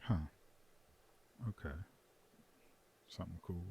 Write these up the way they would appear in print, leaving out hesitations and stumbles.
Huh. Okay. Something cool.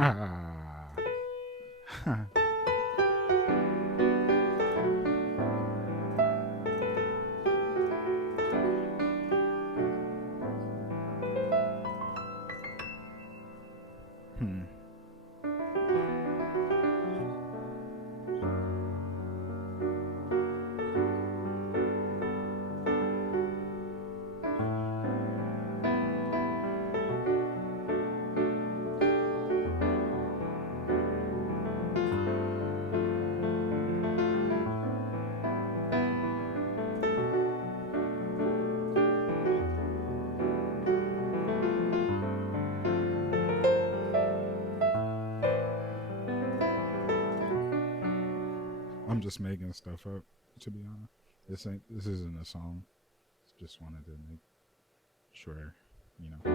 Ah. Hmm. I'm just making stuff up, to be honest. This isn't a song. Just wanted to make sure, you know.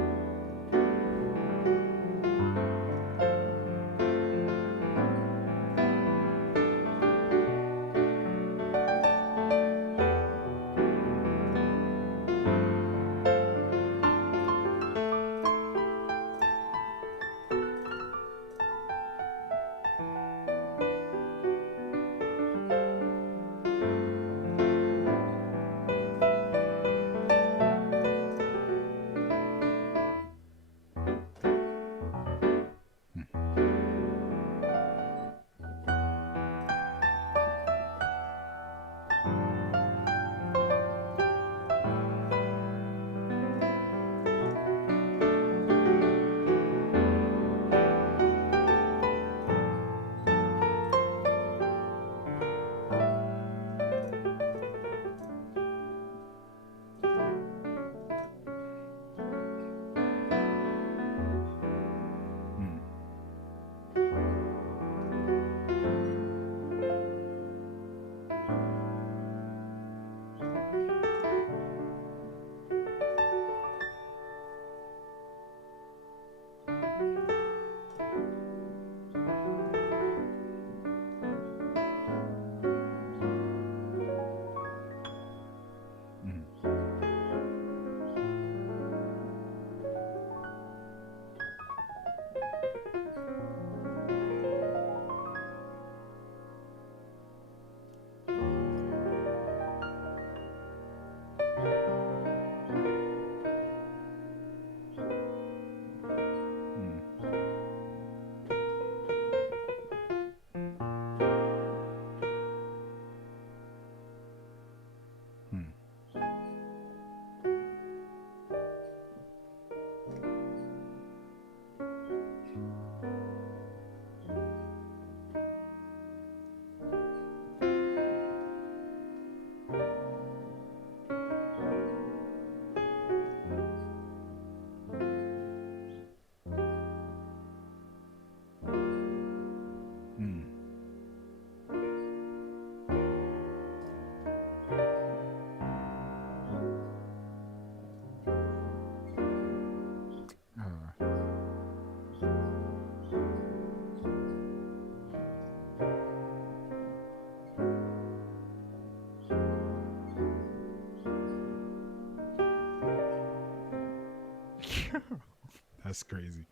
That's crazy.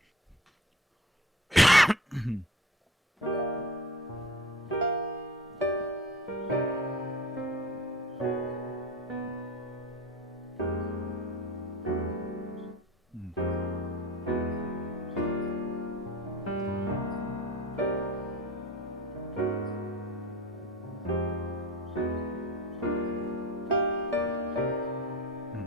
Mm. Mm.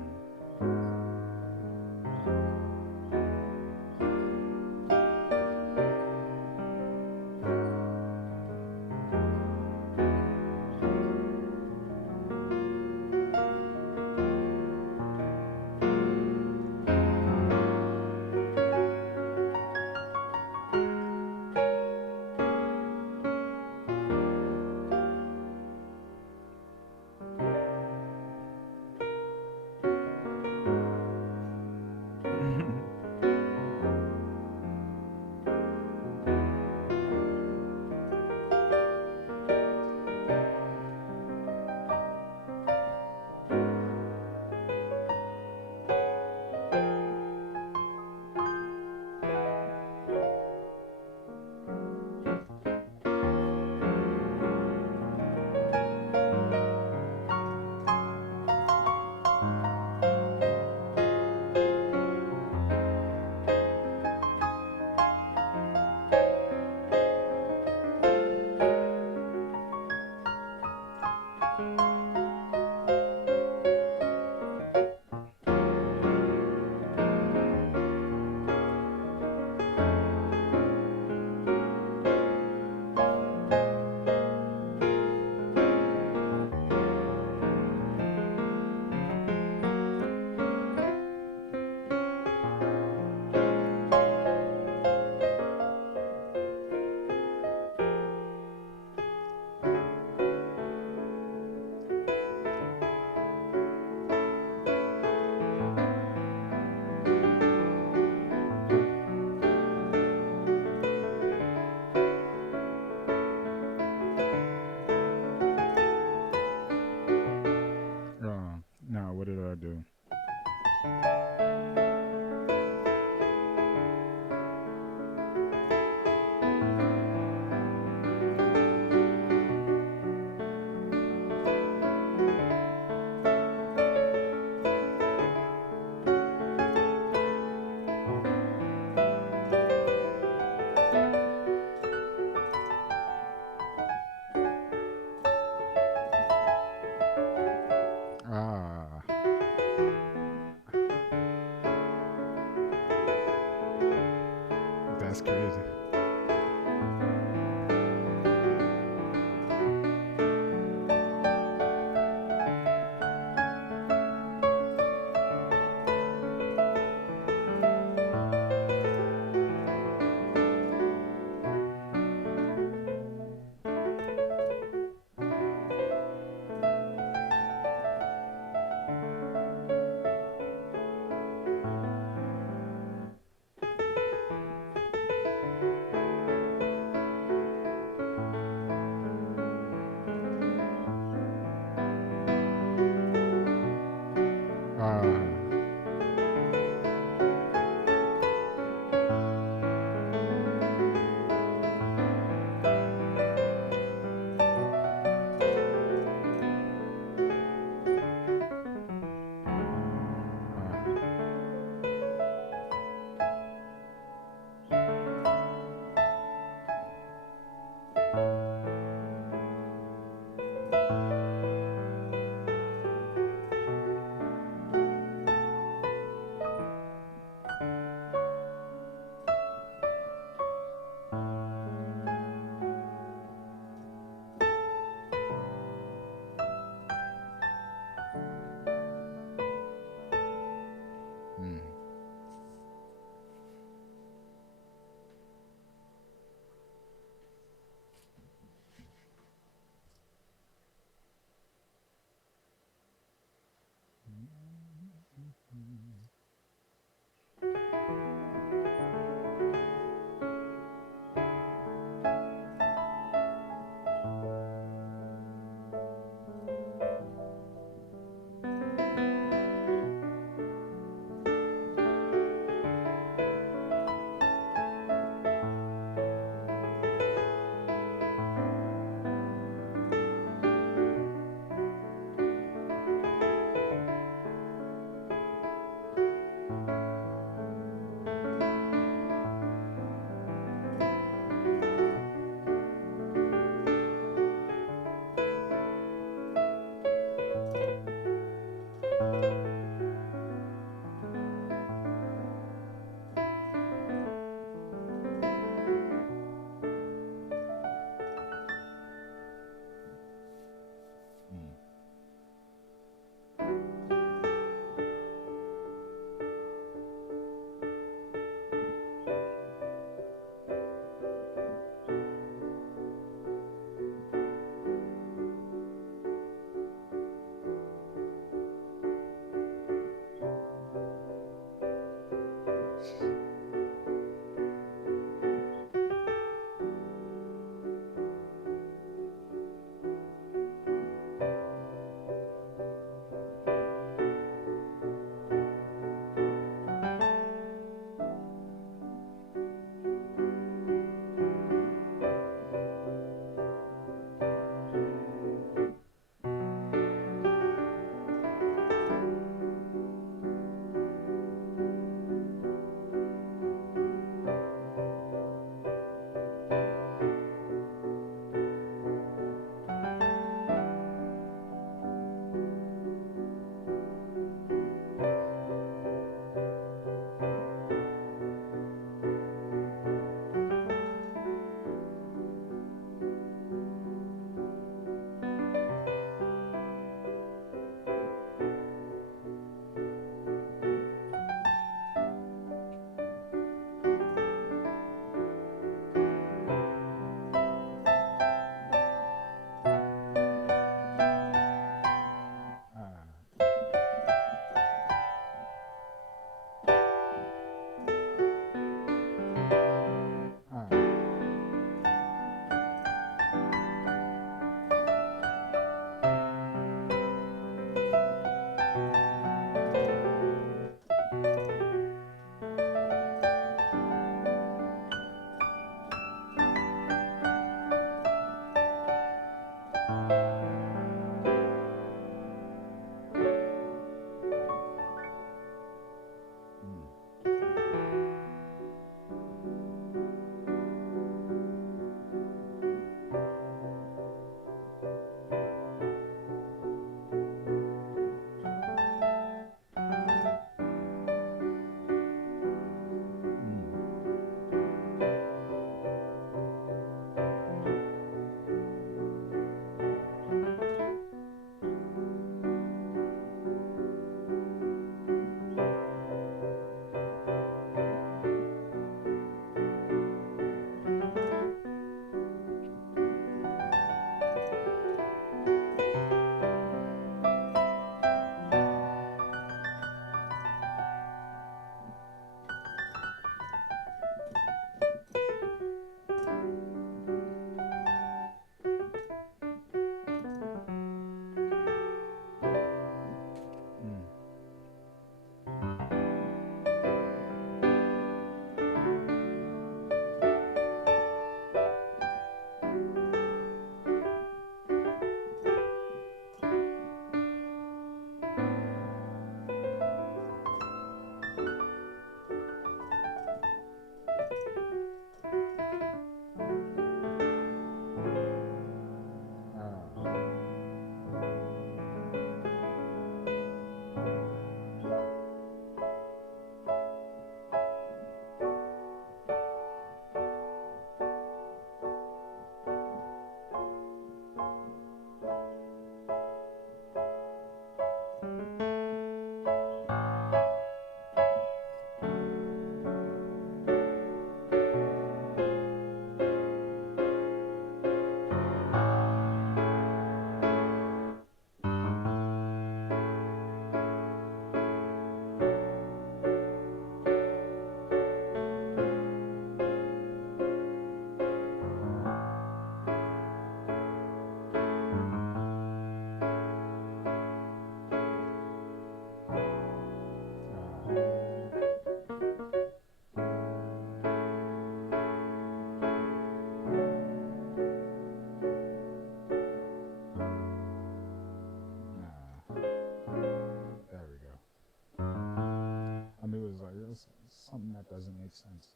makes sense.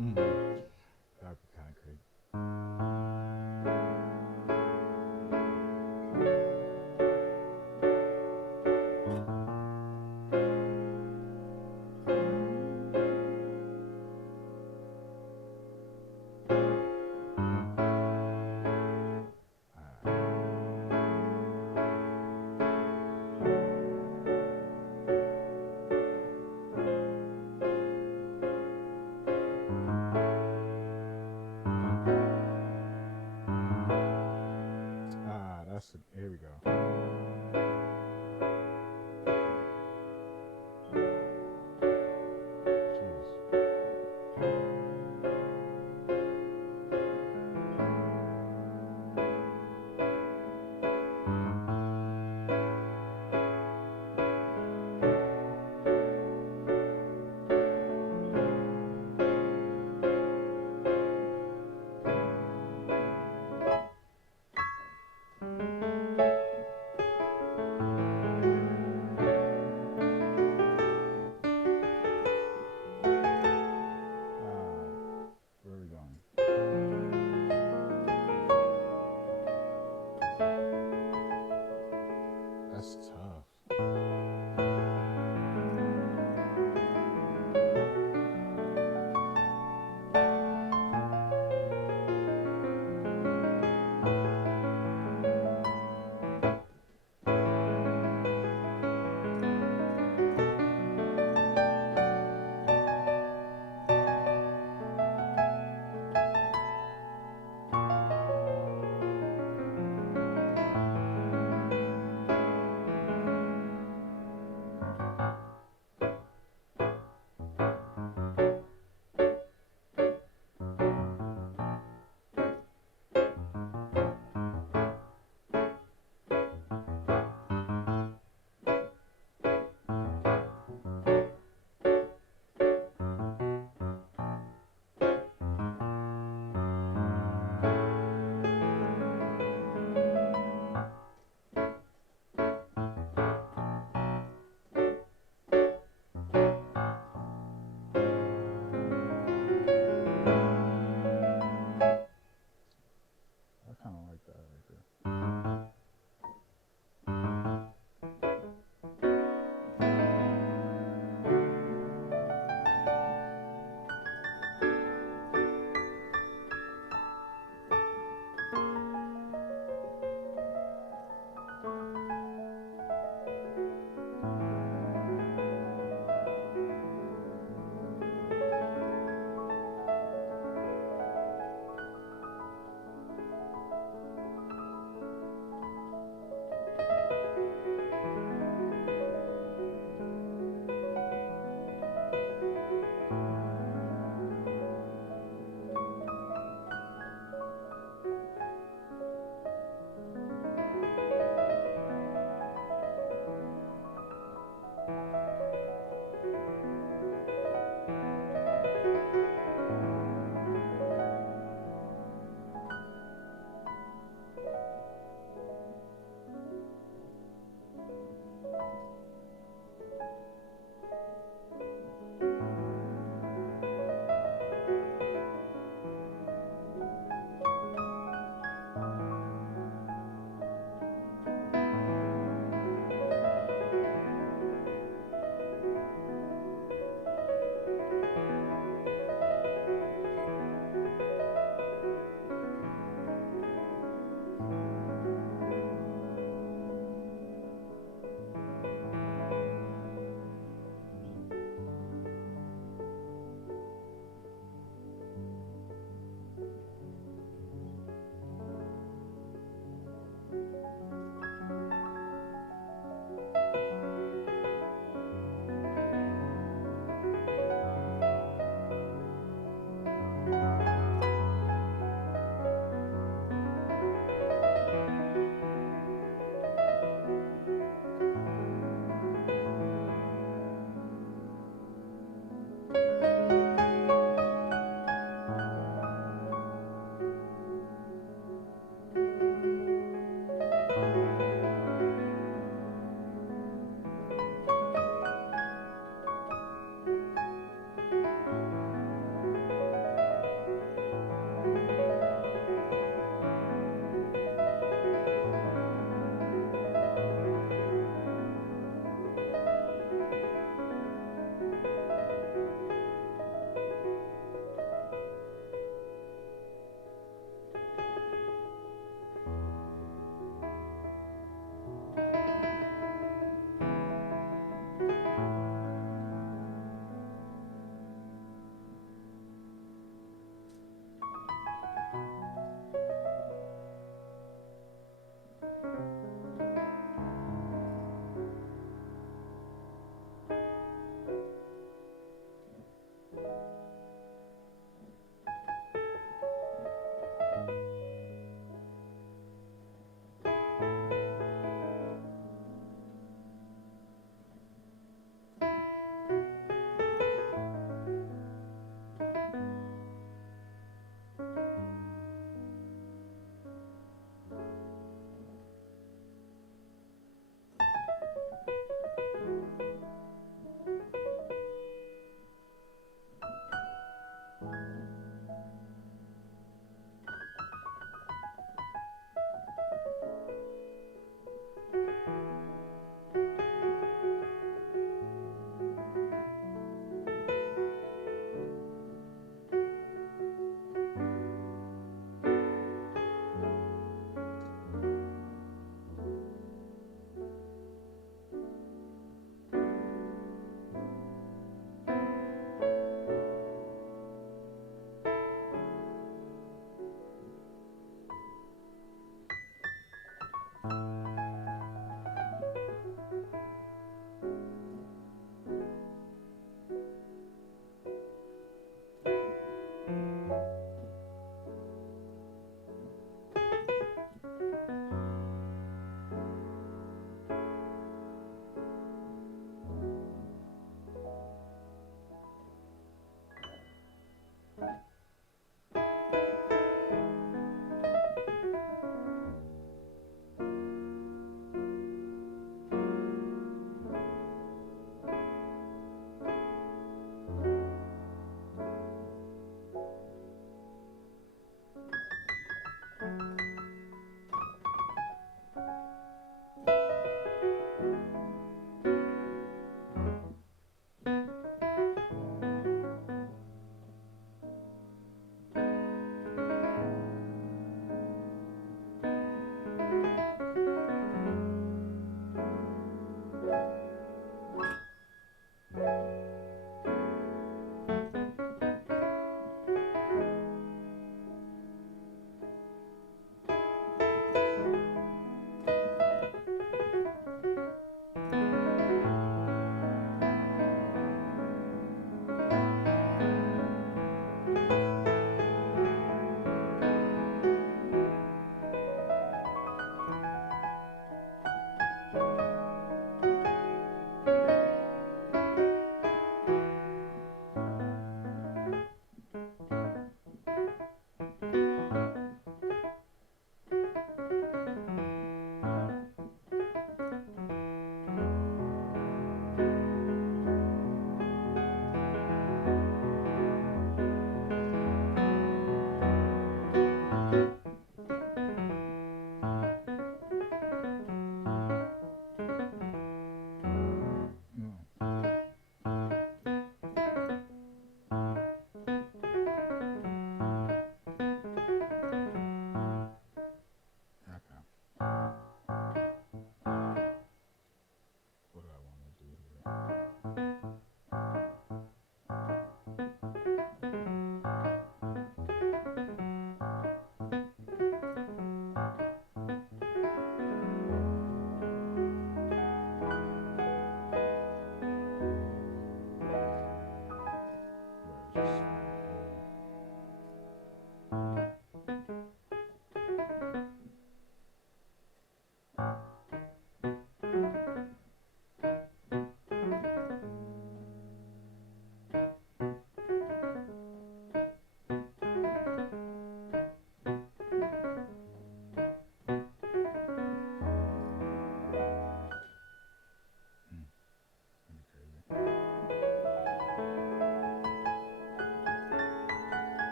Mm. That would be kind of great.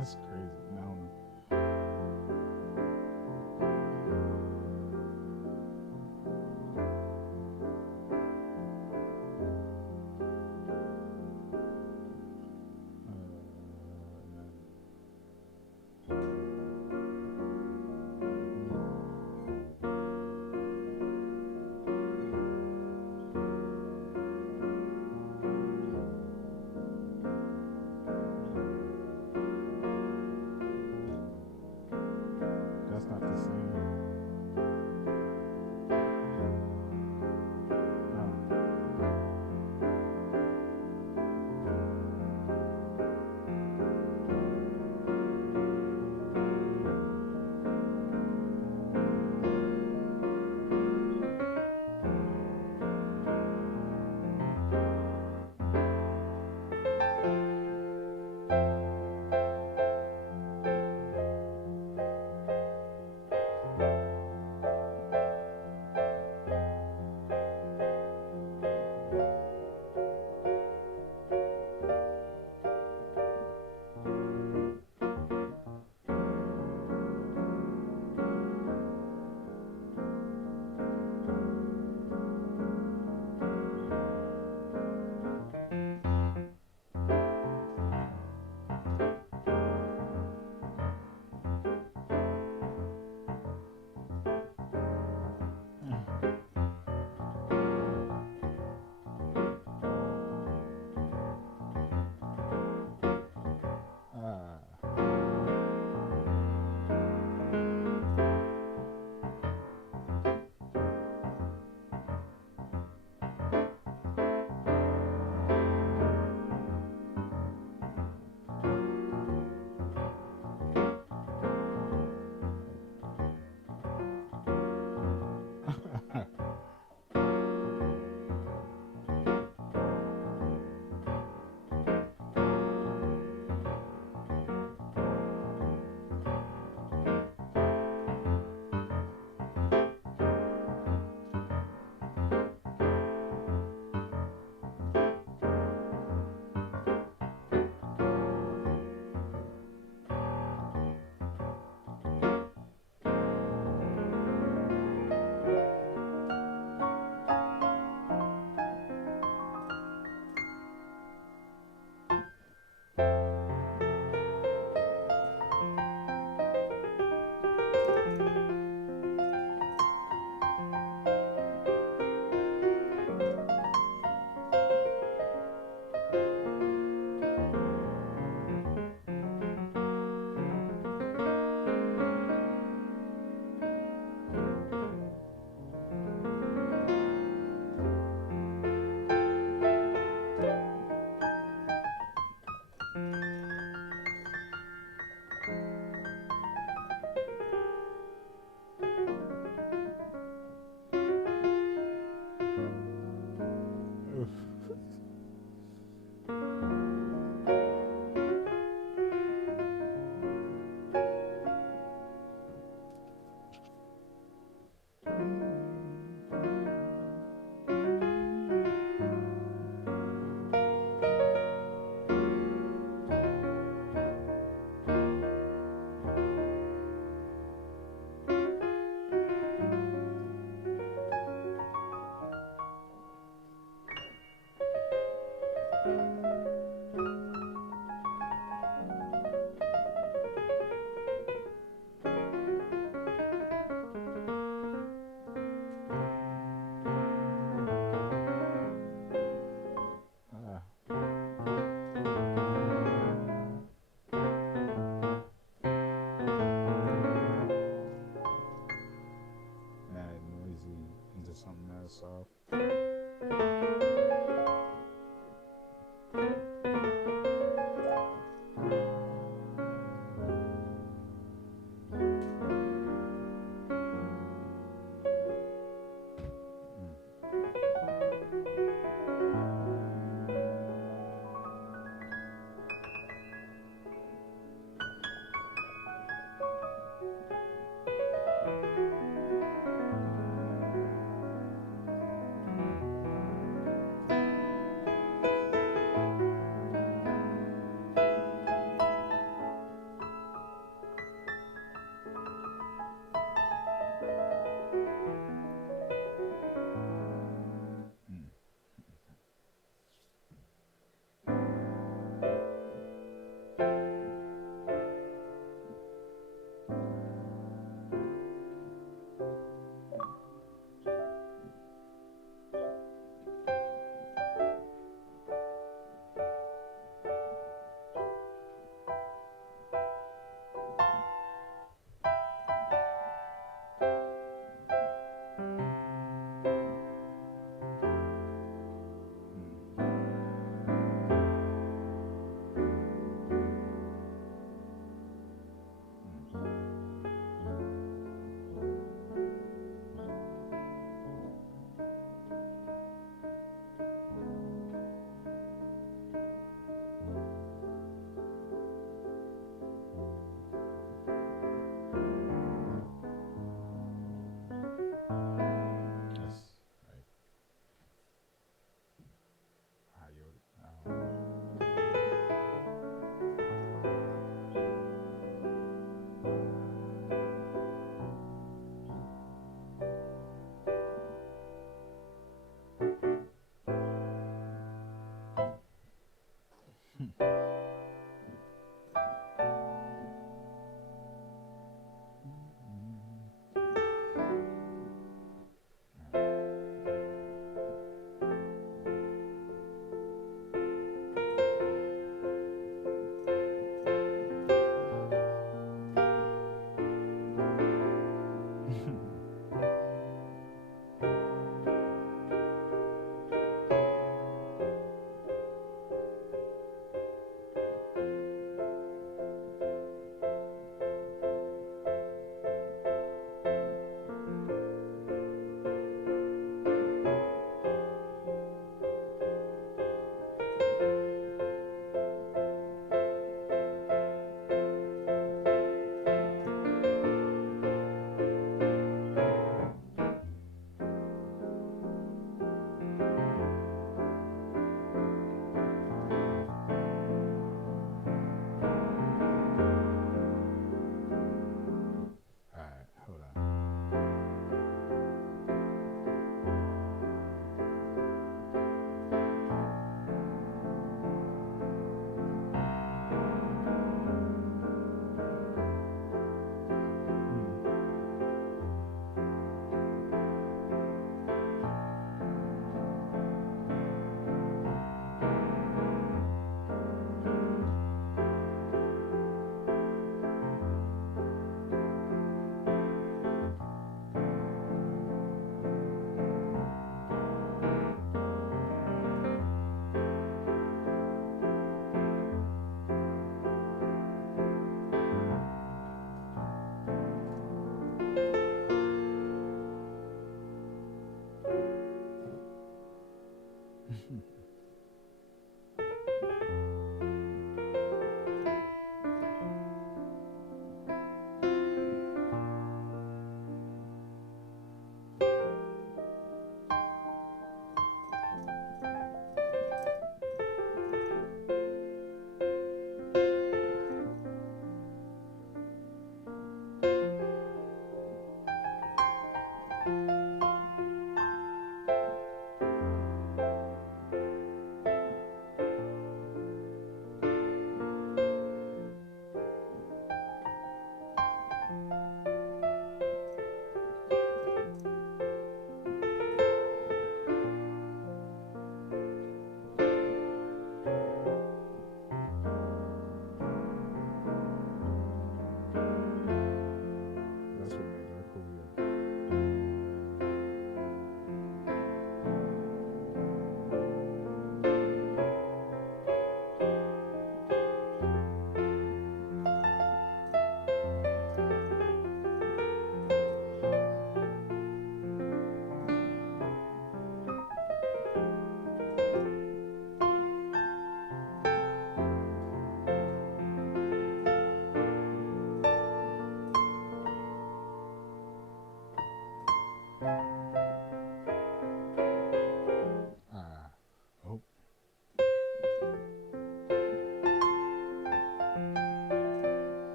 That's crazy. I don't know.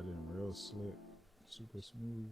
got in real slick, super smooth.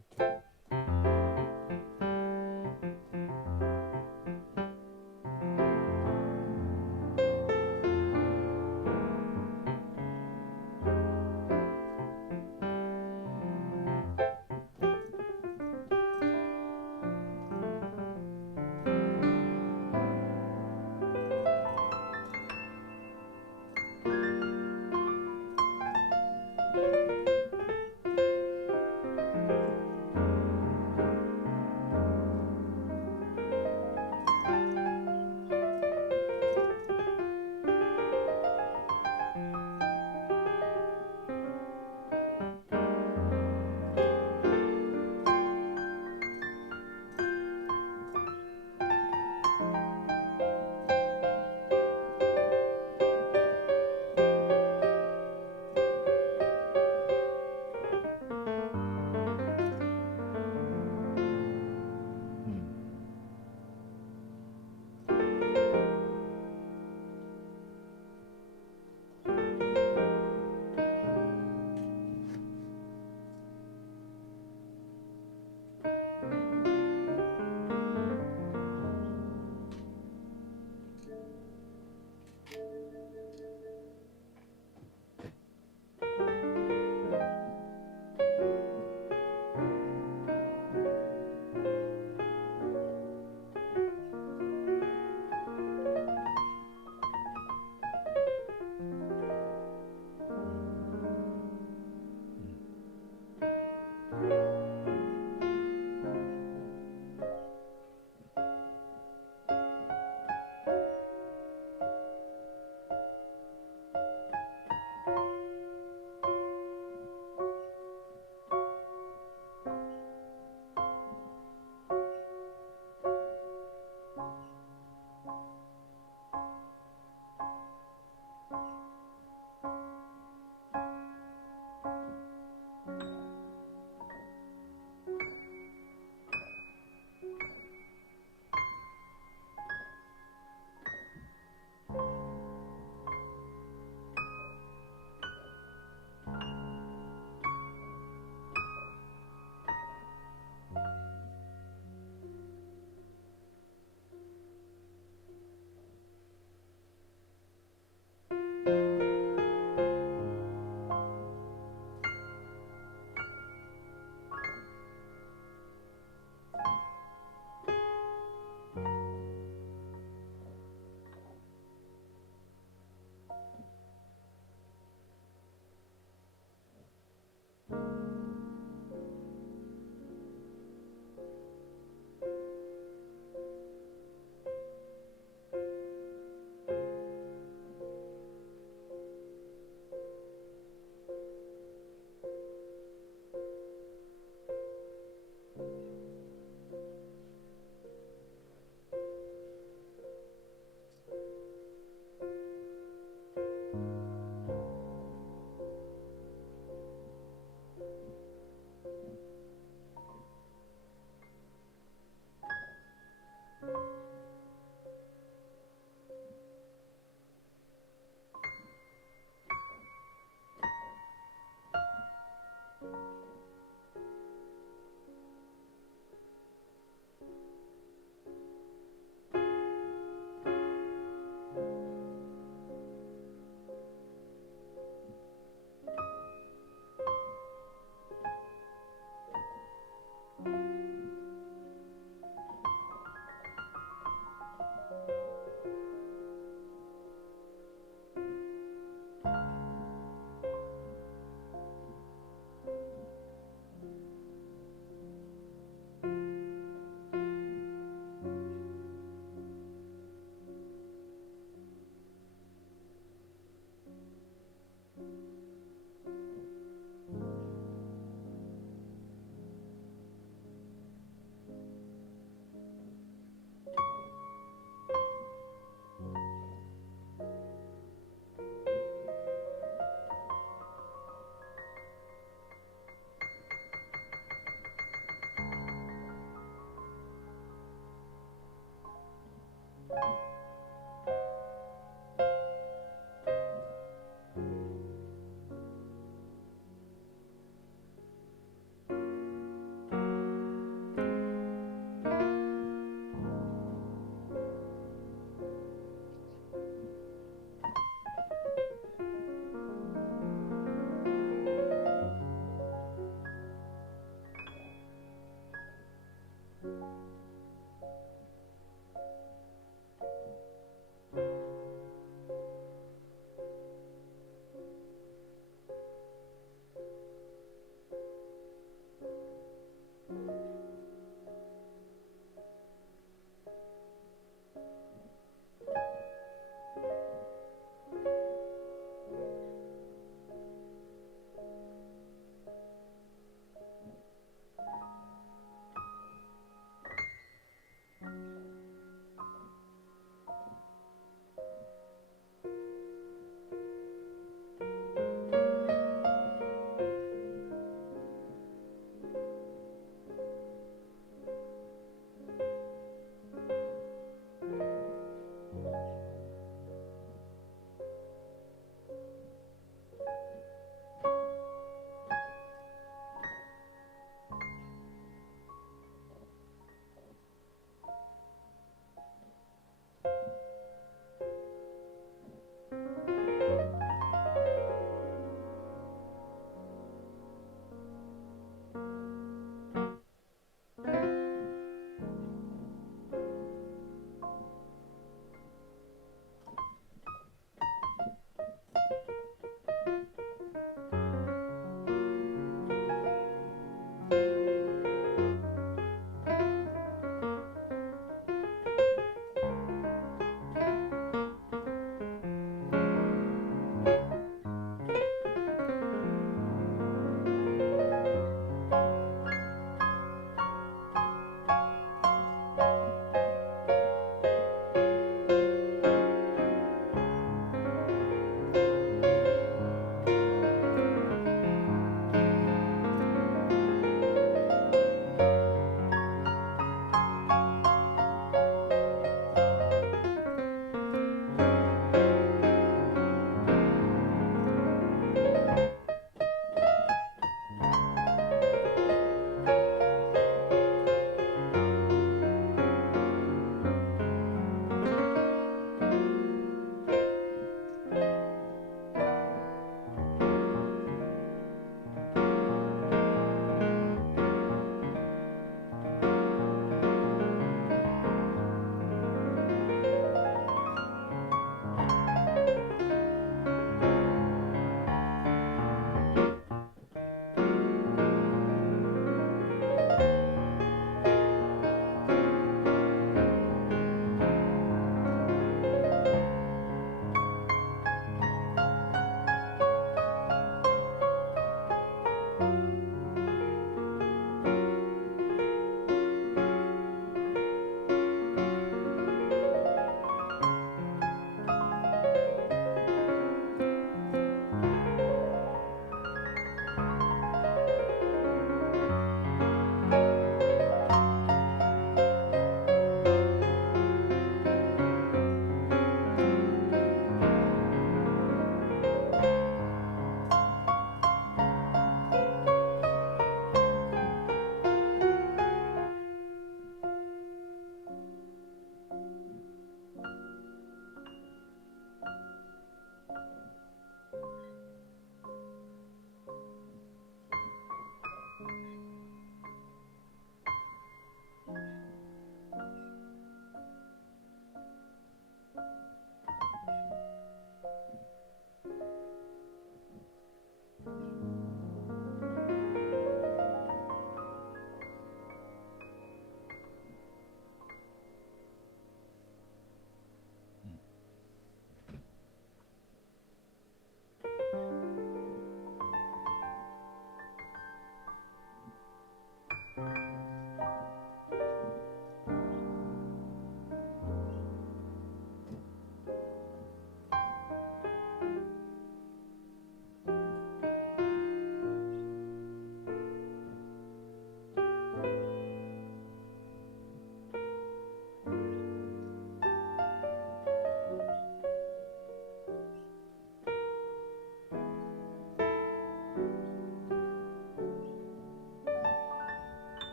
What is it?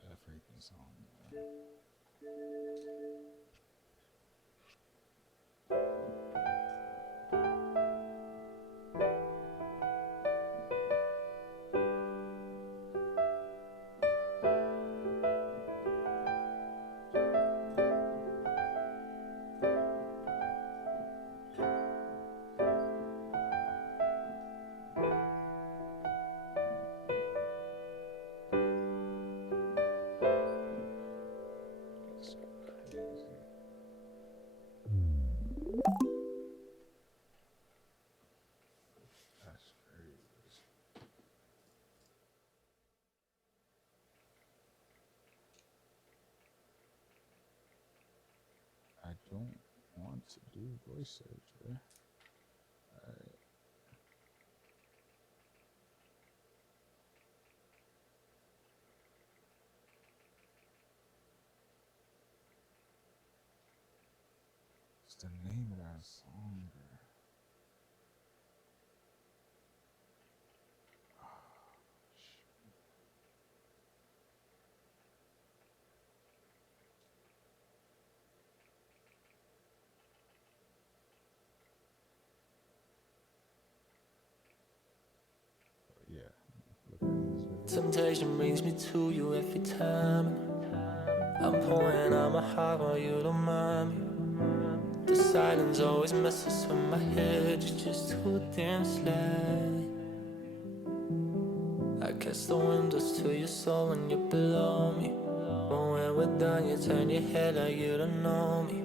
That freaking song, man. It's crazy. That's crazy. I don't want to do voice search, bro. Alright. What's the name of that song, bro? Yeah. Look at this video. Temptation brings me to you every time. I'm pouring out my heart while you don't mind me. The silence always messes with my head. You're just too damn sly. I catch the windows to your soul when you're below me. But when we're done, you turn your head like you don't know me.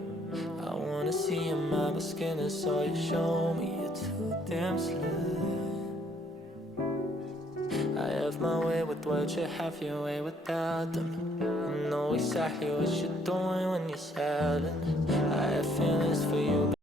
I wanna see your marble skin, it's all you show me. You're too damn sly. I have my way with words, you have your way without them. I know exactly what you're doing when you're silent. I have feelings for you.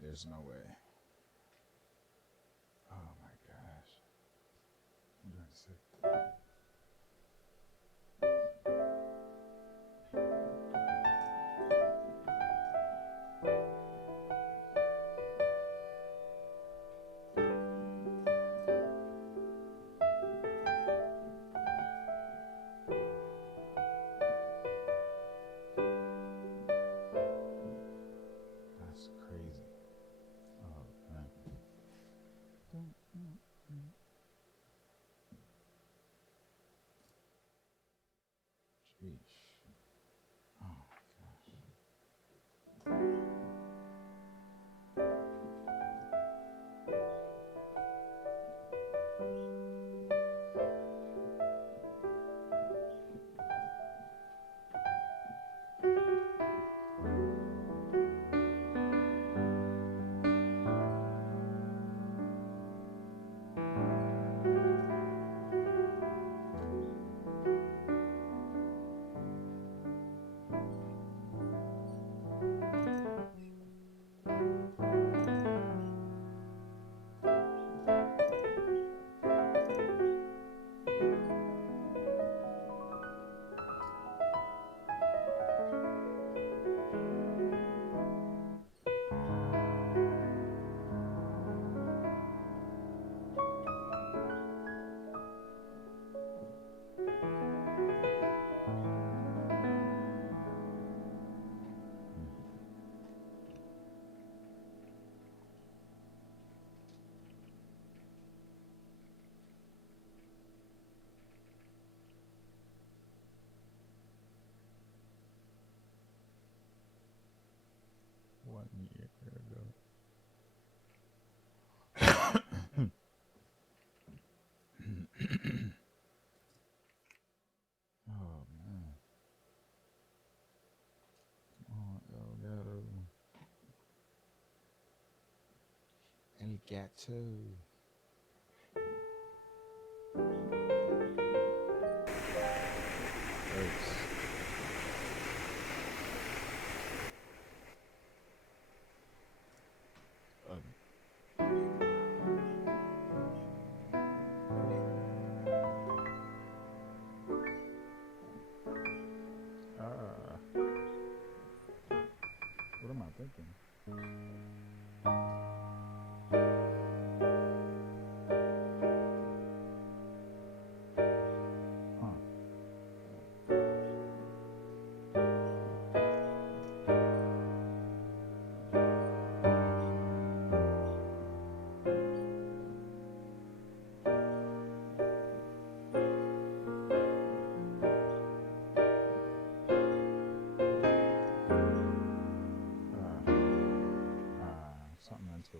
There's no way. Oh my gosh. I'm going to say. That's crazy. Oh year ago. Oh man. Oh, Elgato. Elgato. Hurts. What am I thinking? Huh. Something into a.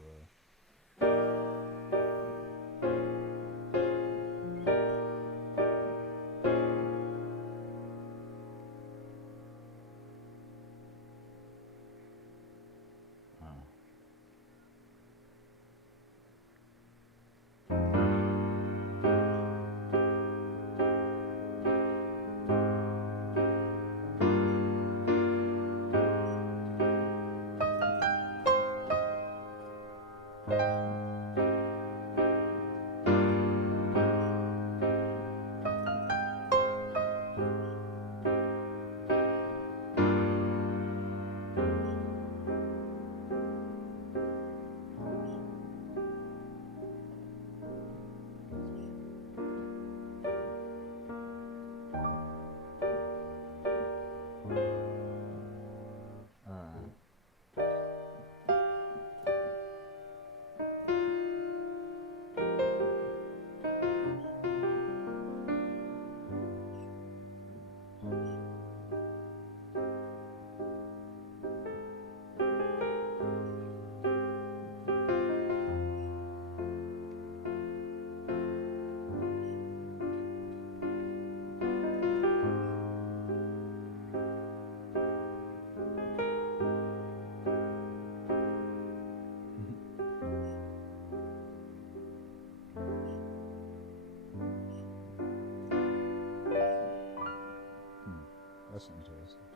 That's interesting.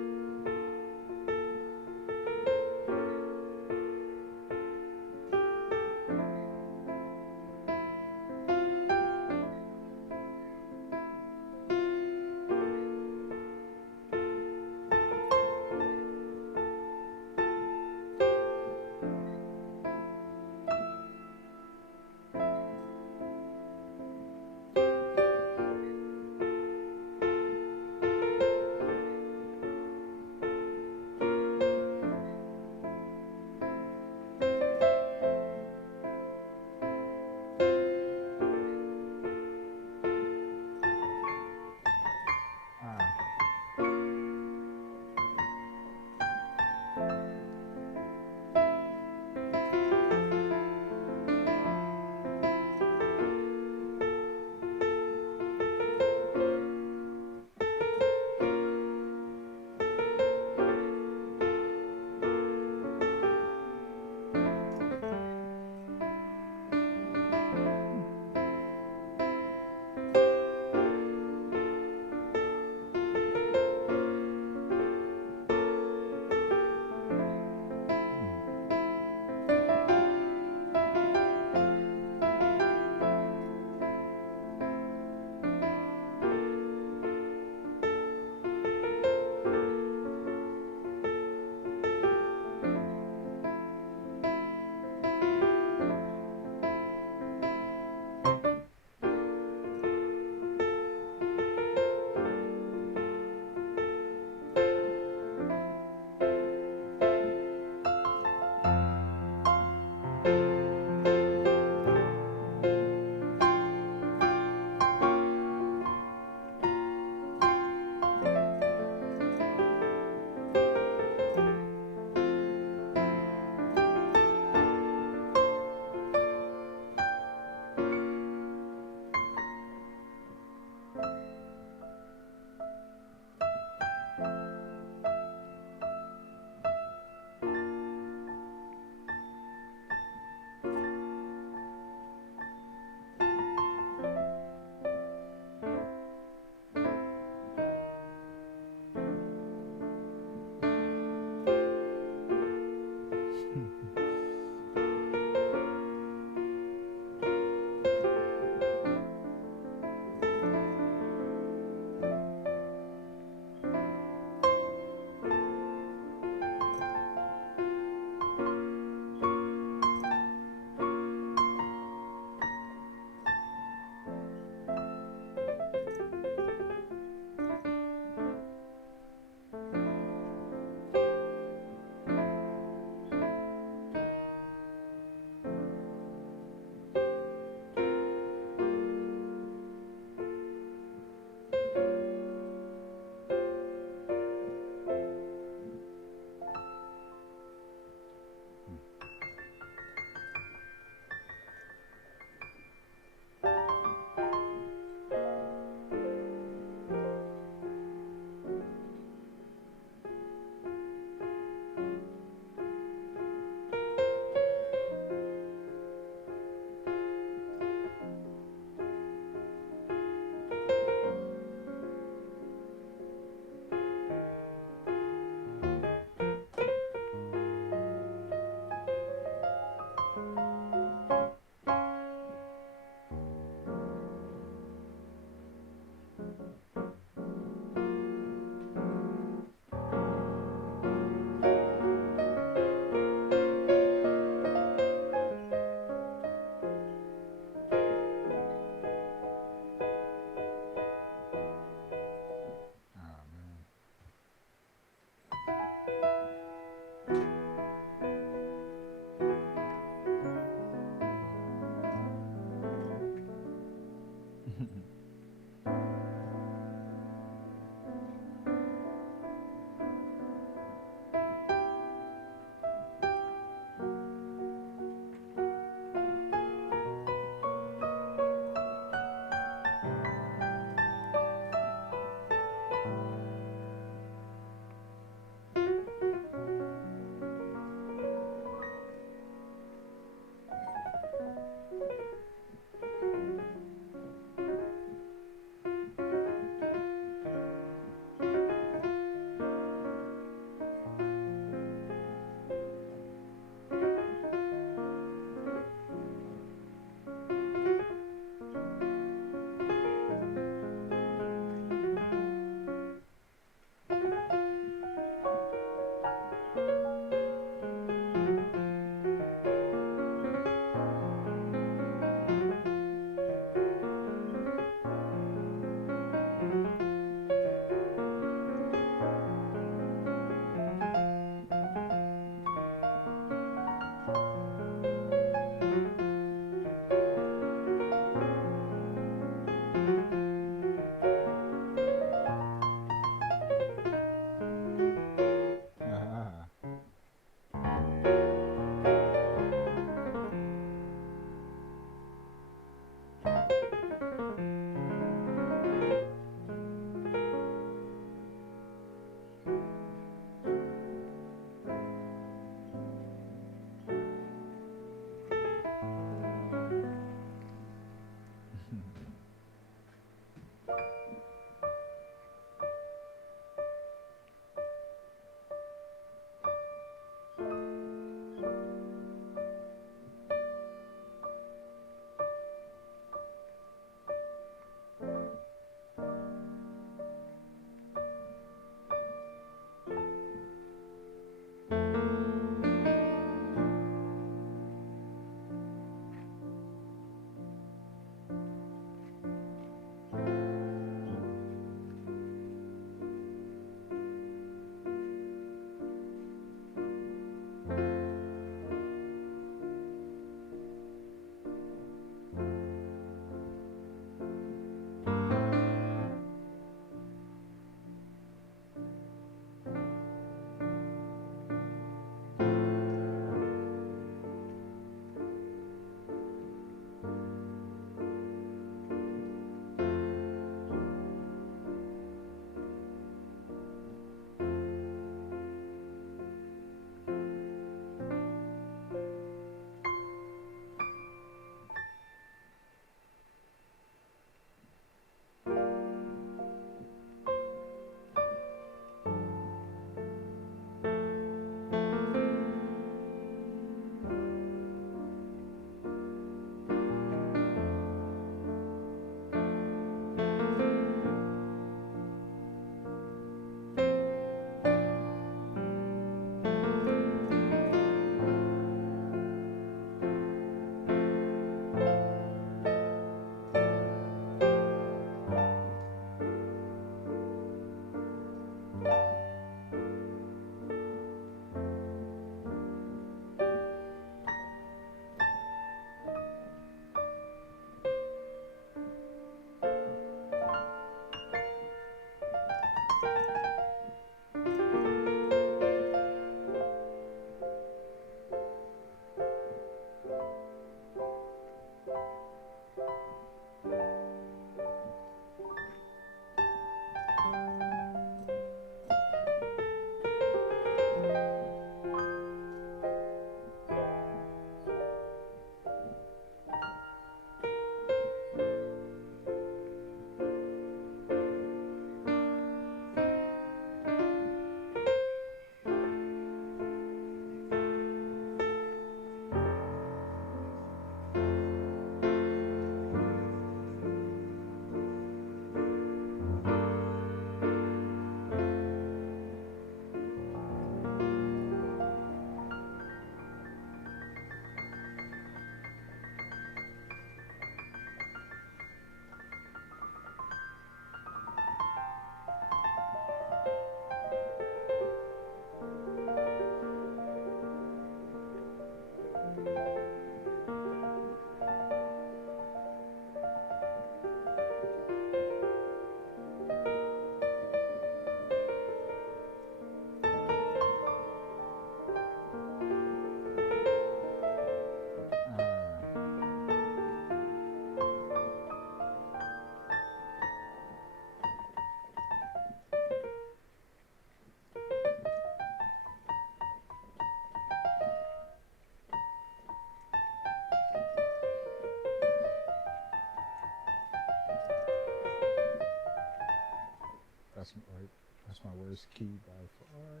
worst key by far.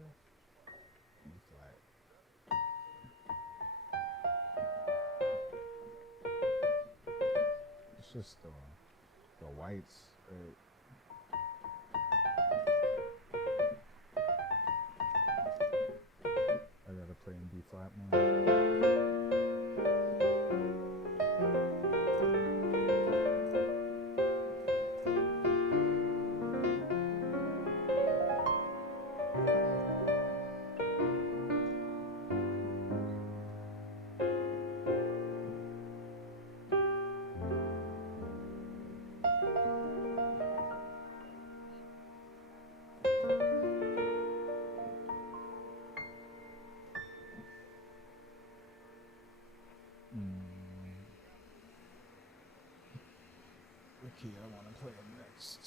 E flat. It's just the whites, right? I gotta play in B flat more. What key I want to play in next?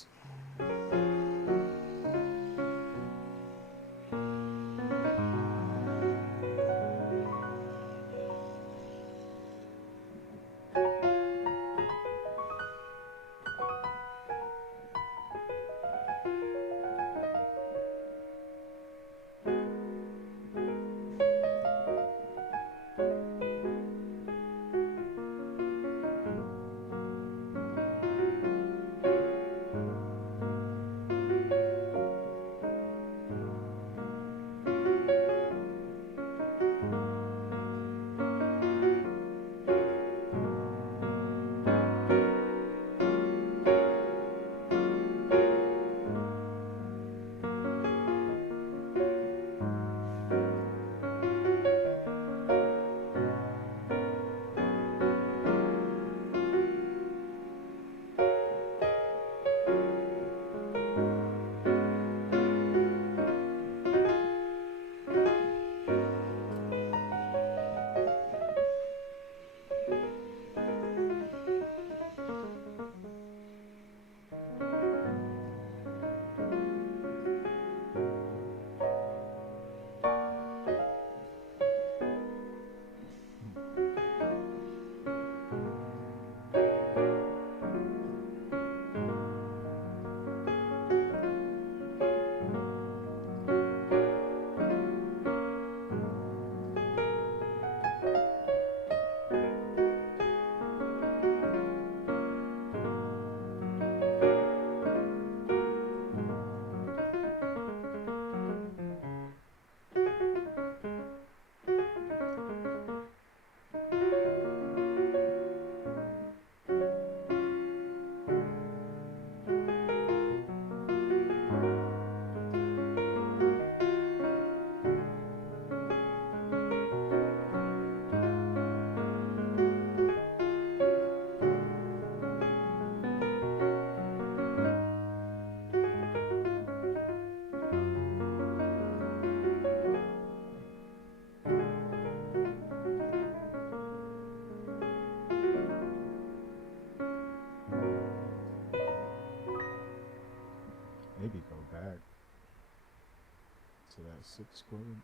Maybe go back to that 6 chord.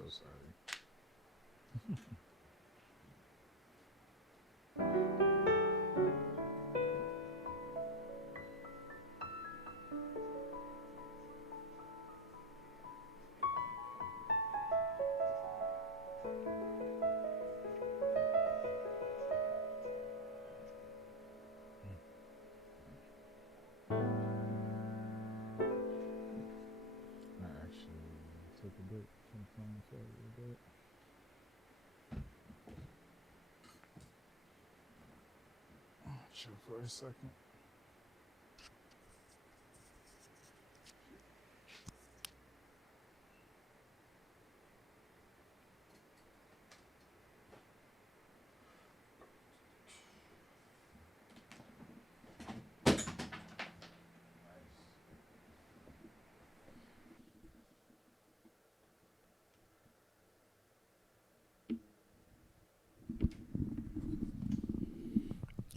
so sorry. I actually took a break from playing for a little bit. Chill for a second.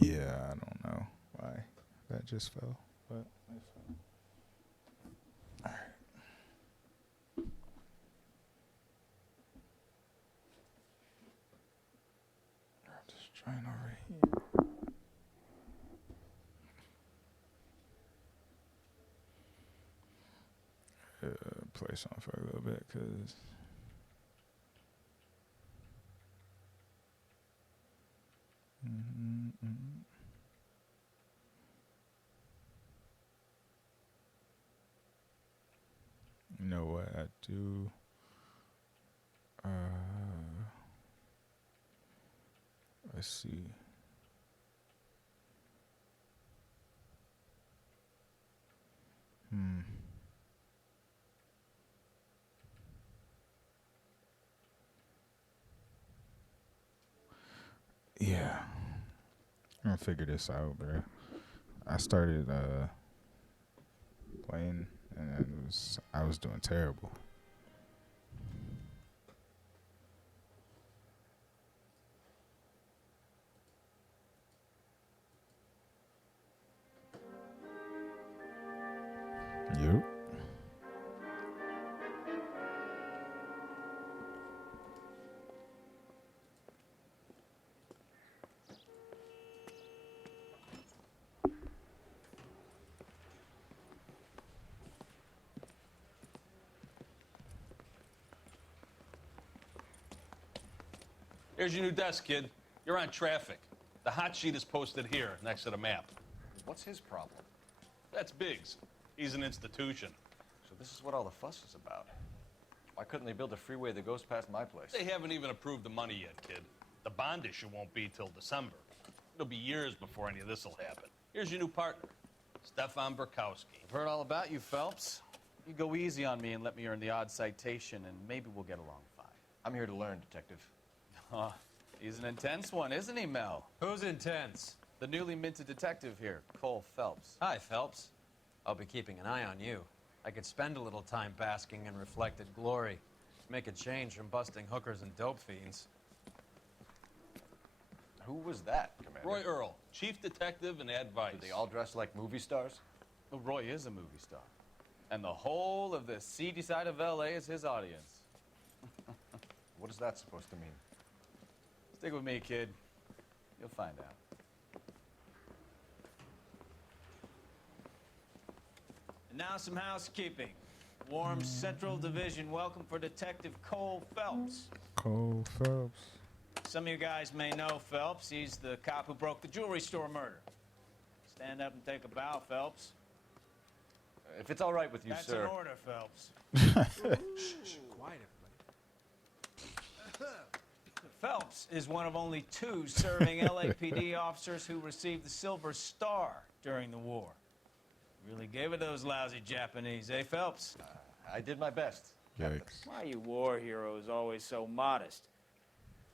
Yeah, I don't know why that just fell, but it fell. Alright. I'm just trying over here. Play something for a little bit, cause you know what I do? Let's see. Yeah. I'm gonna figure this out, bro. I started playing and I was doing terrible. Yep. Here's your new desk, kid. You're on traffic. The hot sheet is posted here, next to the map. What's his problem? That's Biggs. He's an institution. So this is what all the fuss is about. Why couldn't they build a freeway that goes past my place? They haven't even approved the money yet, kid. The bond issue won't be till December. It'll be years before any of this will happen. Here's your new partner, Stefan Burkowski. I've heard all about you, Phelps. You go easy on me and let me earn the odd citation, and maybe we'll get along fine. I'm here to learn, Detective. He's an intense one, isn't he, Mel? Who's intense? The newly minted detective here, Cole Phelps. Hi, Phelps. I'll be keeping an eye on you. I could spend a little time basking in reflected glory. Make a change from busting hookers and dope fiends. Who was that, Commander? Roy Earl, chief detective and advice. Do they all dress like movie stars? Well, Roy is a movie star. And the whole of the seedy side of L.A. is his audience. What is that supposed to mean? Stick with me, kid. You'll find out. And now some housekeeping. Warm Central Division welcome for Detective Cole Phelps. Cole Phelps. Some of you guys may know Phelps. He's the cop who broke the jewelry store murder. Stand up and take a bow, Phelps. If it's all right with you, That's sir. an order, Phelps. Quiet, Phelps is one of only 2 serving LAPD officers who received the Silver Star during the war. Really gave it those lousy Japanese, eh, Phelps? I did my best. Yikes. Why are you war heroes always so modest?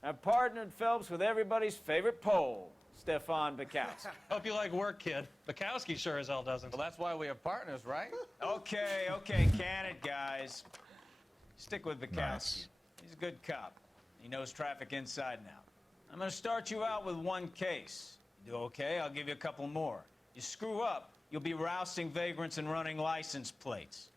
I've partnered Phelps with everybody's favorite Pole, Stefan Bukowski. Hope you like work, kid. Bukowski sure as hell doesn't. Well, that's why we have partners, right? Okay, can it, guys. Stick with Bukowski. Nice. He's a good cop. He knows traffic inside and out. I'm gonna start you out with 1 case. You do okay, I'll give you a couple more. You screw up, you'll be rousting vagrants and running license plates.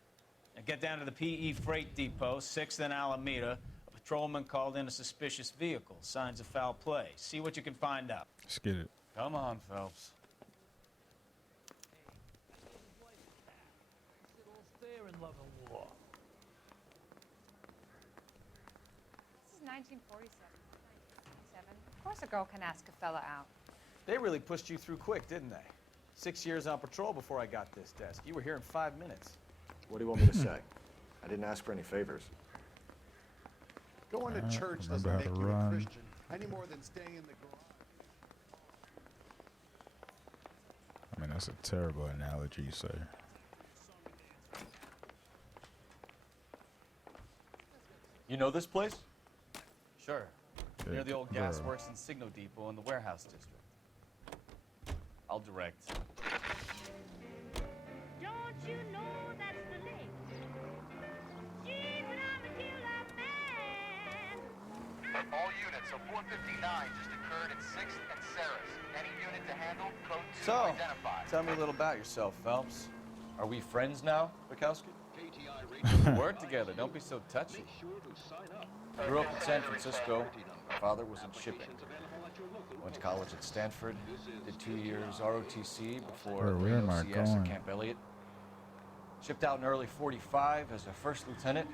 Now get down to the PE Freight Depot, 6th and Alameda. patrolman called in a suspicious vehicle. Signs of foul play. See what you can find out. Let's get it. Come on, Phelps. This is 1947. 1947. Of course a girl can ask a fella out. They really pushed you through quick, didn't they? 6 years on patrol before I got this desk. You were here in 5 minutes. What do you want me to say? I didn't ask for any favors. Going to church remember doesn't how make to you a run. Christian any more than staying in the garage. I mean, that's a terrible analogy, sir. You know this place? Sure. Yeah, Near the old bro. gas works and signal depot in the warehouse district. I'll direct. Don't you know that's the lake? Gee, but I'm a killer man. All units of 459 just occurred at 6th and Sarah's. Any unit to handle, code 2 So, identified. tell me a little about yourself, Phelps. Are we friends now, Bukowski? Work together. Don't be so touchy. I grew up in San Francisco. My father was in shipping. Went to college at Stanford. Did 2 years ROTC before Bro, where am I OCS going? at Camp Elliott. Shipped out in early '45 as a first lieutenant.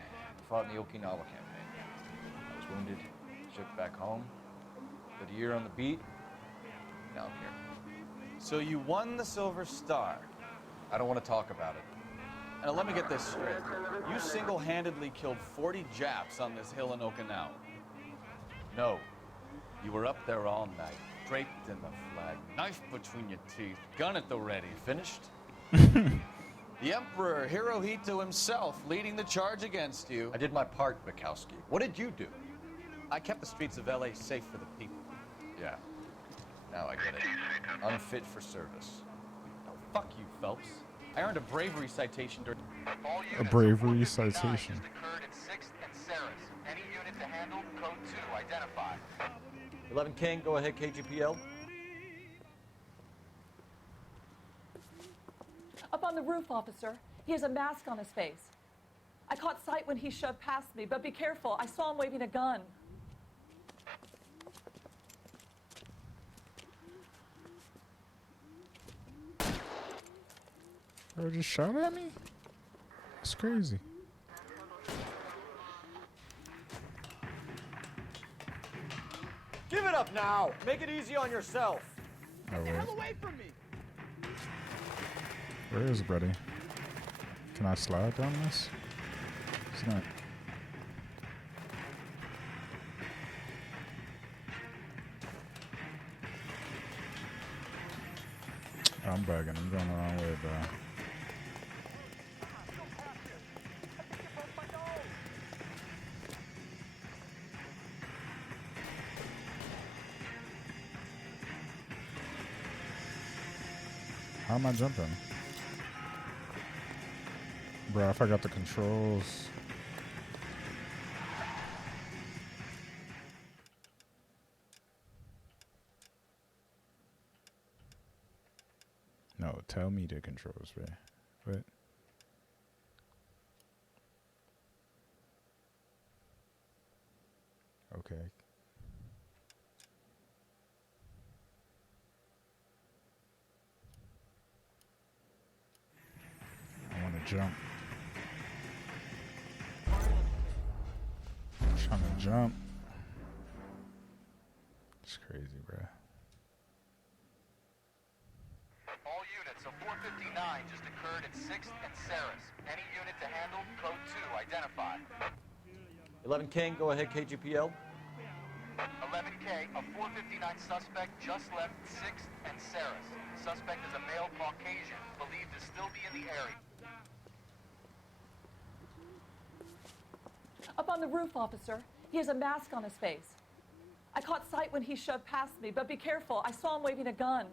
Fought in the Okinawa campaign. I was wounded. Shipped back home. Did a year on the beat. Now I'm here. So you won the Silver Star. I don't want to talk about it. Now let me get this straight. You single-handedly killed 40 Japs on this hill in Okinawa. No. You were up there all night, draped in the flag, knife between your teeth, gun at the ready. Finished? The Emperor Hirohito himself leading the charge against you. I did my part, Bukowski. What did you do? I kept the streets of LA safe for the people. Yeah. Now I get it. Unfit for service. Oh, fuck you, Phelps. I earned a bravery citation during... All A units bravery of 459 citation. just occurred at 6th and Sarah's. Any unit to handle, code 2 identified. 11 King, go ahead, KGPL. Up on the roof, officer. He has a mask on his face. I caught sight when he shoved past me, but be careful. I saw him waving a gun. Bro, just shot at me? That's crazy. Give it up now. Make it easy on yourself. Oh, wait. Away from me! Where is Buddy? Can I slide down this? It's not. I'm bugging. I'm going the wrong way, bro. How am I jumping? Bro, I forgot the controls. No, tell me the controls, bro. What? Okay. I want to jump. I'm trying to jump. It's crazy, bruh. All units of 459 just occurred at 6th and Sarah's. Any unit to handle, code 2 identified. 11 King, go ahead, KGPL. 11K, a 459 suspect just left 6th and Sarah's. Suspect is a male Caucasian, believed to still be in the area. Up on the roof, officer. He has a mask on his face. I caught sight when he shoved past me, but be careful. I saw him waving a gun.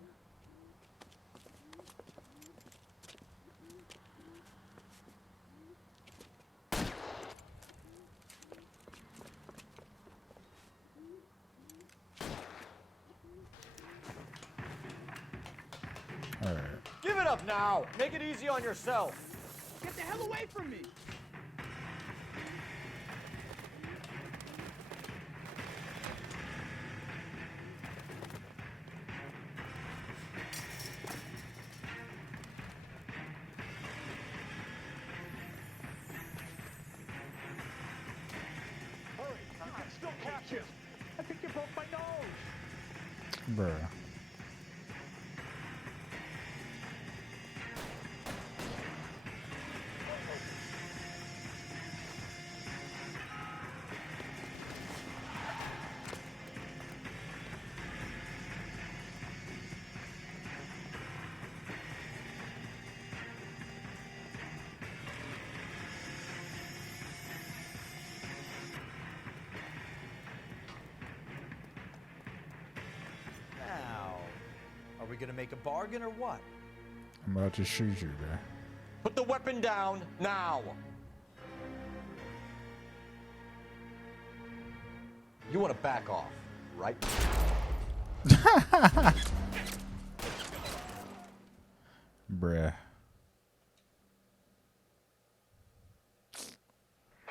All right. Give it up now. Make it easy on yourself. Get the hell away from me! catch him. I think you broke my nose. Bruh. Now, are we gonna make a bargain or what? I'm about to shoot you, bruh. Put the weapon down now. You want to back off, right? Bruh.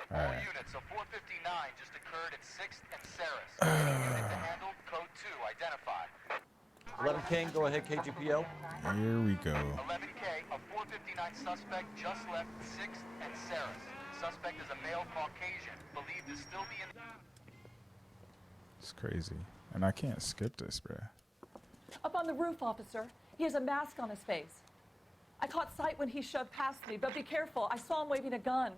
All Alright. units, a 459 just occurred at 6th and Saris. Any unit to handle, code 2, identify. 11 King, go ahead, KGPL. Here we go. 11K, a 459 suspect just left 6th and Saris. Suspect is a male Caucasian, believed to still be in... It's crazy. And I can't skip this, bruh. Up on the roof, officer. He has a mask on his face. I caught sight when he shoved past me, but be careful. I saw him waving a gun.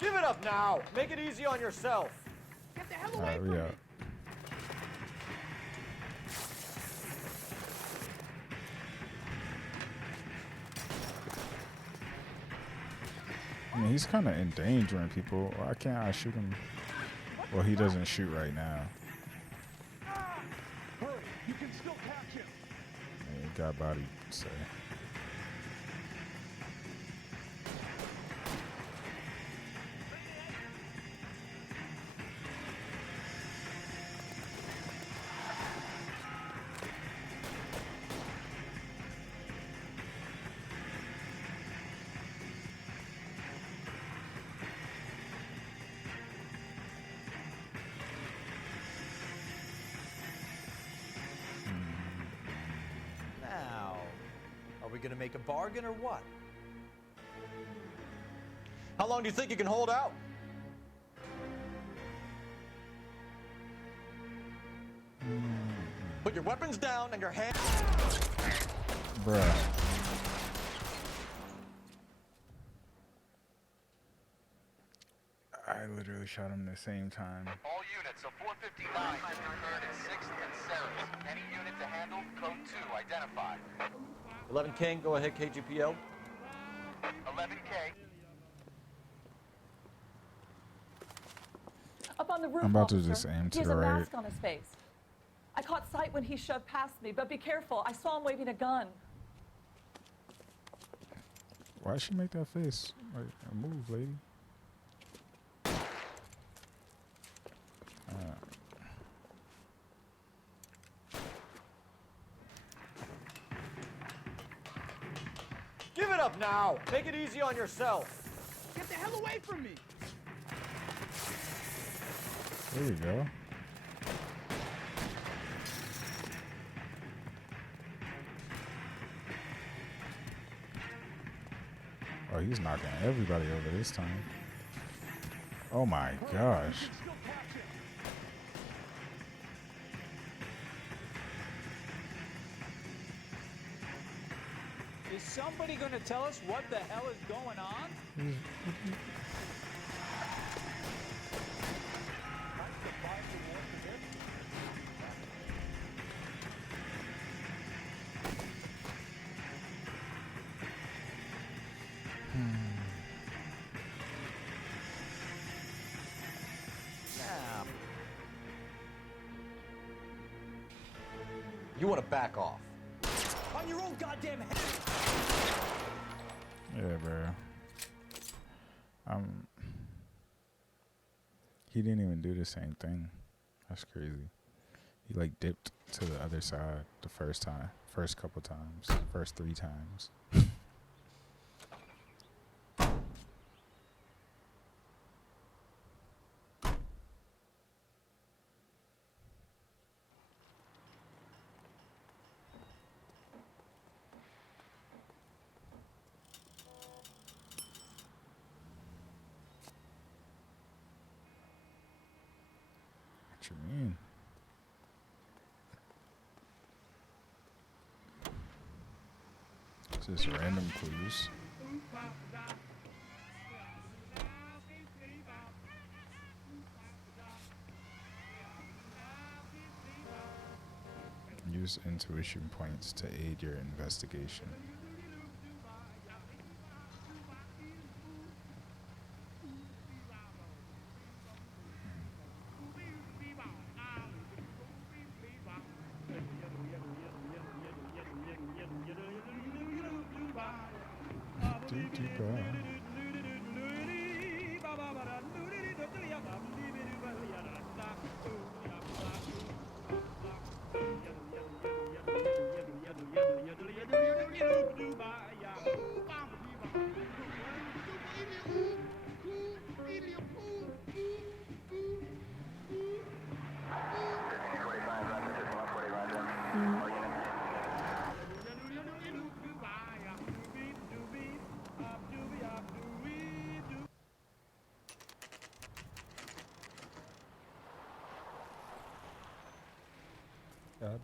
Give it up now. Make it easy on yourself. Get the hell away Alright, from we me. out. I mean, he's kind of endangering people. Why can't I shoot him? Well, he doesn't shoot right now. Hurry, you can still catch him. He got body, so. Now, are we gonna make a bargain or what? How long do you think you can hold out? Put your weapons down and your hands... Bruh. I literally shot him the same time. All units, a 459 just occurred at 6th and Saris. Any unit to handle, code 2, identify. 11 King, go ahead, KGPL. 11K, Up on the roof, I'm about to officer. just aim to He has the a right. mask on his face. I caught sight when he shoved past me, but be careful. I saw him waving a gun. Why'd she make that face? Like, move, lady. Give it up now. Make it easy on yourself. Get the hell away from me. There we go. Oh, he's knocking everybody over this time. Oh my gosh. Is somebody gonna tell us what the hell is going on? Now, You want to back off. on your own goddamn head. Yeah, bro. He didn't even do the same thing. That's crazy. He like dipped to the other side the first time, first couple times, first 3 times. What you mean? It's just random clues. Use intuition points to aid your investigation.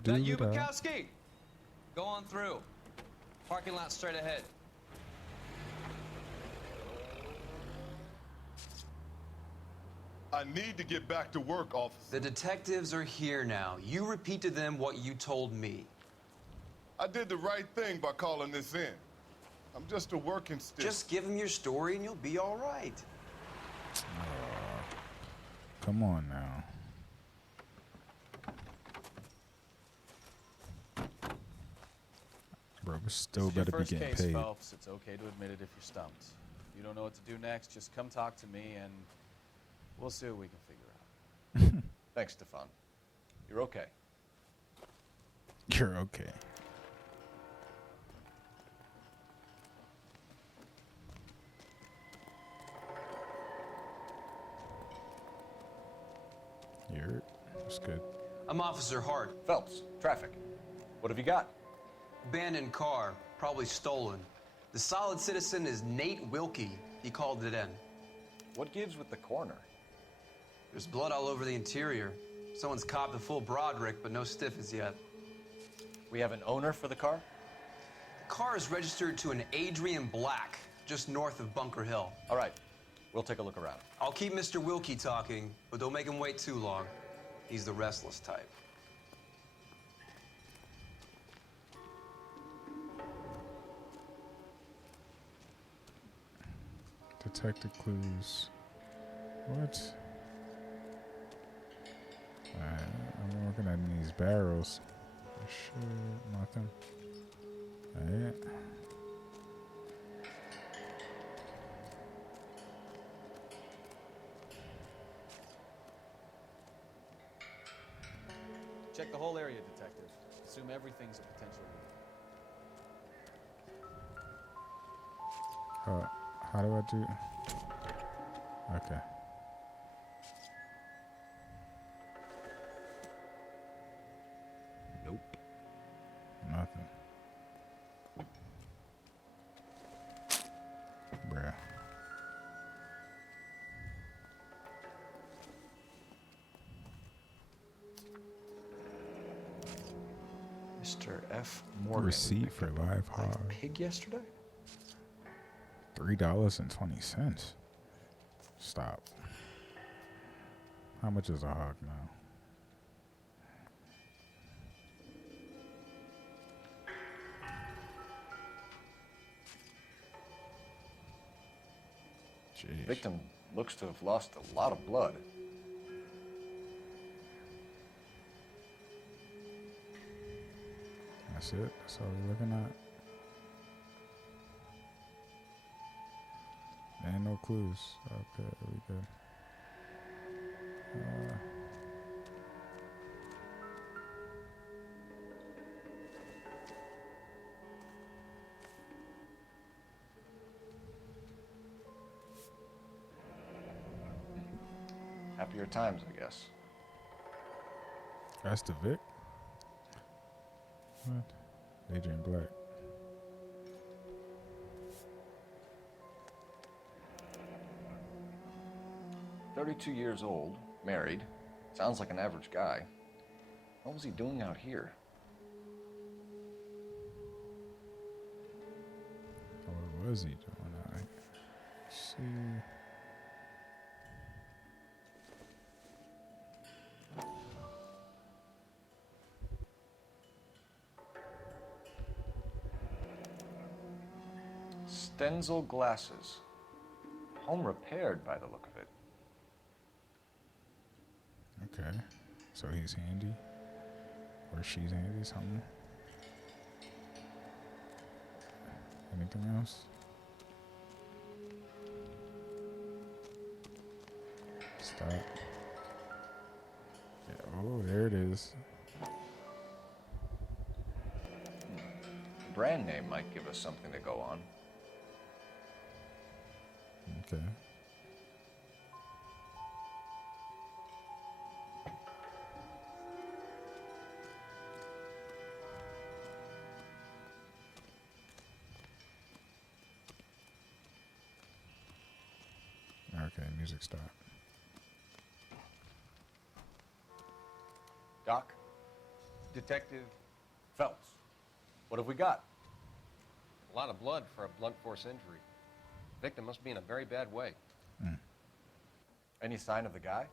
That you, Bukowski? Go on through. Parking lot straight ahead. I need to get back to work, officer. The detectives are here now. You repeat to them what you told me. I did the right thing by calling this in. I'm just a working stick. Just give them your story and you'll be all right. Come on now. Bro, we still better be getting case, paid. Phelps. It's okay to admit it if you're stumped. If you don't know what to do next, just come talk to me and we'll see what we can figure out. Thanks, Stefan. You're okay. You're okay. It's good. I'm Officer Hart. Phelps, traffic. What have you got? Abandoned car, probably stolen. The solid citizen is Nate Wilkie. He called it in. What gives with the corner? There's blood all over the interior. Someone's copped a full Broderick, but no stiffs yet. We have an owner for the car? The car is registered to an Adrian Black, just north of Bunker Hill. All right, we'll take a look around. I'll keep Mr. Wilkie talking, but don't make him wait too long. He's the restless type. Detective clues. What? I'm looking at these barrels. Shit, nothing. Alright. Check the whole area, Detective. Assume everything's a potential lead. How do I do? Okay. Nope. Nothing. Bruh. Mr. F. Morgan. Receipt for live hog. Pig yesterday? $3.20. Stop. How much is a hog now? Jeez. Victim looks to have lost a lot of blood. That's it? That's all we're looking at? And no clues. Okay, we good. Happier times, I guess. That's the Vic? What? Adrian Black. "32 years old, married, Sounds like an average guy. What was he doing out here? What was he doing? Let's see. Stenzel glasses. Home repaired by the look of it. Okay. So he's handy. Or she's handy, something. Anything else? Stop. Yeah, oh, there it is. Brand name might give us something to go on. Okay. Okay, music stop. Doc? Detective Phelps. What have we got? A lot of blood for a blunt force injury. Victim must be in a very bad way. Any sign of the guy?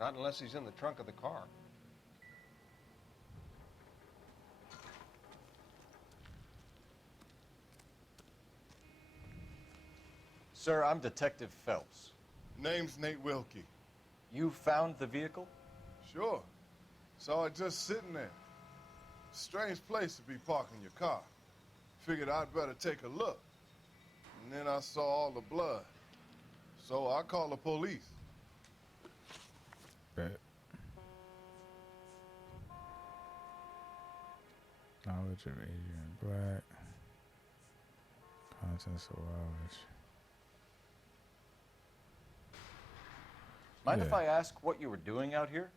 Not unless he's in the trunk of the car. Sir, I'm Detective Phelps. Name's Nate Wilkie. You found the vehicle? Sure. Saw it just sitting there. Strange place to be parking your car. Figured I'd better take a look. And then I saw all the blood. So I called the police. Bet. Knowledge of Adrian Black. Contents of Wallish. Mind if I ask what you were doing out here?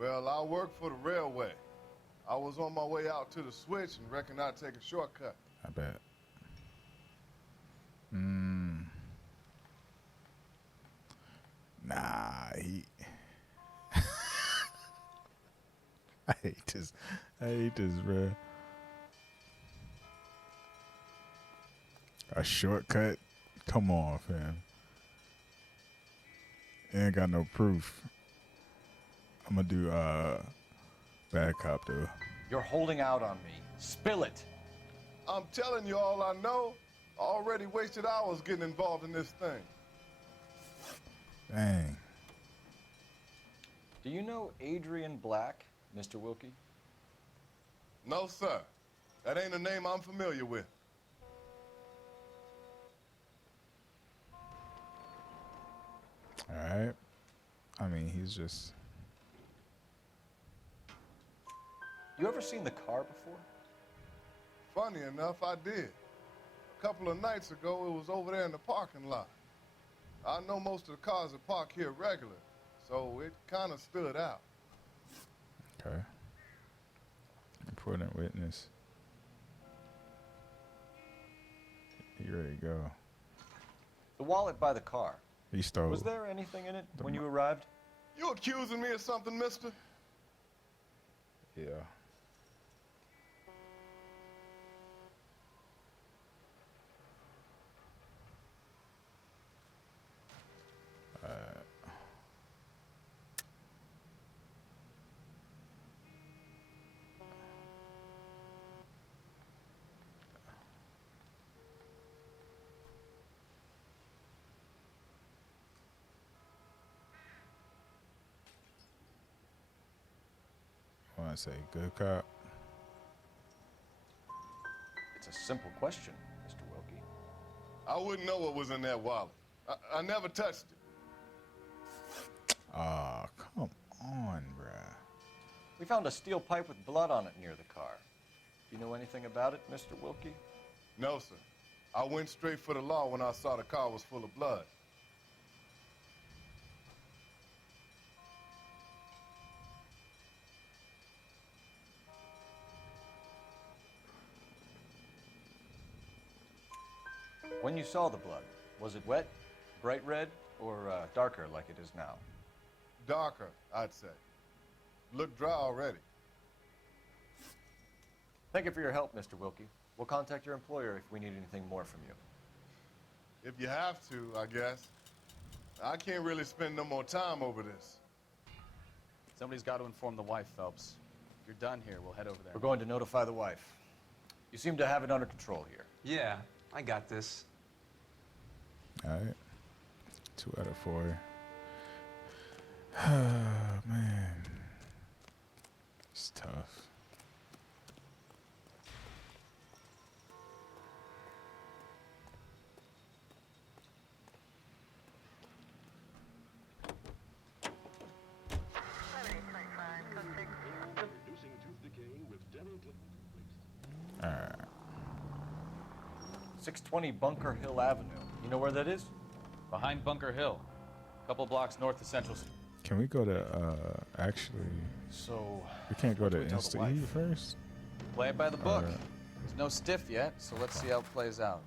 Well, I work for the railway. I was on my way out to the switch and reckoned I'd take a shortcut. I bet. Nah, he. I hate this, bro. A shortcut? Come on, fam. Ain't got no proof. I'm gonna do bad cop though. You're holding out on me. Spill it. I'm telling you all I know. Already wasted hours getting involved in this thing. Dang. Do you know Adrian Black, Mr. Wilkie? No, sir. That ain't a name I'm familiar with. All right. I mean, he's just. You ever seen the car before? Funny enough, I did. A couple of nights ago, it was over there in the parking lot. I know most of the cars are parked here regular, so it kind of stood out. Okay. Important witness. You ready to go? The wallet by the car. He stole. Was there anything in it when you arrived? You accusing me of something, mister? Yeah. I want to say good cop. It's a simple question, Mr. Wilkie. I wouldn't know what was in that wallet. I never touched it. Aw, come on, bruh. We found a steel pipe with blood on it near the car. Do you know anything about it, Mr. Wilkie? No, sir. I went straight for the law when I saw the car was full of blood. When you saw the blood, was it wet, bright red, or darker like it is now? Darker, I'd say. Look dry already. Thank you for your help, Mr. Wilkie. We'll contact your employer if we need anything more from you. If you have to, I guess. I can't really spend no more time over this. Somebody's got to inform the wife, Phelps. If you're done here, we'll head over there. We're going to notify the wife. You seem to have it under control here. Yeah, I got this. All right. 2 out of 4. Oh, man. It's tough. All right. 620 Bunker Hill Avenue. You know where that is? Behind Bunker Hill. A couple blocks north of Central. Can we go to, actually... So... We can't go to what do we tell the Insta E wife? first? Play it by the book. Or- There's no stiff yet, so let's see how it plays out.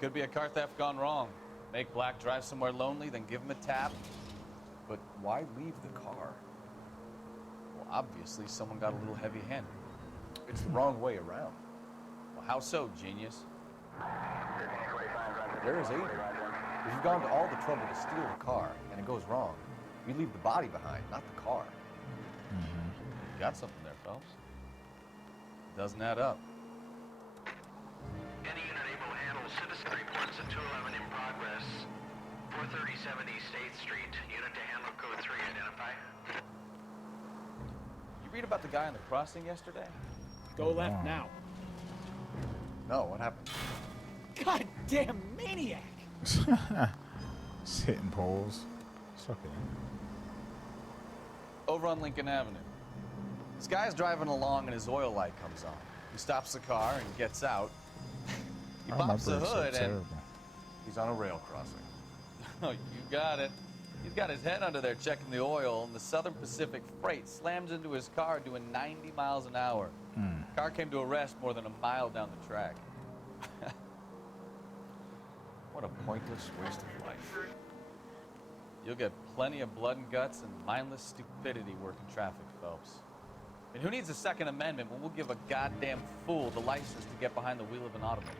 Could be a car theft gone wrong. Make Black drive somewhere lonely, then give him a tap. But why leave the car? Well, obviously, someone got a little heavy-handed. It's the wrong way around. Well, how so, genius? There is Adrian. If you've gone to all the trouble to steal the car and it goes wrong, you leave the body behind, not the car. You got something there, Phelps. Doesn't add up. Any unit able to handle citizen reports at 211 in progress. 437 East 8th Street. Unit to handle code 3. Identify. You read about the guy on the crossing yesterday? Go left now. No, what happened? Goddamn maniac! Just hitting poles. It's okay. Over on Lincoln Avenue. This guy's driving along and his oil light comes on. He stops the car and gets out. He Oh, my pops the brakes are hood and... terrible. He's on a rail crossing. Oh, you got it. He's got his head under there checking the oil, and the Southern Pacific Freight slams into his car doing 90 miles an hour. Car came to a rest more than a mile down the track. What a pointless waste of life. You'll get plenty of blood and guts and mindless stupidity working traffic, Phelps. And who needs a Second Amendment when we'll give a goddamn fool the license to get behind the wheel of an automobile?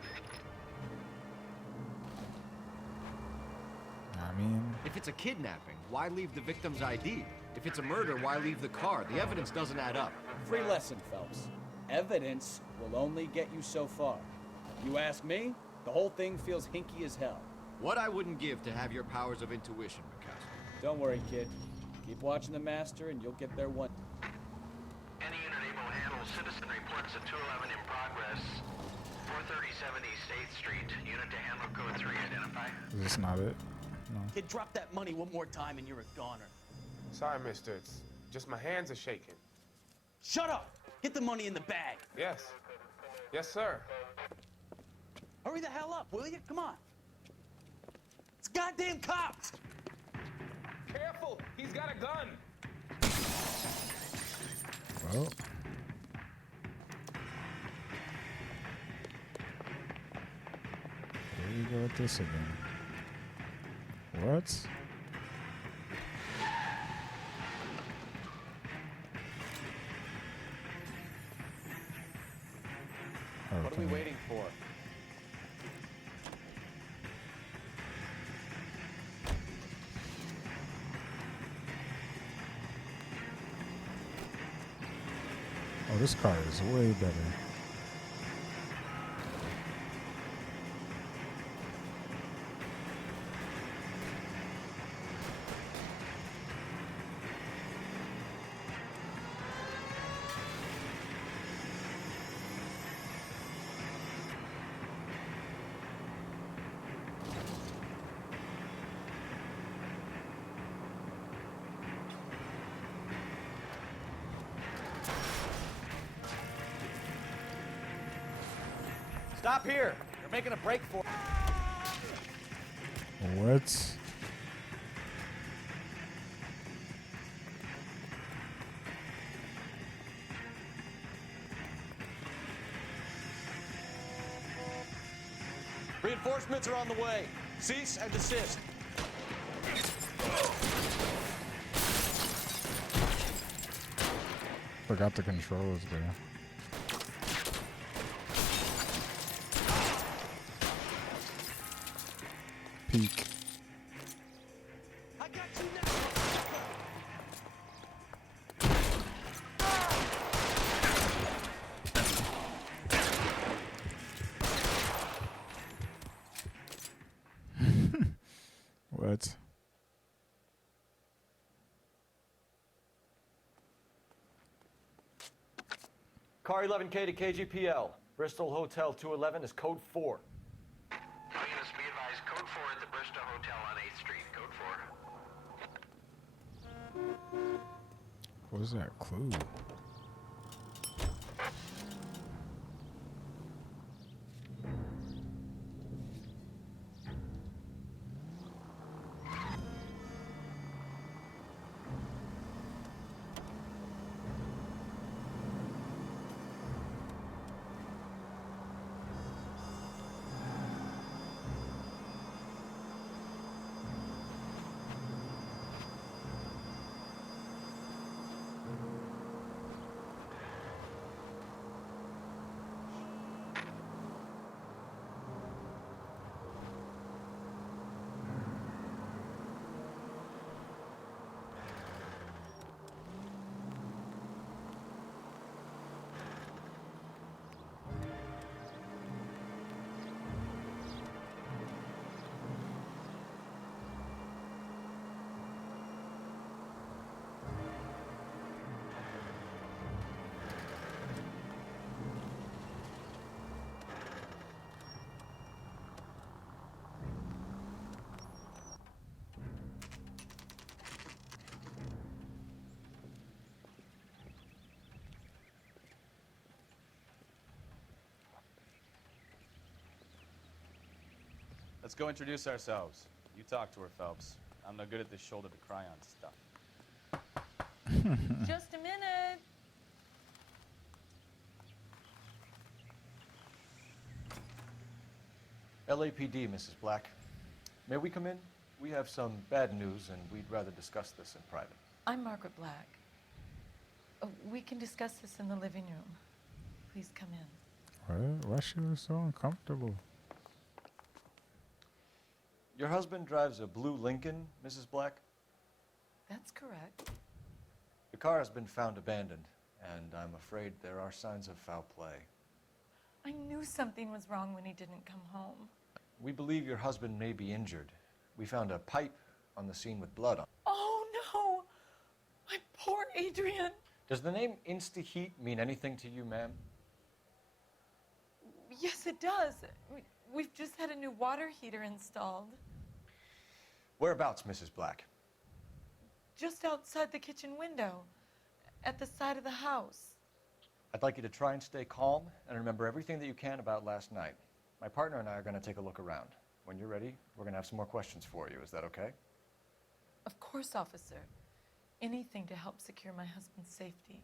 I mean... If it's a kidnapping, why leave the victim's ID? If it's a murder, why leave the car? The evidence doesn't add up. Free lesson, Phelps. Evidence will only get you so far. You ask me, the whole thing feels hinky as hell. What I wouldn't give to have your powers of intuition, Mikowski. Don't worry, kid. Keep watching the master and you'll get there one. Any unit able to handle citizen reports at 211 in progress. 437 East 8th Street. Unit to handle code 3. Identify. Is this not it? No. Kid, drop that money one more time and you're a goner. Sorry, mister. It's just my hands are shaking. Shut up! Get the money in the bag. Yes. Yes, sir. Hurry the hell up, will you? Come on. It's goddamn cops! Careful! He's got a gun! Well... Here we go with this again. What? What are we waiting for? Oh, this car is way better. Stop here. You're making a break for it. What? Reinforcements are on the way. Cease and desist. Forgot the controls there. Peek. What? Car 11K to KGPL. Bristol Hotel 211 is code 4. Units, be advised, code 4 at the Bristol Hotel on 8th Street. Code 4. What was that clue? Let's go introduce ourselves. You talk to her, Phelps. I'm no good at this shoulder to cry on stuff. Just a minute. LAPD, Mrs. Black. May we come in? We have some bad news, and we'd rather discuss this in private. I'm Margaret Black. We can discuss this in the living room. Please come in. What? Why she was so uncomfortable? Your husband drives a blue Lincoln, Mrs. Black? That's correct. The car has been found abandoned, and I'm afraid there are signs of foul play. I knew something was wrong when he didn't come home. We believe your husband may be injured. We found a pipe on the scene with blood on it. Oh no! My poor Adrian! Does the name InstaHeat mean anything to you, ma'am? Yes, it does. We've just had a new water heater installed. Whereabouts, Mrs. Black? Just outside the kitchen window, at the side of the house. I'd like you to try and stay calm and remember everything that you can about last night. My partner and I are going to take a look around. When you're ready, we're going to have some more questions for you. Is that okay? Of course, officer. Anything to help secure my husband's safety.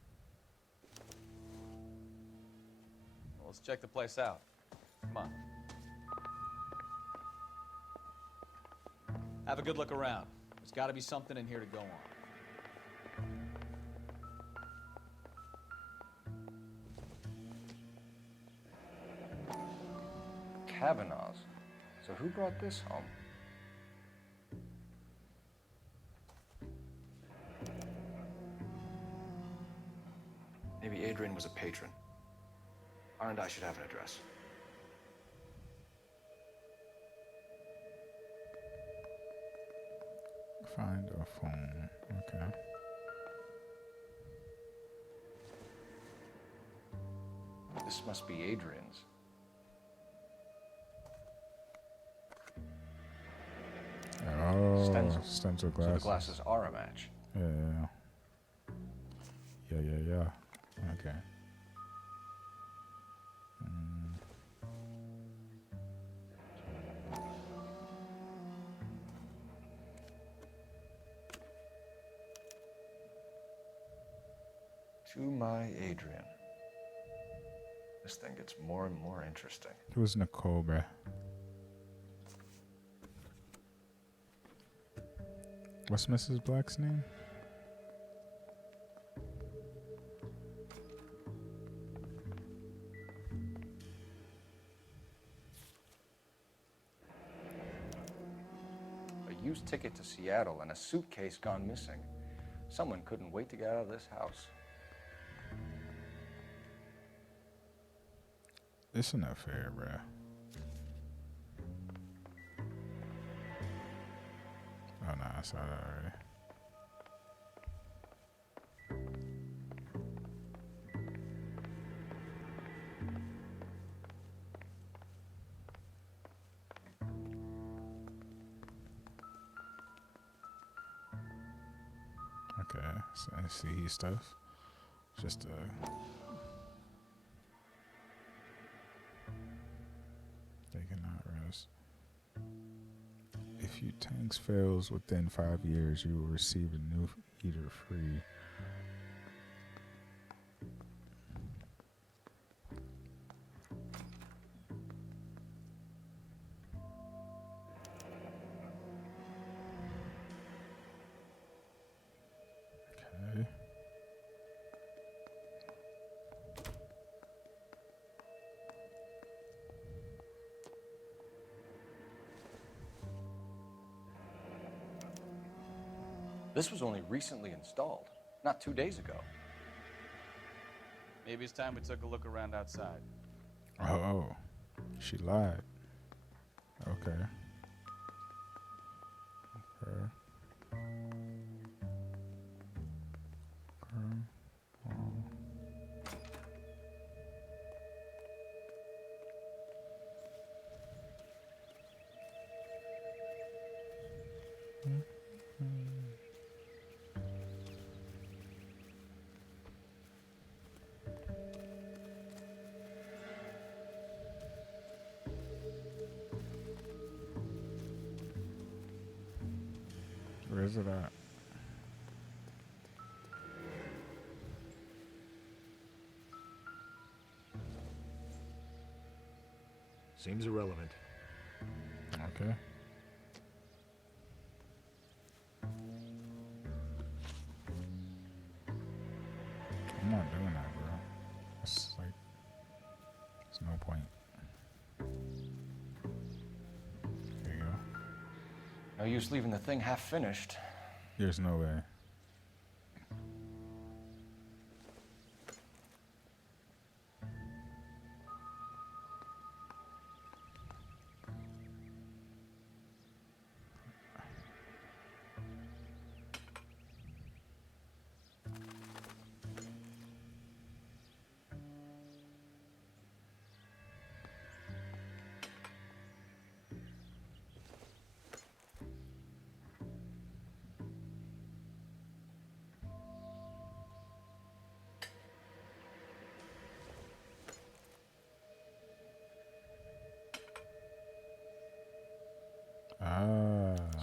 Well, let's check the place out. Come on. Have a good look around. There's got to be something in here to go on. Kavanaugh's. So who brought this home? Maybe Adrian was a patron. R&I should have an address. Find a phone. Okay. This must be Adrian's. Oh, Stencil. stencil So the glasses. glasses are a match. Yeah. Okay. To my Adrian. This thing gets more and more interesting. Who's Nicole, bruh? What's Mrs. Black's name? A used ticket to Seattle and a suitcase gone missing. Someone couldn't wait to get out of this house. It's enough fair, bruh. Oh no, I saw that already. Okay, so I see his stuff. Just they cannot rest. If your tanks fails within 5 years, you will receive a new heater free. Okay. This was only recently installed, not 2 days ago. Maybe it's time we took a look around outside. Oh, she lied. Okay. Okay. Where is it at? Seems irrelevant. Okay. I'm not doing that, bro. It's like, there's no point. There you go. No use leaving the thing half finished. There's no way.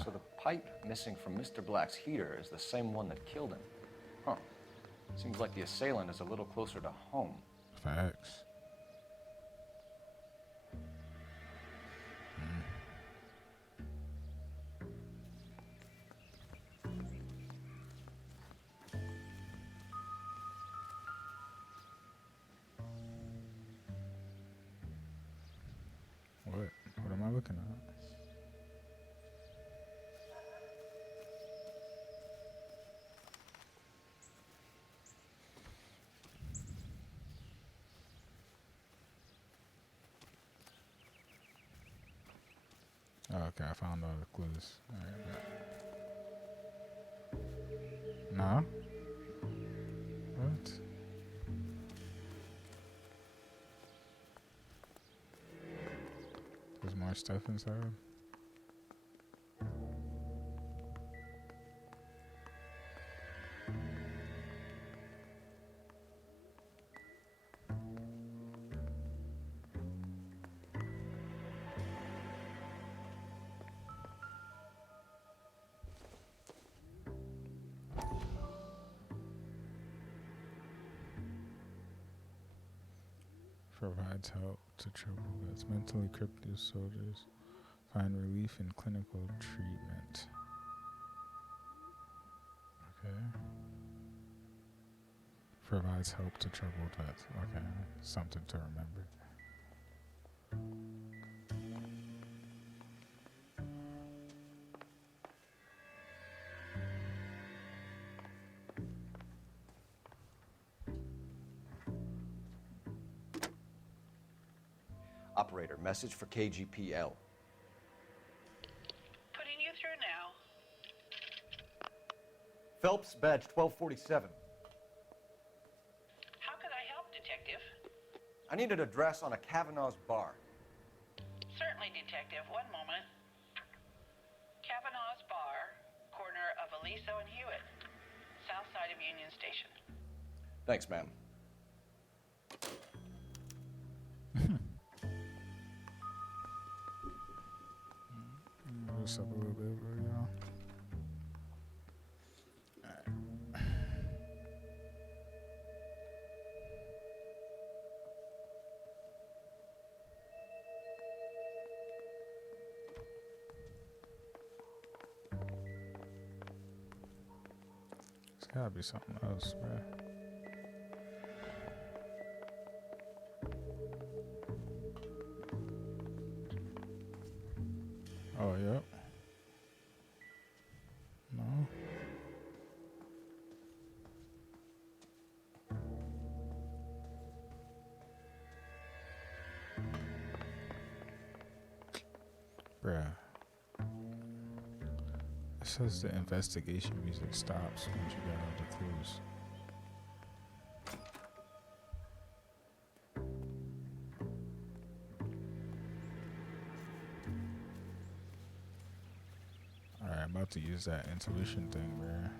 So the pipe missing from Mr. Black's heater is the same one that killed him. Huh. Seems like the assailant is a little closer to home. Facts. What am I looking at? Oh, okay, I found all the clues. Alright, no? What? There's more stuff inside? Provides help to trouble that's mentally crippled soldiers find relief in clinical treatment. Okay. Provides help to troubled vets. Okay, something to remember. Operator, message for KGPL. Putting you through now. Phelps, badge 1247. How could I help, Detective? I need an address on a Kavanaugh's bar. Certainly, Detective. One moment. Kavanaugh's Bar, corner of Aliso and Hewitt, south side of Union Station. Thanks, ma'am. This up a little bit, but y'all. It's gotta be something else, man. Oh, yep. No. Bruh. It says the investigation music stops once you get all the clues. Alright, I'm about to use that intuition thing, bruh.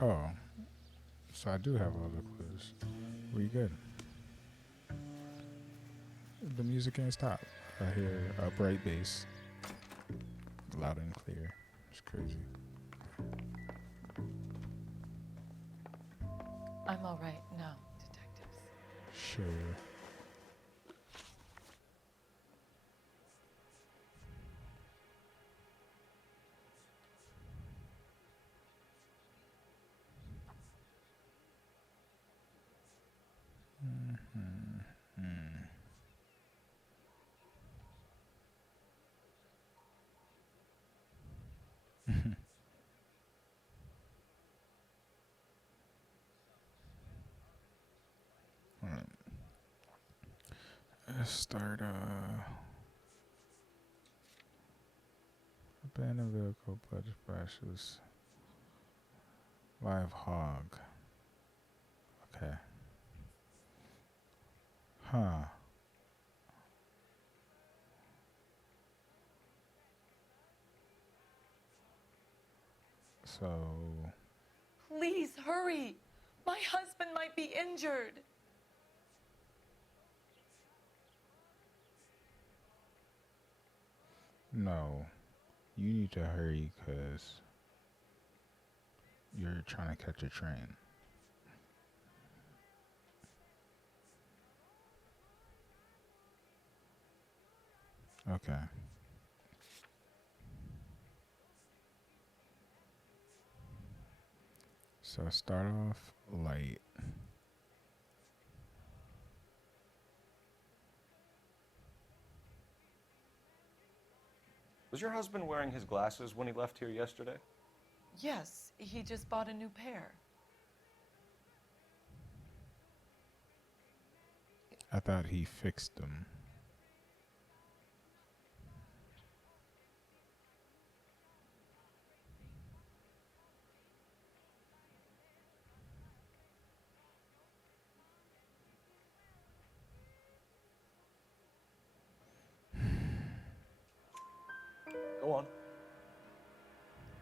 Oh, so I do have all the clues. We good. The music can't stop. I hear a bright bass, loud and clear. It's crazy. I'm all right now, detectives. Sure. Alright. Let's start abandoned vehicle, blood splashes. Live hog. Okay. Huh. So Please hurry. My husband might be injured. no, you need to hurry because you're trying to catch a train. Okay. So start off light. Was your husband wearing his glasses when he left here yesterday? Yes, he just bought a new pair. I thought he fixed them. Go on.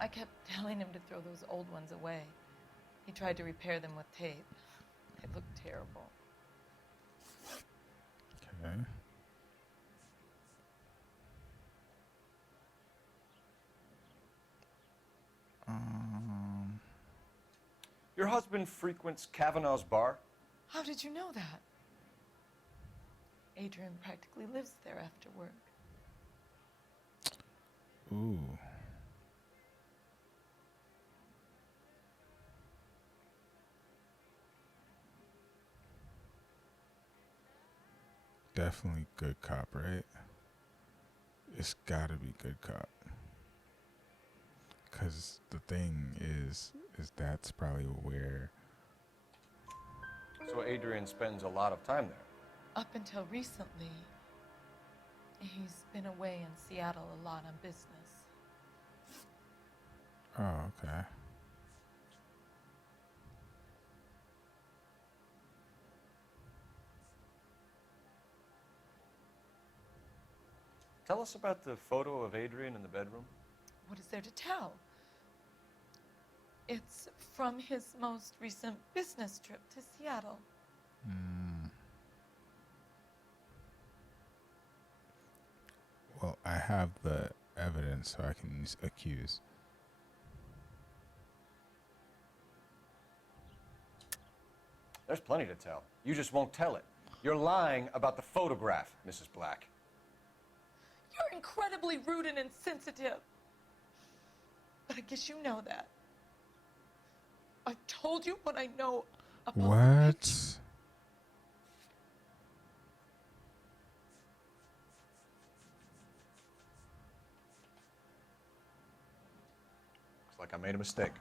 I kept telling him to throw those old ones away. He tried to repair them with tape. They looked terrible. Okay. Your husband frequents Kavanaugh's bar? How did you know that? Adrian practically lives there after work. Ooh. Definitely good cop, right? It's gotta be good cop. Cause the thing is that's probably where. So Adrian spends a lot of time there. Up until recently, he's been away in Seattle a lot on business. Oh, okay. Tell us about the photo of Adrian in the bedroom. What is there to tell? It's from his most recent business trip to Seattle. Well, I have the evidence, so I can accuse. There's plenty to tell. You just won't tell it. You're lying about the photograph, Mrs. Black. You're incredibly rude and insensitive. But I guess you know that. I've told you what I know about What? Looks like I made a mistake.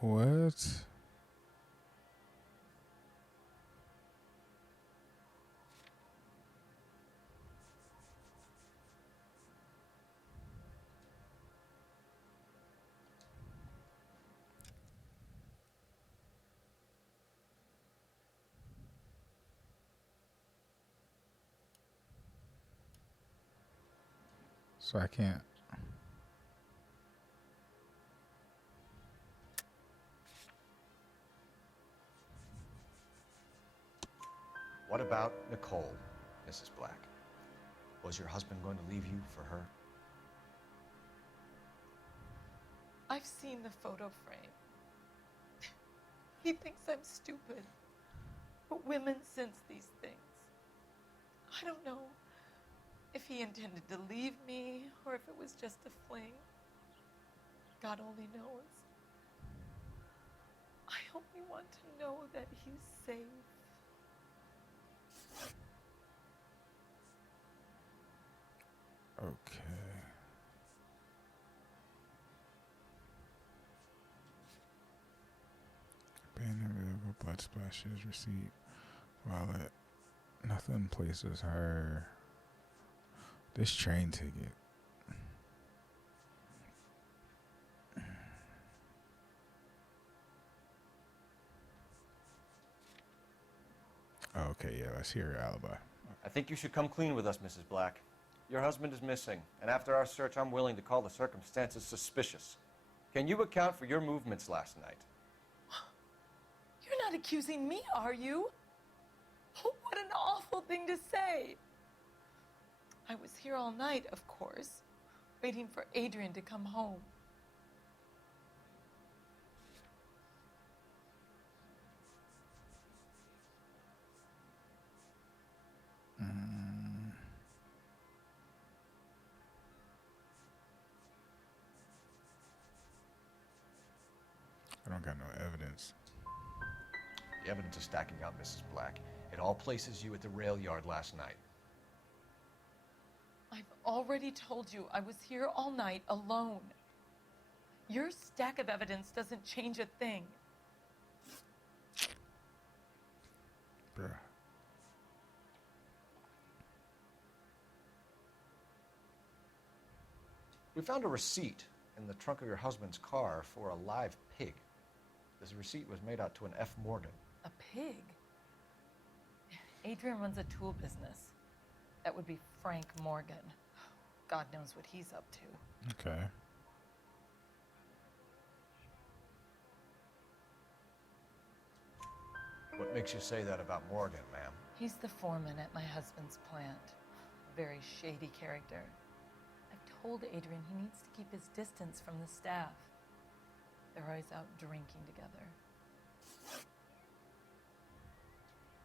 What? So I can't. What about Nicole, Mrs. Black? Was your husband going to leave you for her? I've seen the photo frame. He thinks I'm stupid. But women sense these things. I don't know if he intended to leave me or if it was just a fling. God only knows. I only want to know that he's safe. Okay. Being available, blood splashes, receipt, wallet. Nothing places her. This train ticket. Okay, yeah, let's hear your alibi. I think you should come clean with us, Mrs. Black. Your husband is missing, and after our search, I'm willing to call the circumstances suspicious. Can you account for your movements last night? You're not accusing me, are you? Oh, what an awful thing to say. I was here all night, of course, waiting for Adrian to come home. I don't got no evidence. The evidence is stacking up, Mrs. Black. It all places you at the rail yard last night. I've already told you I was here all night alone. Your stack of evidence doesn't change a thing. Bruh. We found a receipt in the trunk of your husband's car for a live pig. This receipt was made out to an F. Morgan. A pig? Adrian runs a tool business. That would be Frank Morgan. God knows what he's up to. Okay. What makes you say that about Morgan, ma'am? He's the foreman at my husband's plant. A very shady character. I've told Adrian he needs to keep his distance from the staff. they're always out drinking together.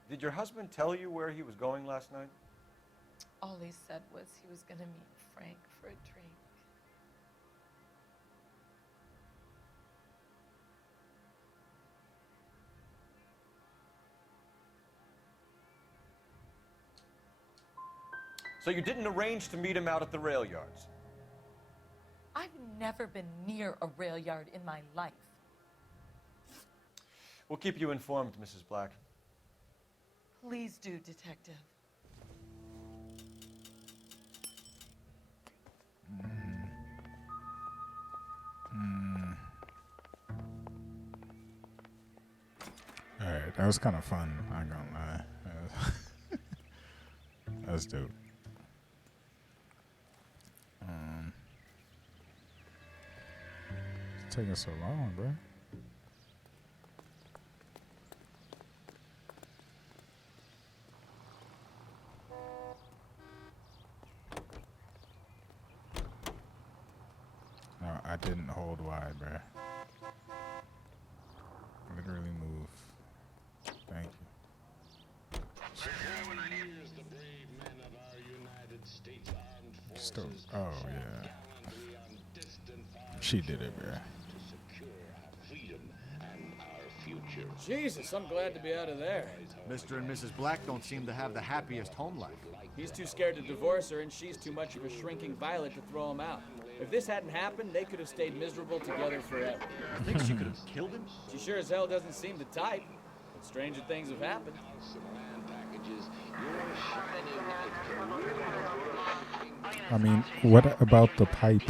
Did your husband tell you where he was going last night? All he said was he was going to meet Frank for a drink. So you didn't arrange to meet him out at the rail yards? I've never been near a rail yard in my life. We'll keep you informed, Mrs. Black. Please do, Detective. Alright, that was kind of fun, I ain't gonna lie. That's dope. It's taking so long, bro. No, I didn't hold wide, bro. Literally move. Thank you. Still, oh yeah. She did it, bro. Jesus, I'm glad to be out of there. Mr. and Mrs. Black don't seem to have the happiest home life. He's too scared to divorce her, and she's too much of a shrinking violet to throw him out. If this hadn't happened, they could have stayed miserable together forever. You think she could have killed him? She sure as hell doesn't seem the type. But stranger things have happened. I mean, what about the pipe?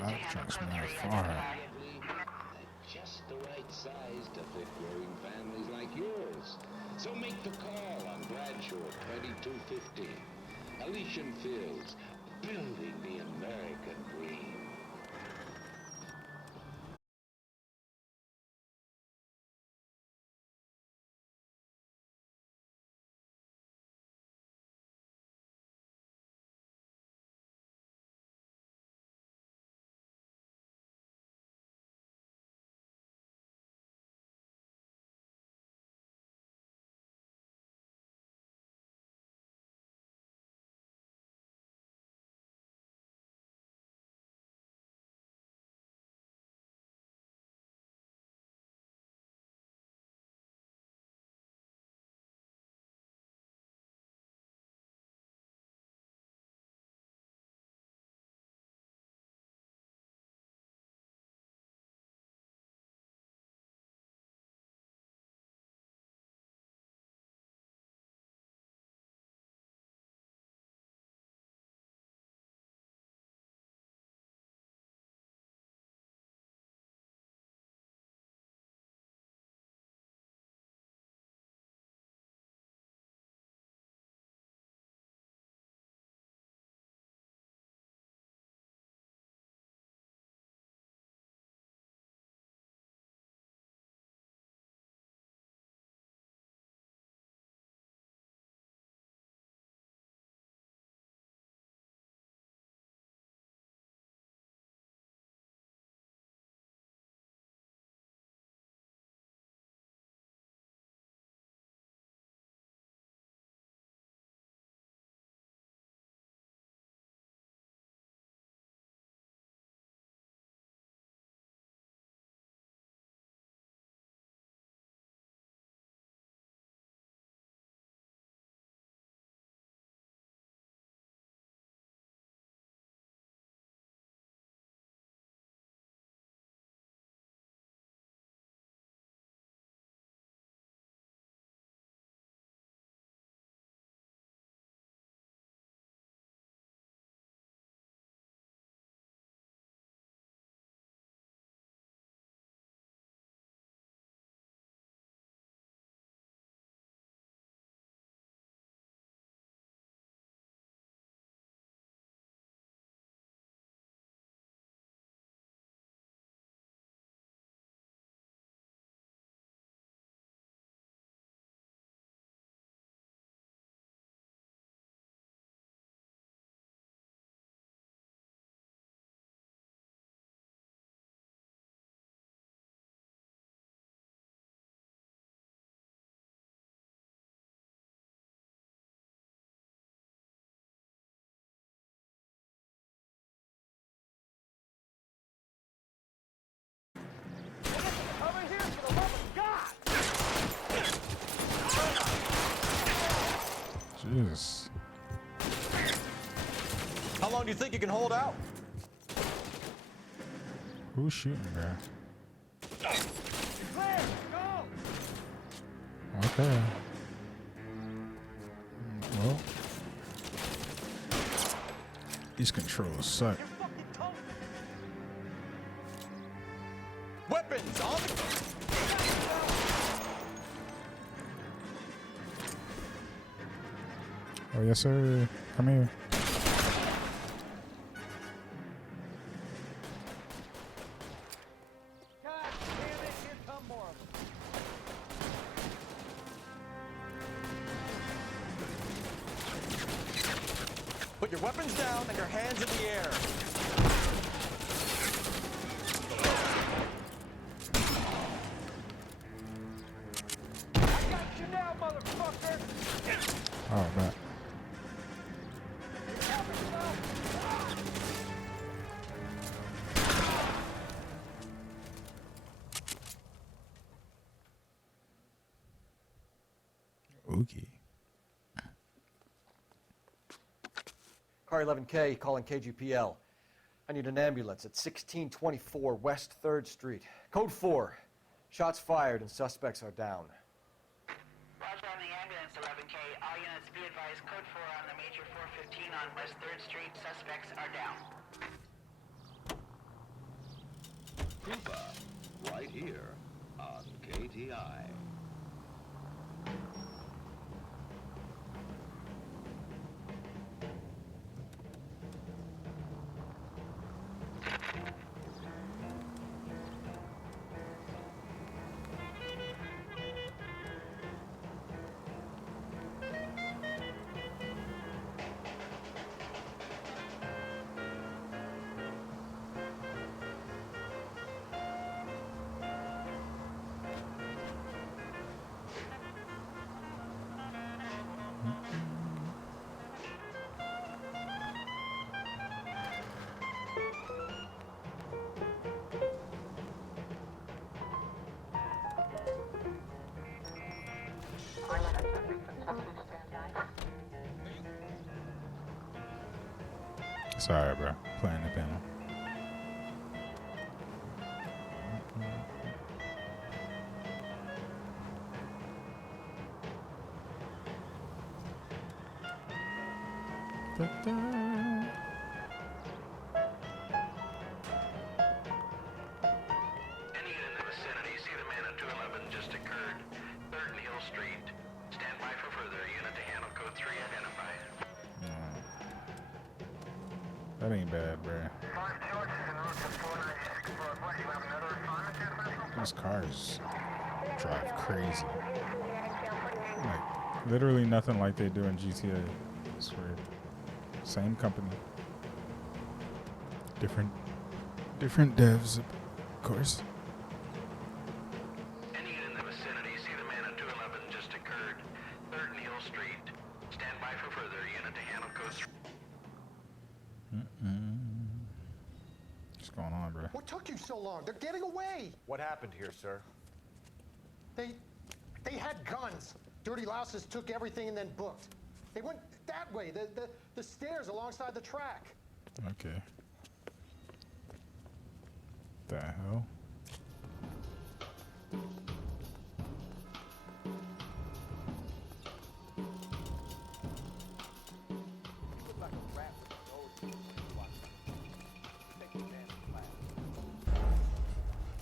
That truck's not far. Just the right size to fit growing families like yours. So make the call on Bradshaw 2215. Elysian Fields, building the American dream. Jesus. How long do you think you can hold out? Who's shooting, bro? Okay. Well, these controls suck. Weapons on the... Oh yes, sir. Come here. Put your weapons down and your hands in the air. I got you now, motherfucker! Oh, man. Okay. Car 11K calling KGPL. I need an ambulance at 1624 West 3rd Street. Code 4. Shots fired and suspects are down. Roger on the ambulance, 11K. All units be advised, code 4 on the major 415 on West 3rd Street. Suspects are down. Krupa, right here on KTI. Sorry, bro. Playing the piano. Any unit in the vicinity, see the man at 211 just occurred. 3rd Neal Street. Stand by for further. Unit to handle code 3 identified. That ain't bad, bro. These cars drive crazy. Like, literally nothing like they do in GTA. I swear. Same company. Different devs, of course. Any unit in the vicinity, see the man at 211 just occurred. 3rd Neal Street. Stand by for further. Unit to handle code 3. What's going on, bro? What took you so long? They're getting away. What happened here, sir? They had guns. Dirty louses took everything and then booked. They went that way, the stairs alongside the track. Okay. The hell?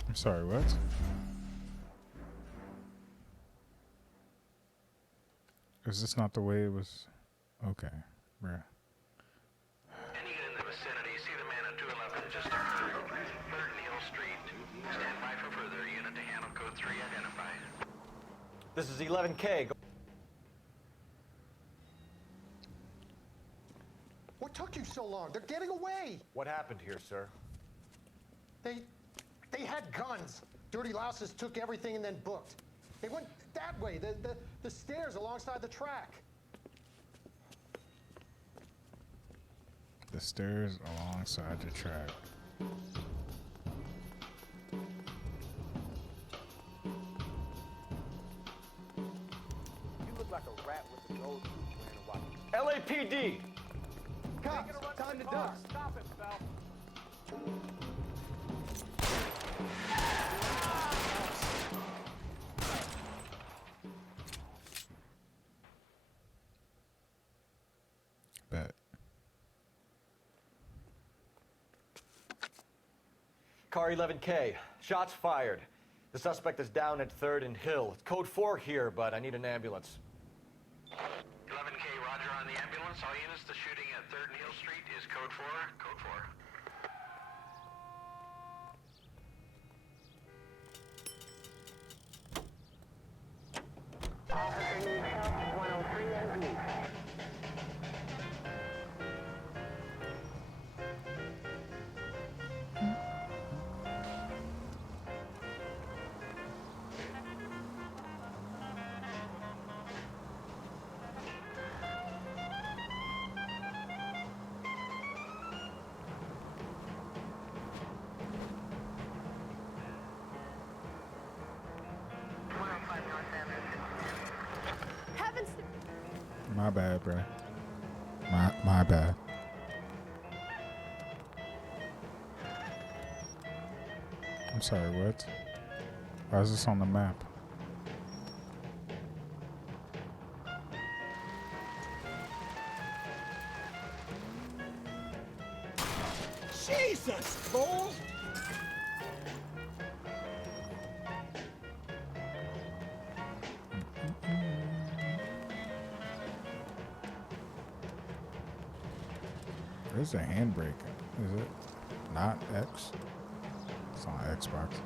I'm sorry, what? Is this not the way it was? Okay, bruh. Any unit in the vicinity, see the man at 211 just occurred. 3rd Neal Street. Stand by for further. Unit to handle code 3 identified. This is 11K. What took you so long? They're getting away. What happened here, sir? They had guns. Dirty louses took everything and then booked. They went that way, the stairs alongside the track. The stairs alongside the track. You look like a rat with a gold tooth wearing a watch. LAPD! Cops, time to duck. Stop it, Phelps. Bet. Car 11K, shots fired. The suspect is down at 3rd and Hill. It's code 4 here, but I need an ambulance. 11K, roger on the ambulance. All units, the shooting at 3rd and Hill Street is code 4. Code 4. Officer needs help, 103 and police. Heavens! My bad, bro. My bad. I'm sorry, what? Why is this on the map? Jesus, fool! Where's the handbrake? Is it not X? It's on Xbox.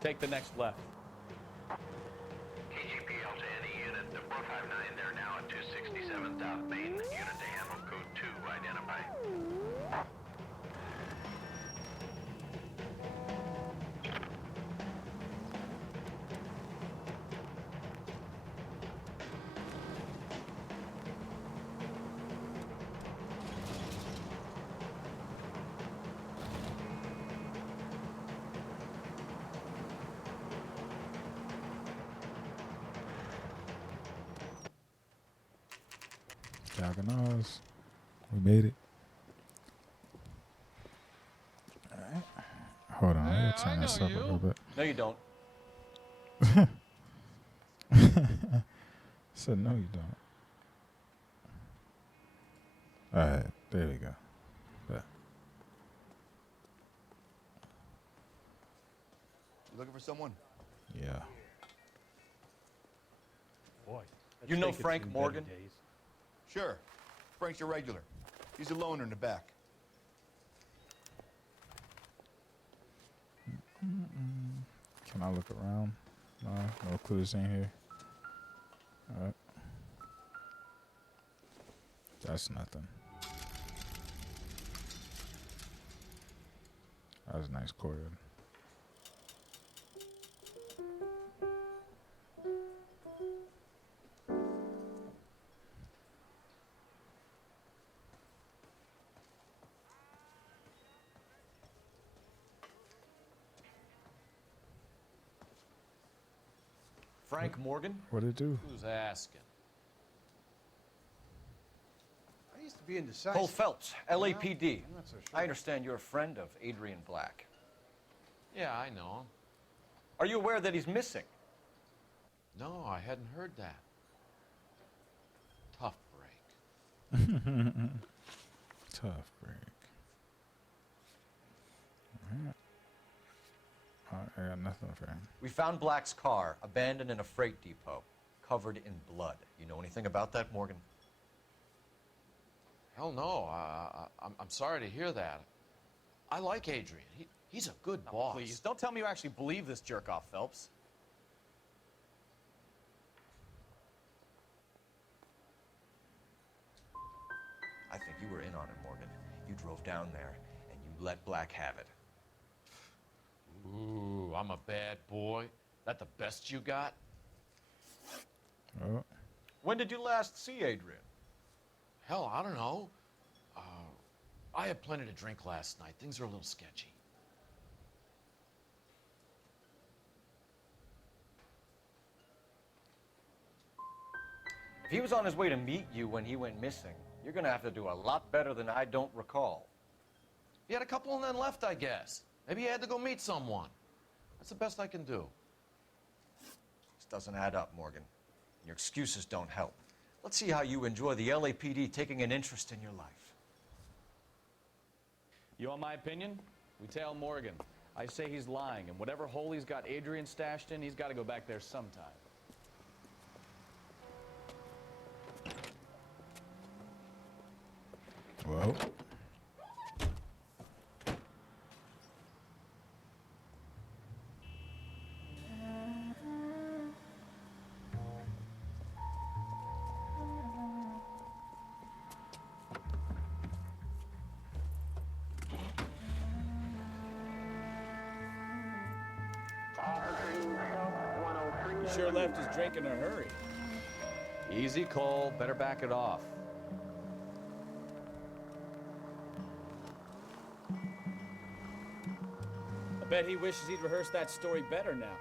Take the next left. KGPL to any unit. The 459, they're now at 267 South Main. Unit to handle code 2, identify. Diagonals. We made it. Alright. Hold on, let me turn this up a little bit. No, you don't. Said no, you don't. Alright, there we go. Bet. You looking for someone? Yeah. Boy. You know Frank Morgan? Sure. Frank's your regular. He's a loner in the back. Can I look around? No clues in here. Alright. That's nothing. That was a nice chord. Frank Morgan? What'd it do? Who's asking? I used to be indecisive. Cole Phelps, LAPD. I'm not so sure. I understand you're a friend of Adrian Black. Yeah, I know him. Are you aware that he's missing? No, I hadn't heard that. Tough break. Tough break. Alright. I got nothing for him. We found Black's car abandoned in a freight depot, covered in blood. You know anything about that, Morgan? Hell no. I'm sorry to hear that. I like Adrian. He's a good boss. Please, don't tell me you actually believe this jerk-off, Phelps. I think you were in on it, Morgan. You drove down there, and you let Black have it. Ooh, I'm a bad boy. That the best you got? Oh. When did you last see Adrian? Hell, I don't know. I had plenty to drink last night. Things are a little sketchy. he was on his way to meet you when he went missing, you're gonna have to do a lot better than I don't recall. He had a couple and then left, I guess. Maybe he had to go meet someone. That's the best I can do. This doesn't add up, Morgan. Your excuses don't help. Let's see how you enjoy the LAPD taking an interest in your life. You want my opinion? We tail Morgan. I say he's lying, and whatever hole he's got Adrian stashed in, he's got to go back there sometime. Well. He sure left his drink in a hurry. Easy, Cole. Better back it off. I bet he wishes he'd rehearsed that story better now.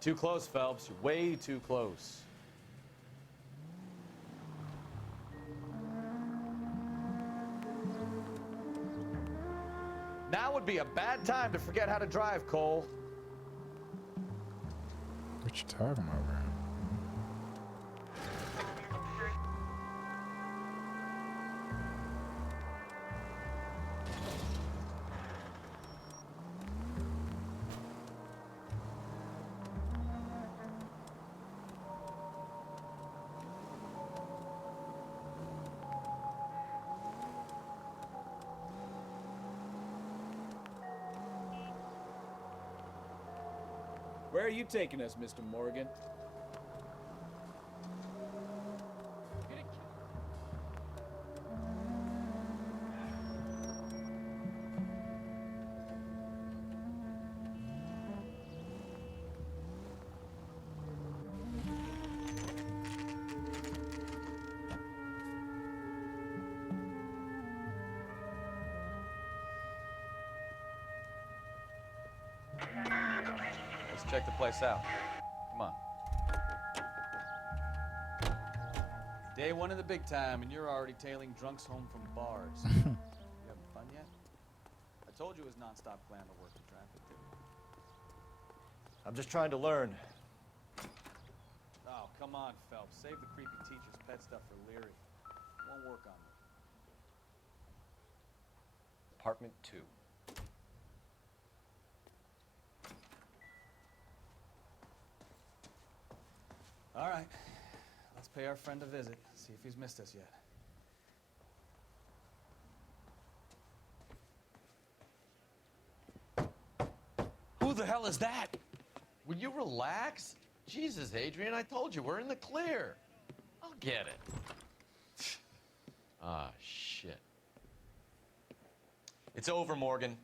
Too close, Phelps. You're way too close. Now would be a bad time to forget how to drive, Cole. What you talking about, man? Where are you taking us, Mr. Morgan? Let's check the place out. Come on. Day one of the big time, and you're already tailing drunks home from bars. You having fun yet? I told you it was nonstop glamour work in traffic, didn't I? I'm just trying to learn. Oh, come on, Phelps. Save the creepy teacher's pet stuff for Leary. It won't work on me. Apartment 2. All right. Let's pay our friend a visit. See if he's missed us yet. Who the hell is that? Will you relax? Jesus, Adrian, I told you, we're in the clear. I'll get it. Ah, shit. It's over, Morgan.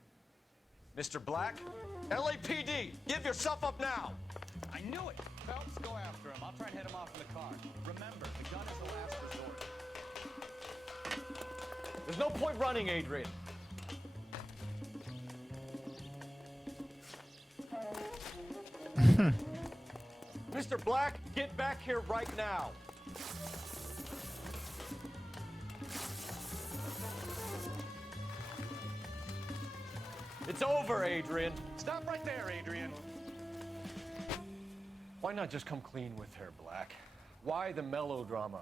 Mr. Black, LAPD, give yourself up now. I knew it! Phelps, go after him. I'll try and head him off in the car. Remember, the gun is the last resort. There's no point running, Adrian. Mr. Black, get back here right now. It's over, Adrian. Stop right there, Adrian. Why not just come clean with her, Black? Why the melodrama?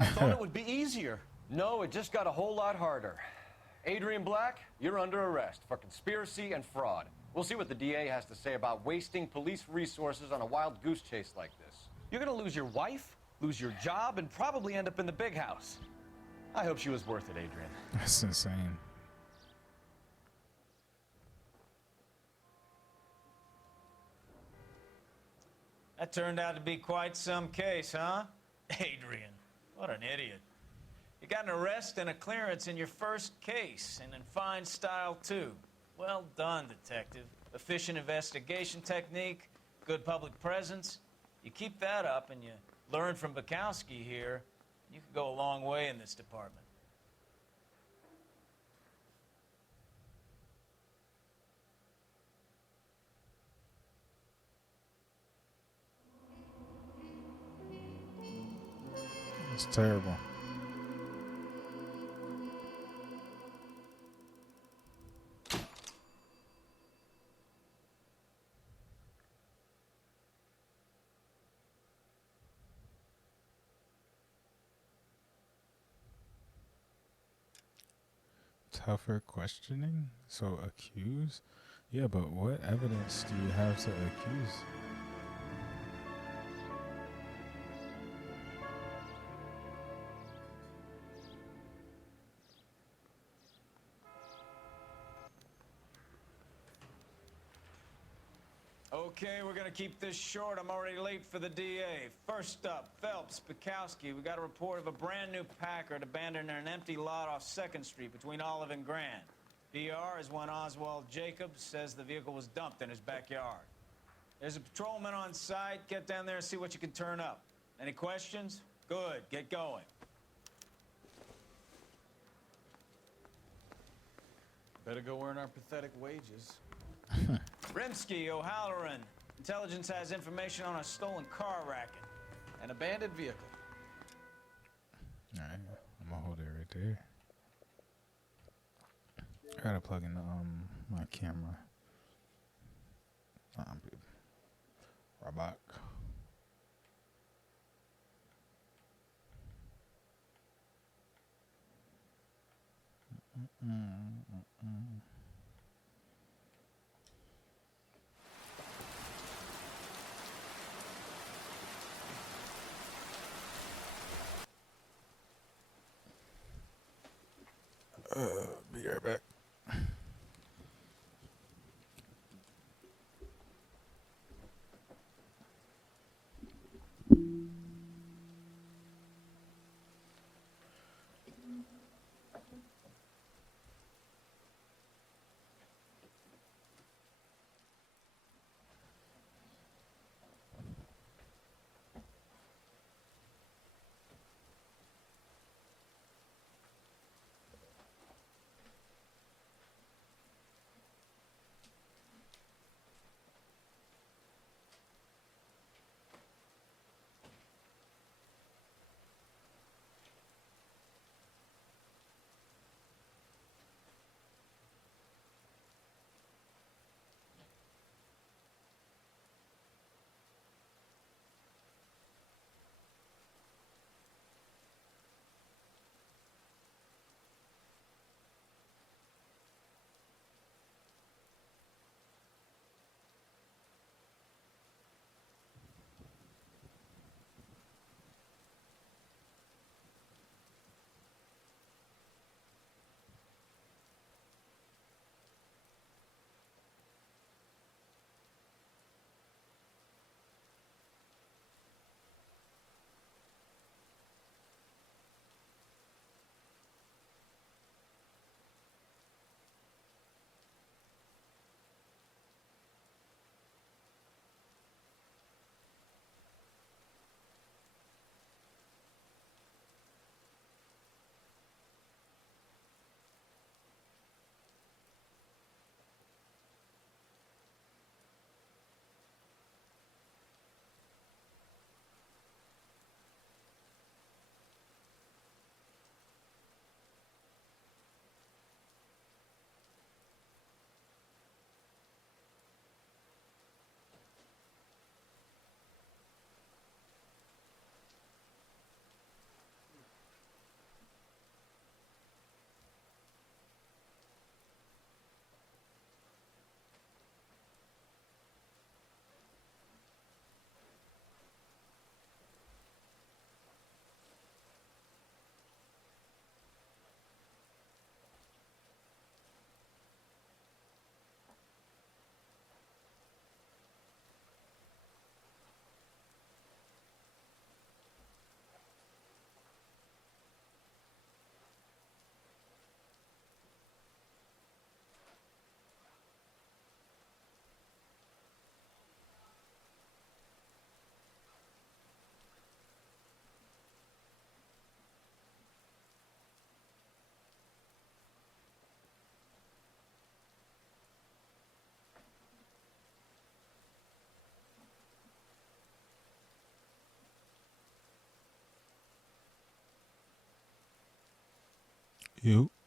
I thought it would be easier. No, it just got a whole lot harder. Adrian Black, you're under arrest for conspiracy and fraud. We'll see what the DA has to say about wasting police resources on a wild goose chase like this. You're gonna lose your wife, lose your job, and probably end up in the big house. I hope she was worth it, Adrian. That's insane. That turned out to be quite some case, huh? Adrian, what an idiot. You got an arrest and a clearance in your first case, and in fine style, too. Well done, detective. Efficient investigation technique, good public presence. You keep that up and you learn from Bukowski here, you could go a long way in this department. It's terrible. Tougher questioning? So accuse? Yeah, but what evidence do you have to accuse? Okay, we're gonna keep this short. I'm already late for the DA. First up, Phelps, Bukowski. We got a report of a brand new Packard abandoned in an empty lot off 2nd Street between Olive and Grand. PR is one Oswald Jacobs says the vehicle was dumped in his backyard. There's a patrolman on site. Get down there and see what you can turn up. Any questions? Good, get going. Better go earn our pathetic wages. Rimsky, O'Halloran. Intelligence has information on a stolen car racket. An abandoned vehicle. Alright, I'm gonna hold it right there. I gotta plug in my camera. Rabak. Be right back.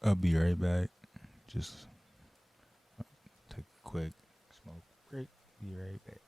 I'll be right back. Just take a quick smoke break. Be right back.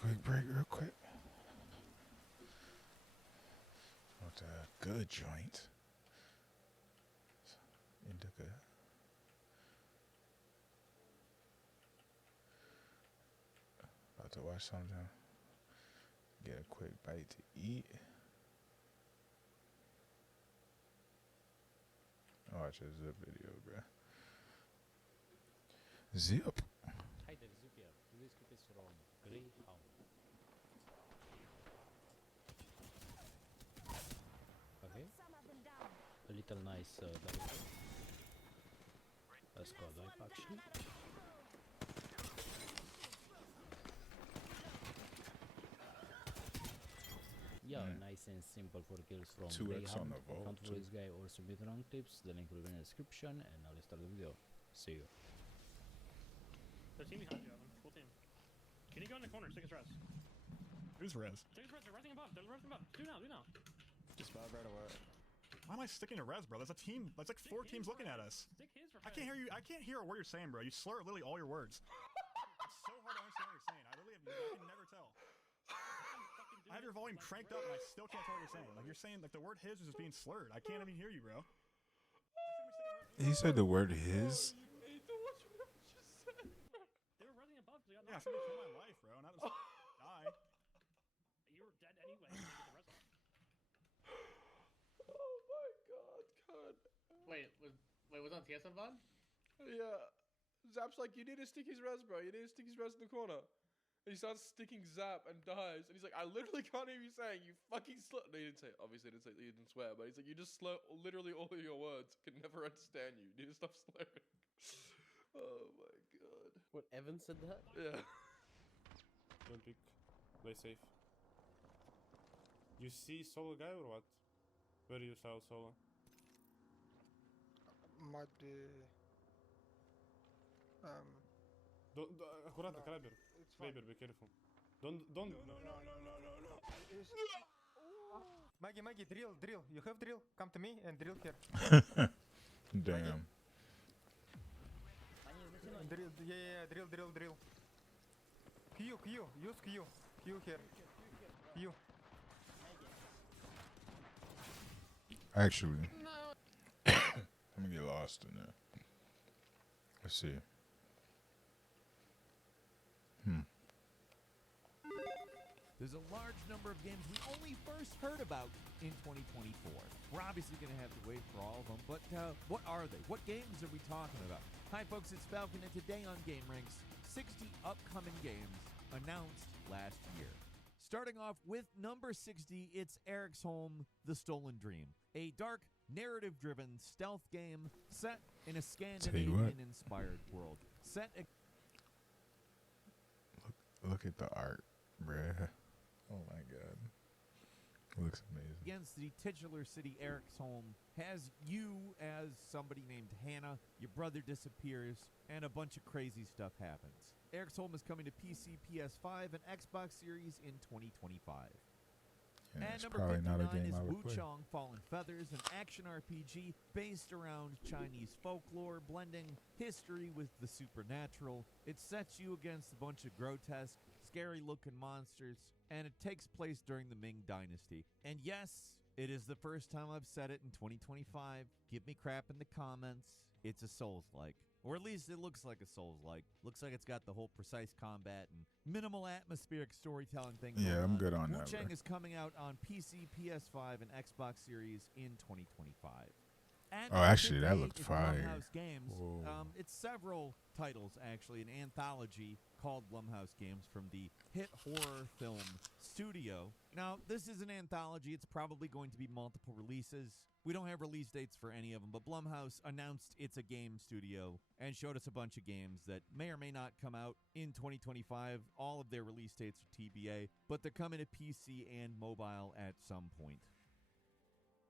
quick break real quick. What's a good joint? Indica. About to watch something. Get a quick bite to eat. Watch a Zip video, bruh. Zip. Hi there, Zip here. Today's clip is from Greyhound. Okay. A little nice double kill. A squad wipe actually. Yeah, nice and simple for kills from 2x on Greyhound. the vault, Can't follow this guy or submit wrong tips. The link will be in the description. And now let's start the video. See you. The team behind you, Evan. Full team. Can you go in the corner? Take his res. Who's res? Take his res. They're resing above. They're resing above. Do now. Do now. Just about right away. Why am I sticking to res, bro? There's a team. That's like 4 teams looking at us. Stick his for I can't hear you. I can't hear a word you're saying, bro. You slur literally all your words. It's so hard to understand what you're saying. I literally I can never tell. I have your volume cranked up and I still can't tell what you're saying. Like you're saying, like the word his is just being slurred. I can't even hear you, bro. He said the word his. They were running above. So Yeah, somebody kill my life, bro. Not just die. You were dead anyway. You get the res off. Oh my god. Wait, was on TSM VOD? Yeah. Zap's like, you need to stick his res, bro. You need to stick his res in the corner. And he starts sticking Zap and dies. And he's like, I literally can't hear you saying, you fucking slur. No, he didn't say it. Obviously, he didn't swear. But he's like, you just slur literally all of your words. Can never understand you. You need to stop slurring. Oh my god. What, Evan said that? Yeah. Don't pick. Play safe. You see solo guy or what? Where you saw solo? Might be. Аккуратно, Крабер. Крабер, be careful. Don't. No. Maggie, drill. You have drill? Come to me and drill here. Damn. Drill. Q. Use Q. Q here. Q. Actually, let me get lost in there. Let's see. There's a large number of games we only first heard about in 2024. We're obviously going to have to wait for all of them, but what are they? What games are we talking about? Hi, folks, it's Falcon, and today on GameRanks, 60 upcoming games announced last year. Starting off with number 60, it's Eric's Home, The Stolen Dream, a dark, narrative-driven stealth game set in a Scandinavian-inspired world. Look at the art, bruh. Oh my god. It looks amazing. Against the titular city, Eric's Home has you as somebody named Hannah, your brother disappears, and a bunch of crazy stuff happens. Eric's Home is coming to PC, PS5, and Xbox Series in 2025. Yeah, and it's number probably 59 not a game is I would Wu play. Chong Fallen Feathers, an action RPG based around Chinese folklore, blending history with the supernatural. It sets you against a bunch of grotesque, scary-looking monsters, and it takes place during the Ming Dynasty. And yes, it is the first time I've said it in 2025. Give me crap in the comments. It's a Souls-like. Or at least it looks like a Souls-like. Looks like it's got the whole precise combat and minimal atmospheric storytelling thing going Yeah, I'm good on that, Wu Chang bro. is coming out on PC, PS5, and Xbox Series in 2025. At Oh, actually, that 58 looked is fire. Blumhouse Games. Whoa. It's several titles, actually, an anthology called Blumhouse Games from the hit horror film studio. Now, this is an anthology. It's probably going to be multiple releases. We don't have release dates for any of them, but Blumhouse announced it's a game studio and showed us a bunch of games that may or may not come out in 2025. All of their release dates are TBA, but they're coming to PC and mobile at some point.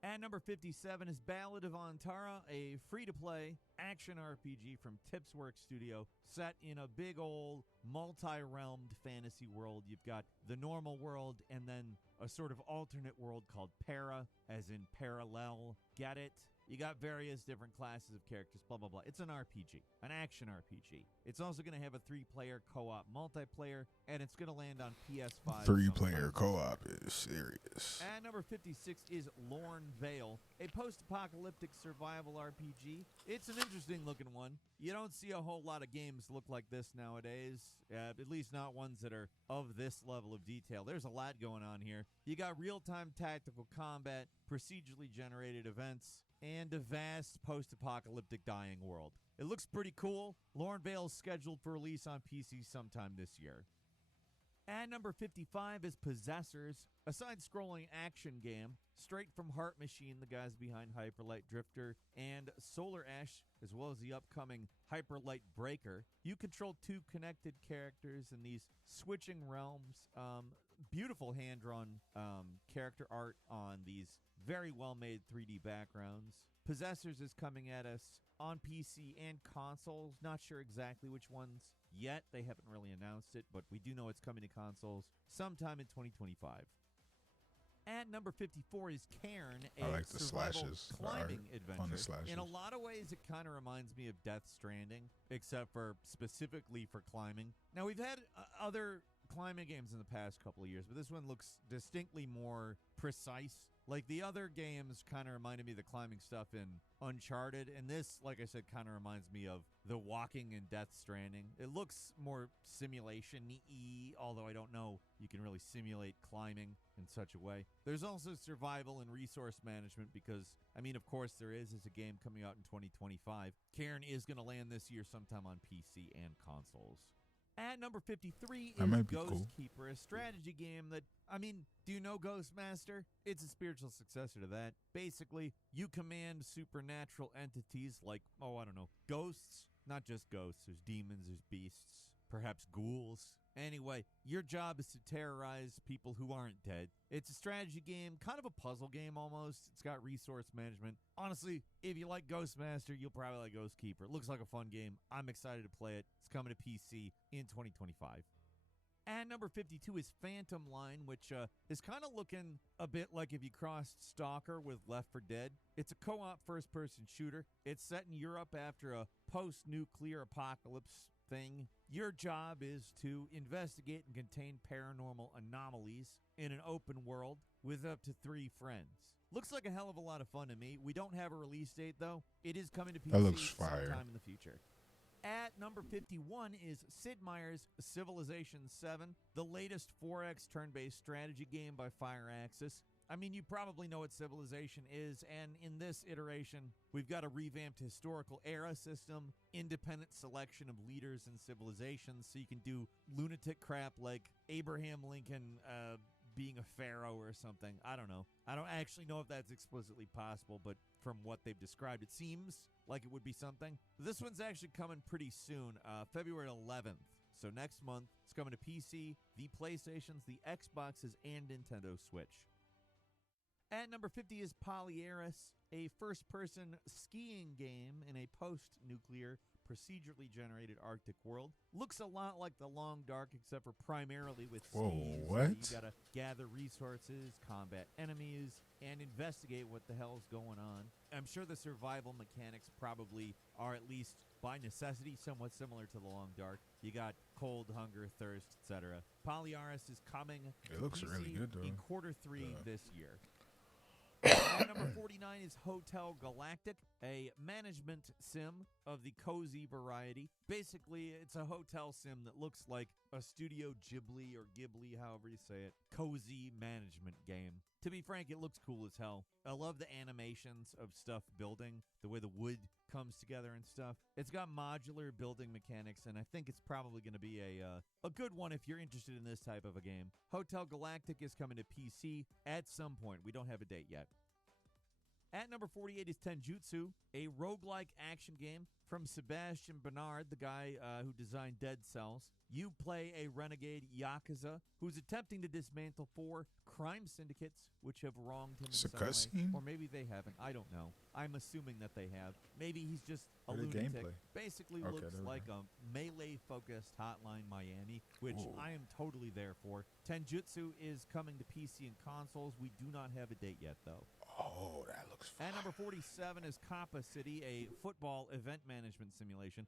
At number 57 is Ballad of Antara, a free-to-play action RPG from Tipsworks Studio set in a big old multi-realmed fantasy world. You've got the normal world and then a sort of alternate world called Para, as in parallel. Get it? You got various different classes of characters, blah, blah, blah. It's an RPG, an action RPG. It's also going to have a 3-player co-op multiplayer, and it's going to land on PS5. 3-player co-op is serious. And number 56 is Lorne Vale, a post-apocalyptic survival RPG. It's an interesting looking one. You don't see a whole lot of games look like this nowadays, at least not ones that are of this level of detail. There's a lot going on here. You got real-time tactical combat, procedurally generated events, and a vast post-apocalyptic dying world. It looks pretty cool. Lorne Vale is scheduled for release on PC sometime this year. At number 55 is Possessors, a side-scrolling action game straight from Heart Machine, the guys behind Hyper Light Drifter and Solar Ash, as well as the upcoming Hyper Light Breaker. You control 2 connected characters in these switching realms. Beautiful hand-drawn character art on these very well-made 3D backgrounds. Possessors is coming at us on PC and consoles. Not sure exactly which ones yet. They haven't really announced it, but we do know it's coming to consoles sometime in 2025. At number 54 is Cairn, a I like the survival slashes. climbing On adventure. the slashes. In a lot of ways, it kind of reminds me of Death Stranding, except for specifically for climbing. Now, we've had other climbing games in the past couple of years, but this one looks distinctly more precise. Like the other games kind of reminded me of the climbing stuff in Uncharted, and this, like I said, kind of reminds me of the walking in Death Stranding. It looks more simulation-y, although I don't know you can really simulate climbing in such a way. There's also survival and resource management because, I mean, of course there is. It's a game coming out in 2025. Cairn is going to land this year sometime on PC and consoles. At number 53 That is might be Ghost cool. Keeper, a strategy game that, I mean, do you know Ghostmaster? It's a spiritual successor to that. Basically, you command supernatural entities like, oh, I don't know, ghosts. Not just ghosts. There's demons, there's beasts, perhaps ghouls. Anyway, your job is to terrorize people who aren't dead. It's a strategy game, kind of a puzzle game almost. It's got resource management. Honestly, if you like Ghostmaster, you'll probably like Ghost Keeper. It looks like a fun game. I'm excited to play it. It's coming to PC in 2025. And number 52 is Phantom Line, which is kind of looking a bit like if you crossed Stalker with Left 4 Dead. It's a co-op first-person shooter. It's set in Europe after a post-nuclear apocalypse thing. Your job is to investigate and contain paranormal anomalies in an open world with up to 3 friends. Looks like a hell of a lot of fun to me. We don't have a release date, though. It is coming to PC That looks fire. sometime in the future. At number 51 is Sid Meier's Civilization 7, the latest 4X turn-based strategy game by Firaxis. I mean, you probably know what Civilization is, and in this iteration, we've got a revamped historical era system, independent selection of leaders and civilizations, so you can do lunatic crap like Abraham Lincoln being a pharaoh or something. I don't know. I don't actually know if that's explicitly possible, but from what they've described, it seems like it would be something. This one's actually coming pretty soon, February 11th. So next month, it's coming to PC, the PlayStations, the Xboxes, and Nintendo Switch. At number 50 is Polyaris, a first-person skiing game in a post-nuclear, procedurally generated Arctic world. Looks a lot like The Long Dark, except for primarily with skis. Whoa, what? You gotta gather resources, combat enemies, and investigate what the hell's going on. I'm sure the survival mechanics probably are, at least by necessity, somewhat similar to The Long Dark. You got cold, hunger, thirst, etc. Polyaris is coming It looks to really PC good, though. in Q3 this year. At number 49 is Hotel Galactic, a management sim of the cozy variety. Basically, it's a hotel sim that looks like a Studio Ghibli or Ghibli, however you say it, cozy management game. To be frank, it looks cool as hell. I love the animations of stuff building, the way the wood comes together and stuff. It's got modular building mechanics, and I think it's probably going to be a good one if you're interested in this type of a game. Hotel Galactic is coming to PC at some point. We don't have a date yet. At number 48 is Tenjutsu, a roguelike action game from Sebastian Bernard, the guy who designed Dead Cells. You play a renegade Yakuza who's attempting to dismantle 4 crime syndicates which have wronged him in It's a some way. cutscene? Or maybe they haven't. I don't know. I'm assuming that they have. Maybe he's just a What are the lunatic. gameplay? Basically Okay, looks there we like a melee-focused Hotline Miami, which Ooh. I am totally there for. Tenjutsu is coming to PC and consoles. We do not have a date yet, though. Oh, that looks fun. At number 47 is Kappa City, a football event management simulation.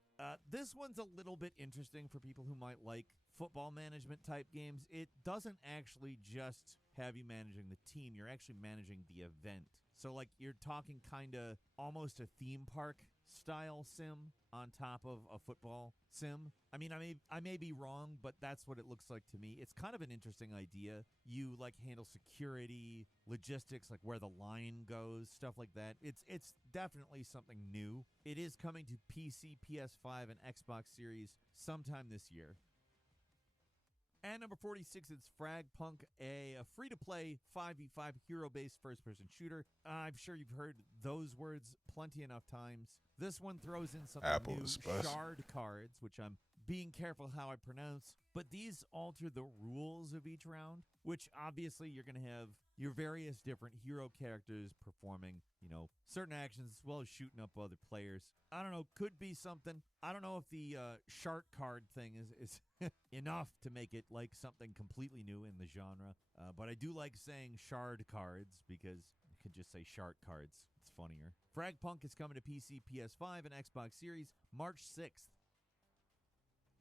This one's a little bit interesting for people who might like football management type games. It doesn't actually just have you managing the team. You're actually managing the event. So, like, you're talking kind of almost a theme park style sim on top of a football sim. I mean, I may be wrong, but that's what it looks like to me. It's kind of an interesting idea. You like handle security, logistics, like where the line goes, stuff like that. It's definitely something new. It is coming to PC, PS5, and Xbox Series sometime this year. And number 46 is Fragpunk, a free-to-play 5v5 hero-based first-person shooter. I'm sure you've heard those words plenty enough times. This one throws in some Apple new is bust. shard cards, which I'm being careful how I pronounce. But these alter the rules of each round, which obviously you're going to have your various different hero characters performing, certain actions as well as shooting up other players. I don't know, could be something. I don't know if the shark card thing is enough to make it like something completely new in the genre. But I do like saying shard cards because you could just say shark cards. It's funnier. Fragpunk is coming to PC, PS5, and Xbox Series March 6th.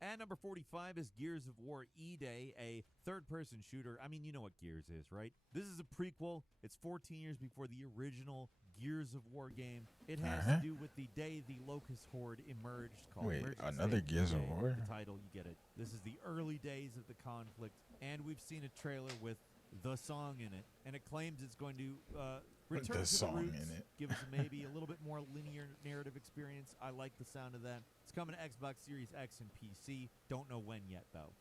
At number 45 is Gears of War E-Day, a third-person shooter. I mean, you know what Gears is, right? This is a prequel. It's 14 years before the original Gears of War game. It has to do with the day the Locust Horde emerged, called Wait, Emergence another Day Gears of E-Day. War? The title, you get it. This is the early days of the conflict, and we've seen a trailer with the song in it, and it claims it's going to return The to song the roots, in it. give us maybe a little bit more linear narrative experience. I like the sound of that. It's coming to Xbox Series X and PC. Don't know when yet, though.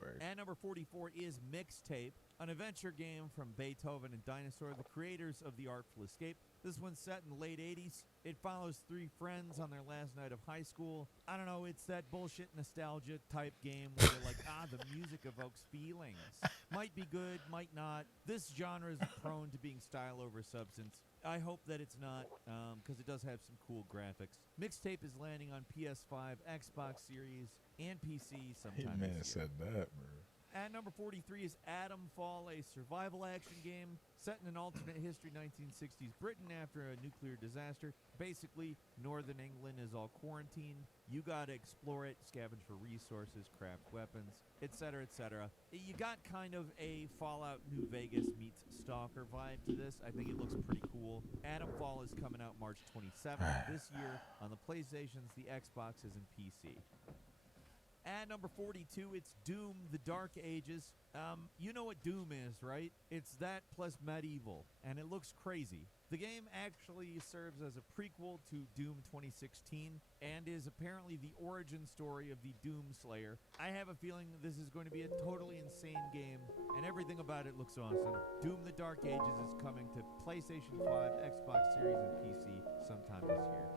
Word. And number 44 is Mixtape, an adventure game from Beethoven and Dinosaur, the creators of The Artful Escape. This one's set in the late 80s. It follows 3 friends on their last night of high school. I don't know, it's that bullshit nostalgia type game where you're like, the music evokes feelings. Might be good, might not. This genre is prone to being style over substance. I hope that it's not, because it does have some cool graphics. Mixtape is landing on PS5, Xbox Series, and PC sometime Man this year. said that, bro. At number 43 is Atom Fall, a survival action game set in an alternate history 1960s Britain after a nuclear disaster. Basically, northern England is all quarantined. You gotta explore it, scavenge for resources, craft weapons, etc., etc. You got kind of a Fallout New Vegas meets Stalker vibe to this. I think it looks pretty cool. Atom Fall is coming out March 27th this year on the PlayStations, the Xboxes, and PC. At number 42, it's Doom, The Dark Ages. You know what Doom is, right? It's that plus medieval, and it looks crazy. The game actually serves as a prequel to Doom 2016 and is apparently the origin story of the Doom Slayer. I have a feeling this is going to be a totally insane game, and everything about it looks awesome. Doom, The Dark Ages is coming to PlayStation 5, Xbox Series, and PC sometime this year.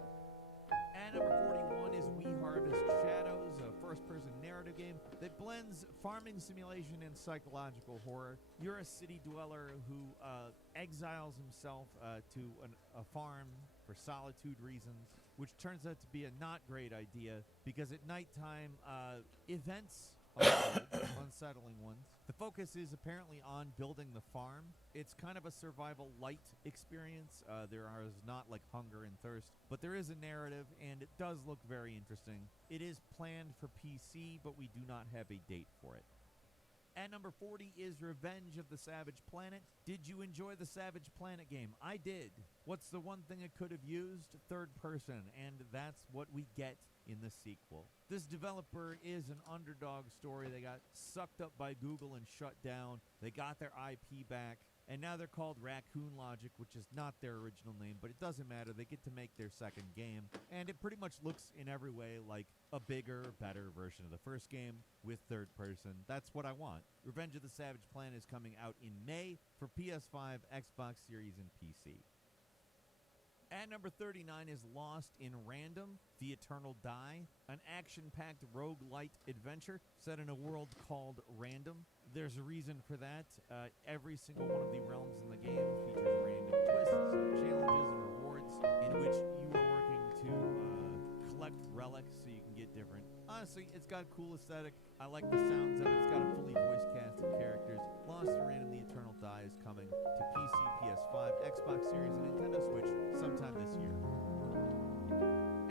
And number 41 is We Harvest Shadows, a first-person narrative game that blends farming simulation and psychological horror. You're a city dweller who exiles himself to a farm for solitude reasons, which turns out to be a not great idea because at nighttime, events unfold, unsettling ones. The focus is apparently on building the farm. It's kind of a survival light experience. There is not like hunger and thirst, but there is a narrative, and it does look very interesting. It is planned for PC, but we do not have a date for it. At number 40 is Revenge of the Savage Planet. Did you enjoy the Savage Planet game? I did. What's the one thing it could have used? Third person, and that's what we get in the sequel. This developer is an underdog story. They got sucked up by Google and shut down. They got their IP back, and now they're called Raccoon Logic, which is not their original name, but it doesn't matter. They get to make their second game, and it pretty much looks in every way like a bigger, better version of the first game with third person. That's what I want. Revenge of the Savage Planet is coming out in May for PS5, Xbox Series, and PC. At number 39 is Lost in Random, The Eternal Die, an action-packed roguelite adventure set in a world called Random. There's a reason for that. Every single one of the realms in the game features random twists, challenges, and rewards in which you are working to collect relics so you can get different. Honestly, it's got a cool aesthetic. I like the sounds of it. It's got a fully voice-casted characters. Lost in Random, The Eternal Die is coming to PC, PS5, Xbox Series, and Nintendo Switch sometime this year.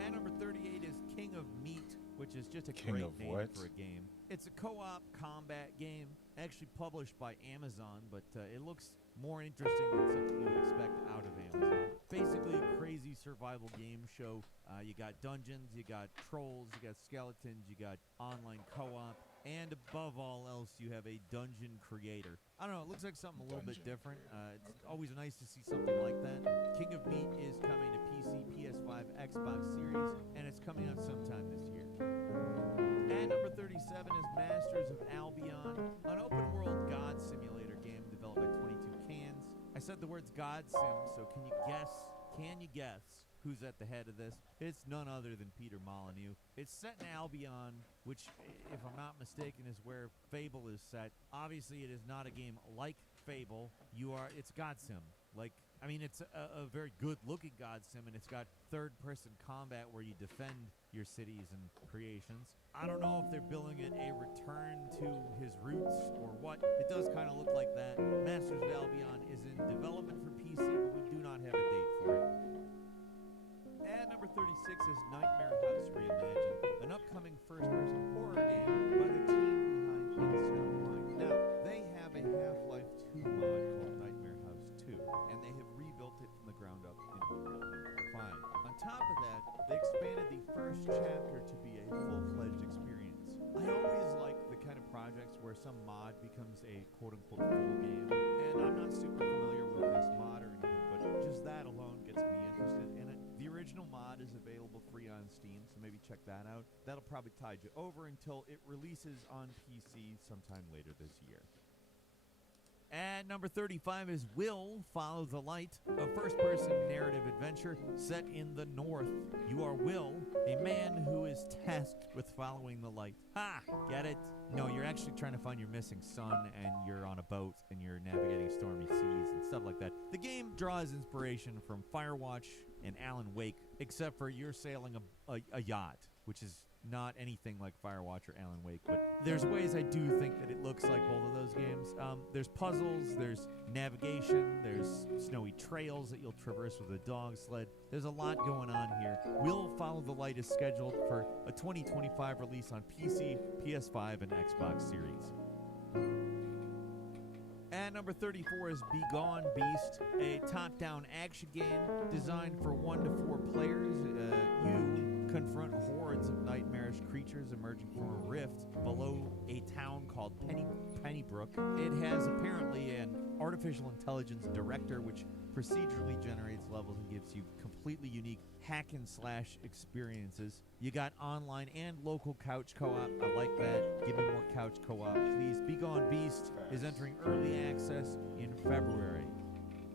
And number 38 is King of Meat, which is just a great name for a game. It's a co-op combat game, actually published by Amazon, but it looks more interesting than something you would expect out of Amazon. Basically a crazy survival game show. You got dungeons, you got trolls, you got skeletons, you got online co-op, and above all else, you have a dungeon creator. I don't know, it looks like something a little bit different. It's always nice to see something like that. King of Meat is coming to PC, PS5, Xbox Series, and it's coming out sometime this year. And number 37 is Masters of Albion, an open-world God simulator game developed by 22 Cans. I said the words God Sim, so can you guess who's at the head of this? It's none other than Peter Molyneux. It's set in Albion, which, if I'm not mistaken, is where Fable is set. Obviously, it is not a game like Fable. It's God Sim. It's a very good-looking God Sim, and it's got third-person combat where you defend your cities and creations. I don't know if they're billing it a return to his roots or what. It does kind of look like that. Masters of Albion is in development for PC, but we do not have a date for it. And number 36 is Nightmare House Reimagined, an upcoming first-person horror game by the team behind In Snow White. Now, they have a Half-Life 2 mod called Nightmare House 2, and they have rebuilt it from the ground up in Unreal Engine 5. On top of that, they expanded the first chapter to be a full-fledged experience. I always like the kind of projects where some mod becomes a quote-unquote full game, and I'm not super familiar with this mod or anything, but just that alone gets me interested in it. The original mod is available free on Steam, so maybe check that out. That'll probably tide you over until it releases on PC sometime later this year. And number 35 is Will Follow the Light, a first-person narrative adventure set in the North. You are Will, a man who is tasked with following the light. Ha! Get it? No, you're actually trying to find your missing son, and you're on a boat, and you're navigating stormy seas and stuff like that. The game draws inspiration from Firewatch and Alan Wake, except for you're sailing a yacht, which is not anything like Firewatch or Alan Wake, but there's ways I do think that it looks like both of those games. There's puzzles, there's navigation, there's snowy trails that you'll traverse with a dog sled. There's a lot going on here. Will Follow the Light is scheduled for a 2025 release on PC, PS5, and Xbox Series. And number 34 is Begone Beast, a top-down action game designed for 1 to 4 players. You confront hordes of nightmarish creatures emerging from a rift below a town called Pennybrook. It has apparently an artificial intelligence director which procedurally generates levels and gives you completely unique hack-and-slash experiences. You got online and local couch co-op. I like that. Give me more couch co-op, please. Begone Beast is entering early access in February.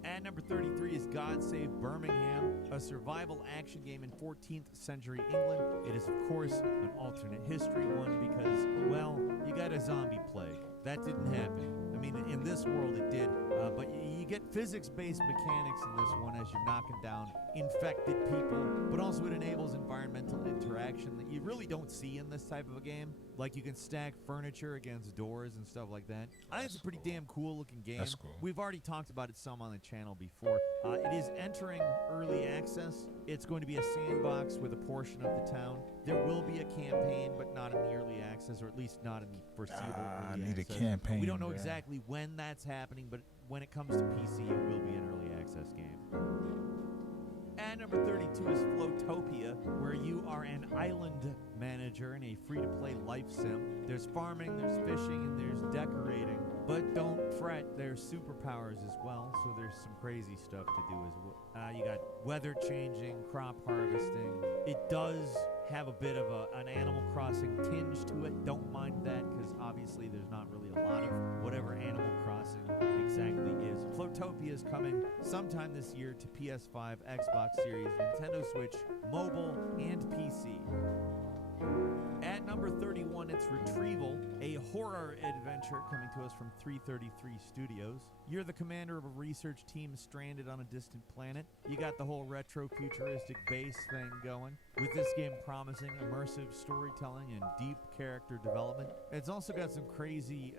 And number 33 is God Save Birmingham, a survival action game in 14th century England. It is, of course, an alternate history one because, well, you got a zombie plague. That didn't happen. I mean, in this world it did, but you get physics-based mechanics in this one as you're knocking down infected people, but also it enables environmental interaction that you really don't see in this type of a game. Like you can stack furniture against doors and stuff like that. I think it's a pretty damn cool-looking game. That's cool. We've already talked about it some on the channel before. It is entering early access. It's going to be a sandbox with a portion of the town. There will be a campaign, but not in the early access, or at least not in the foreseeable early I need access. a campaign. We don't know bruh. exactly when that's happening, but when it comes to PC, it will be an early access game. And number 32 is Flowtopia, where you are an island manager in a free-to-play life sim. There's farming, there's fishing, and there's decorating. But don't fret, there's superpowers as well, so there's some crazy stuff to do as well. You got weather changing, crop harvesting. It does have a bit of an Animal Crossing tinge to it. Don't mind that, because obviously there's not really a lot of whatever Animal Crossing exactly is. Floatopia is coming sometime this year to PS5, Xbox Series, Nintendo Switch, mobile, and PC. At number 31, it's Retrieval, a horror adventure coming to us from 333 Studios. You're the commander of a research team stranded on a distant planet. You got the whole retro-futuristic base thing going, with this game promising immersive storytelling and deep character development. It's also got some crazy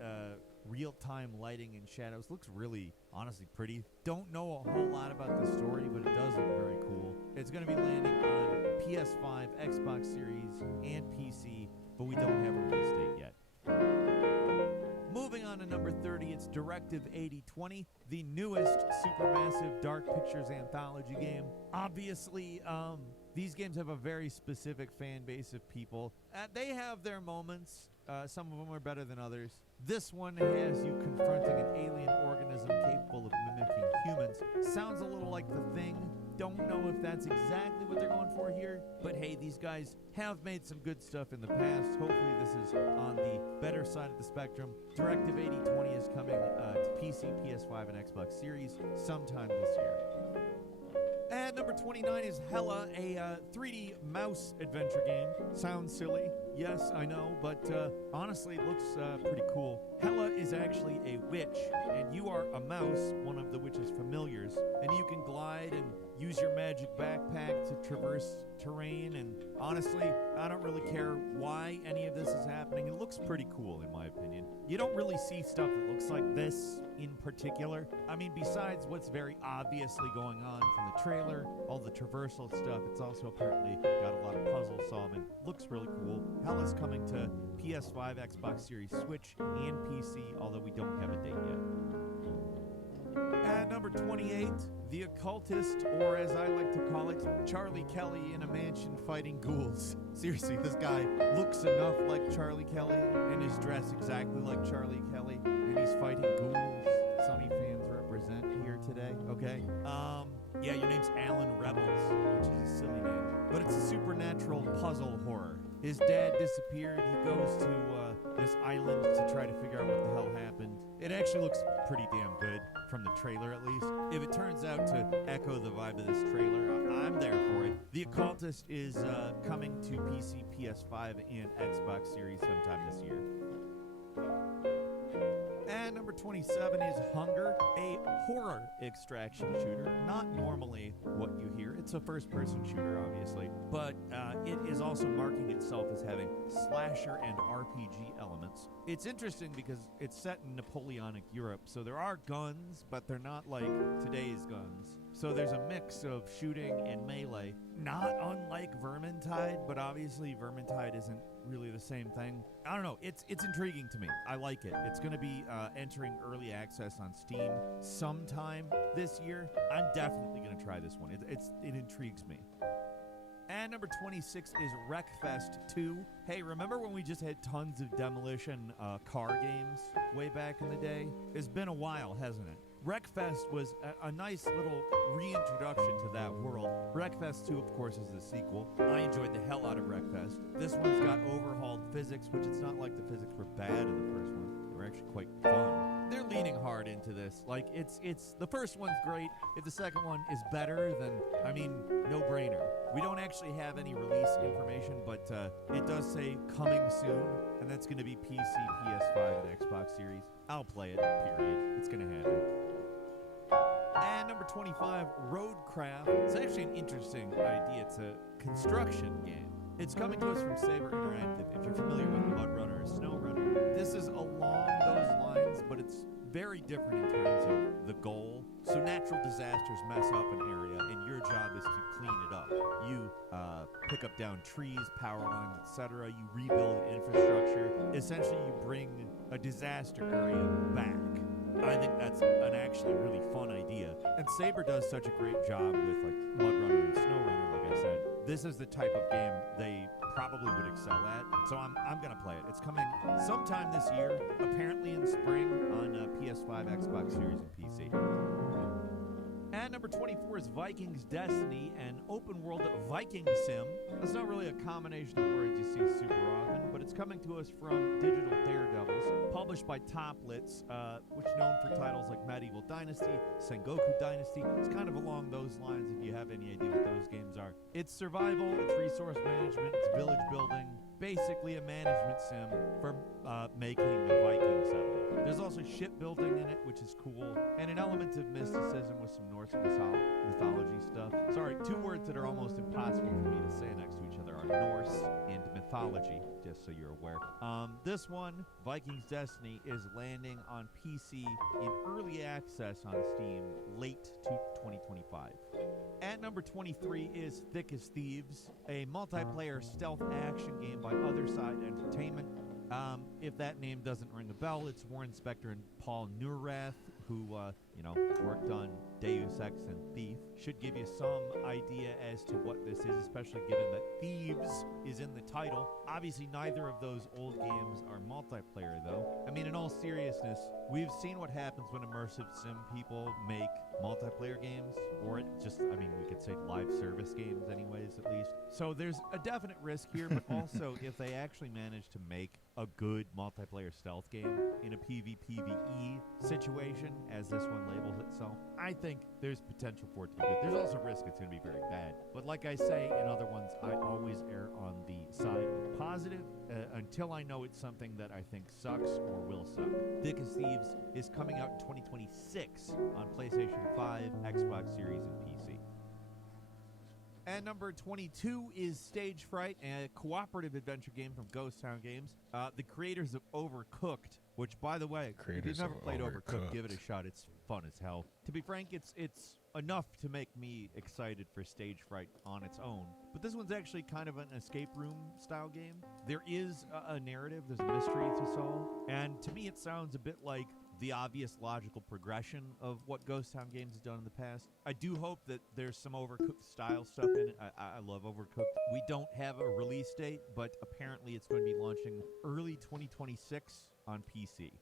real-time lighting and shadows. Looks really, honestly, pretty. Don't know a whole lot about the story, but it does look very cool. It's going to be landing on PS5, Xbox Series, and PC, but we don't have a release date yet. Moving on to number 30, it's Directive 8020, the newest supermassive Dark Pictures anthology game. Obviously, these games have a very specific fan base of people. They have their moments. Some of them are better than others. This one has you confronting an alien organism capable of mimicking humans. Sounds a little like The Thing. Don't know if that's exactly what they're going for here, but hey, these guys have made some good stuff in the past. Hopefully this is on the better side of the spectrum. Directive 8020 is coming to PC, PS5, and Xbox Series sometime this year. And number 29 is Hella, a 3D mouse adventure game. Sounds silly. Yes, I know, but honestly, it looks pretty cool. Hella is actually a witch, and you are a mouse, one of the witch's familiars, and you can glide and use your magic backpack to traverse terrain, and honestly, I don't really care why any of this is happening. It looks pretty cool, in my opinion. You don't really see stuff that looks like this in particular. I mean, besides what's very obviously going on from the trailer, all the traversal stuff, it's also apparently got a lot of puzzle solving. Looks really cool. Hella's coming to PS5, Xbox Series, Switch, and PC, although we don't have a date yet. At number 28, The Occultist, or as I like to call it, Charlie Kelly in a mansion fighting ghouls. Seriously, this guy looks enough like Charlie Kelly and is dressed exactly like Charlie Kelly, and he's fighting ghouls. Sonny fans represent here today, okay? Yeah, your name's Alan Rebels, which is a silly name, but it's a supernatural puzzle horror. His dad disappeared. He goes to this island to try to figure out what the hell happened. It actually looks pretty damn good, from the trailer at least. If it turns out to echo the vibe of this trailer, I'm there for it. The Occultist is coming to PC, PS5, and Xbox Series sometime this year. And number 27 is Hunger, a horror extraction shooter. Not normally what you hear. It's a first-person shooter, obviously, but it is also marking itself as having slasher and RPG elements. It's interesting because it's set in Napoleonic Europe, so there are guns, but they're not like today's guns. So there's a mix of shooting and melee, not unlike Vermintide, but obviously Vermintide isn't really the same thing. I don't know. It's intriguing to me. I like it. It's going to be entering early access on Steam sometime this year. I'm definitely going to try this one. It intrigues me. And number 26 is Wreckfest 2. Hey, remember when we just had tons of demolition car games way back in the day? It's been a while, hasn't it? Wreckfest was a nice little reintroduction to that world. Wreckfest 2, of course, is the sequel. I enjoyed the hell out of Wreckfest. This one's got overhauled physics, which it's not like the physics were bad in the first one. They were actually quite fun. They're leaning hard into this. Like, it's the first one's great. If the second one is better, then, I mean, no-brainer. We don't actually have any release information, but it does say coming soon, and that's going to be PC, PS5, and Xbox Series. I'll play it, period. It's going to happen. And number 25, Roadcraft. It's actually an interesting idea. It's a construction game. It's coming to us from Saber Interactive. If you're familiar with MudRunner or SnowRunner, this is along those lines, but it's very different in terms of the goal. So natural disasters mess up an area, and your job is to clean it up. You pick up down trees, power lines, etc. You rebuild infrastructure. Essentially, you bring a disaster area back. I think that's an actually really fun idea. And Saber does such a great job with like MudRunner and SnowRunner, like I said. This is the type of game they probably would excel at. So I'm going to play it. It's coming sometime this year, apparently in spring on PS5, Xbox Series, and PC. And number 24 is Vikings Destiny, an open-world Viking sim. That's not really a combination of words you see super often, but it's coming to us from Digital Daredevils, published by Toplitz, which is known for titles like Medieval Dynasty, Sengoku Dynasty. It's kind of along those lines if you have any idea what those games are. It's survival, it's resource management, it's village building, basically a management sim for making the Viking settlement. There's also shipbuilding in it, which is cool, and an element of mysticism with some Norse mythology stuff. Sorry, two words that are almost impossible for me to say next to each other are Norse and mythology, just so you're aware. This one, Vikings Destiny, is landing on PC in early access on Steam late to 2025. At number 23 is Thick as Thieves, a multiplayer stealth action game by Otherside Entertainment. If that name doesn't ring a bell, it's Warren Spector and Paul Neurath, who, worked on Deus Ex and Thief. Should give you some idea as to what this is, especially given that Thieves is in the title. Obviously, neither of those old games are multiplayer, though. I mean, in all seriousness, we've seen what happens when immersive sim people make multiplayer games, or we could say live service games anyways, at least. So there's a definite risk here, but also if they actually manage to make a good multiplayer stealth game in a PvPvE situation, as this one labels itself, I think there's potential for it to be good. There's also risk it's going to be very bad. But like I say in other ones, I always err on the side of positive until I know it's something that I think sucks or will suck. Thick as Thieves is coming out in 2026 on PlayStation 5, Xbox Series, and PC. And number 22 is Stage Fright, a cooperative adventure game from Ghost Town Games. The creators of Overcooked, which, by the way, if you've never played Overcooked, give it a shot. It's fun as hell. To be frank, it's enough to make me excited for Stage Fright on its own. But this one's actually kind of an escape room style game. There is a narrative, there's a mystery to solve, and to me it sounds a bit like the obvious logical progression of what Ghost Town Games has done in the past. I do hope that there's some Overcooked style stuff in it. I love Overcooked. We don't have a release date, but apparently it's going to be launching early 2026 on PC.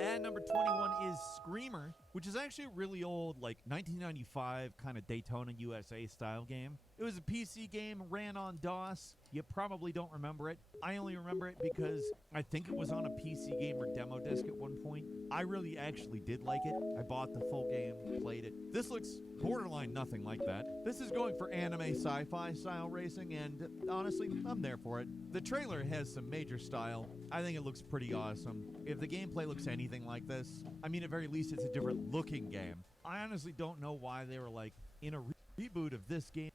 And number 21 is Screamer, which is actually a really old, 1995 kind of Daytona USA style game. It was a PC game, ran on DOS. You probably don't remember it. I only remember it because I think it was on a PC Gamer demo disc at one point. I really actually did like it. I bought the full game, played it. This looks borderline nothing like that. This is going for anime sci-fi style racing, and honestly, I'm there for it. The trailer has some major style. I think it looks pretty awesome. If the gameplay looks anything like this, I mean, at very least it's a different looking game. I honestly don't know why they were in a reboot of this game.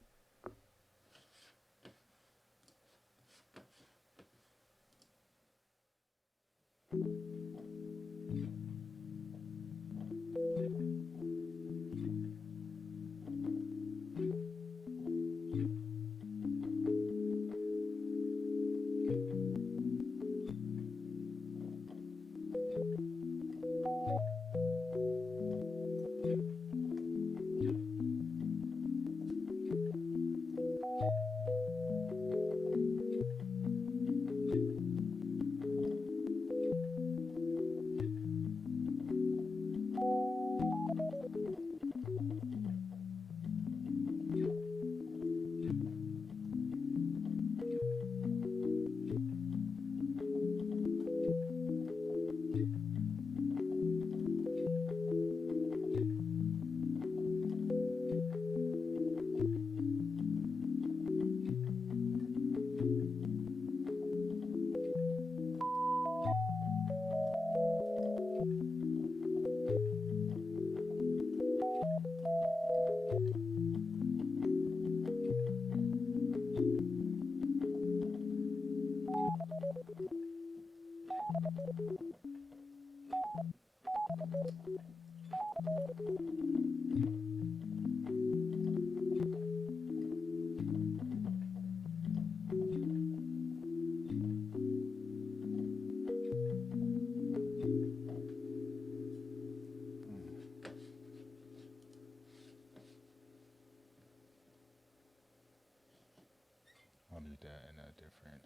I'll need that in a different.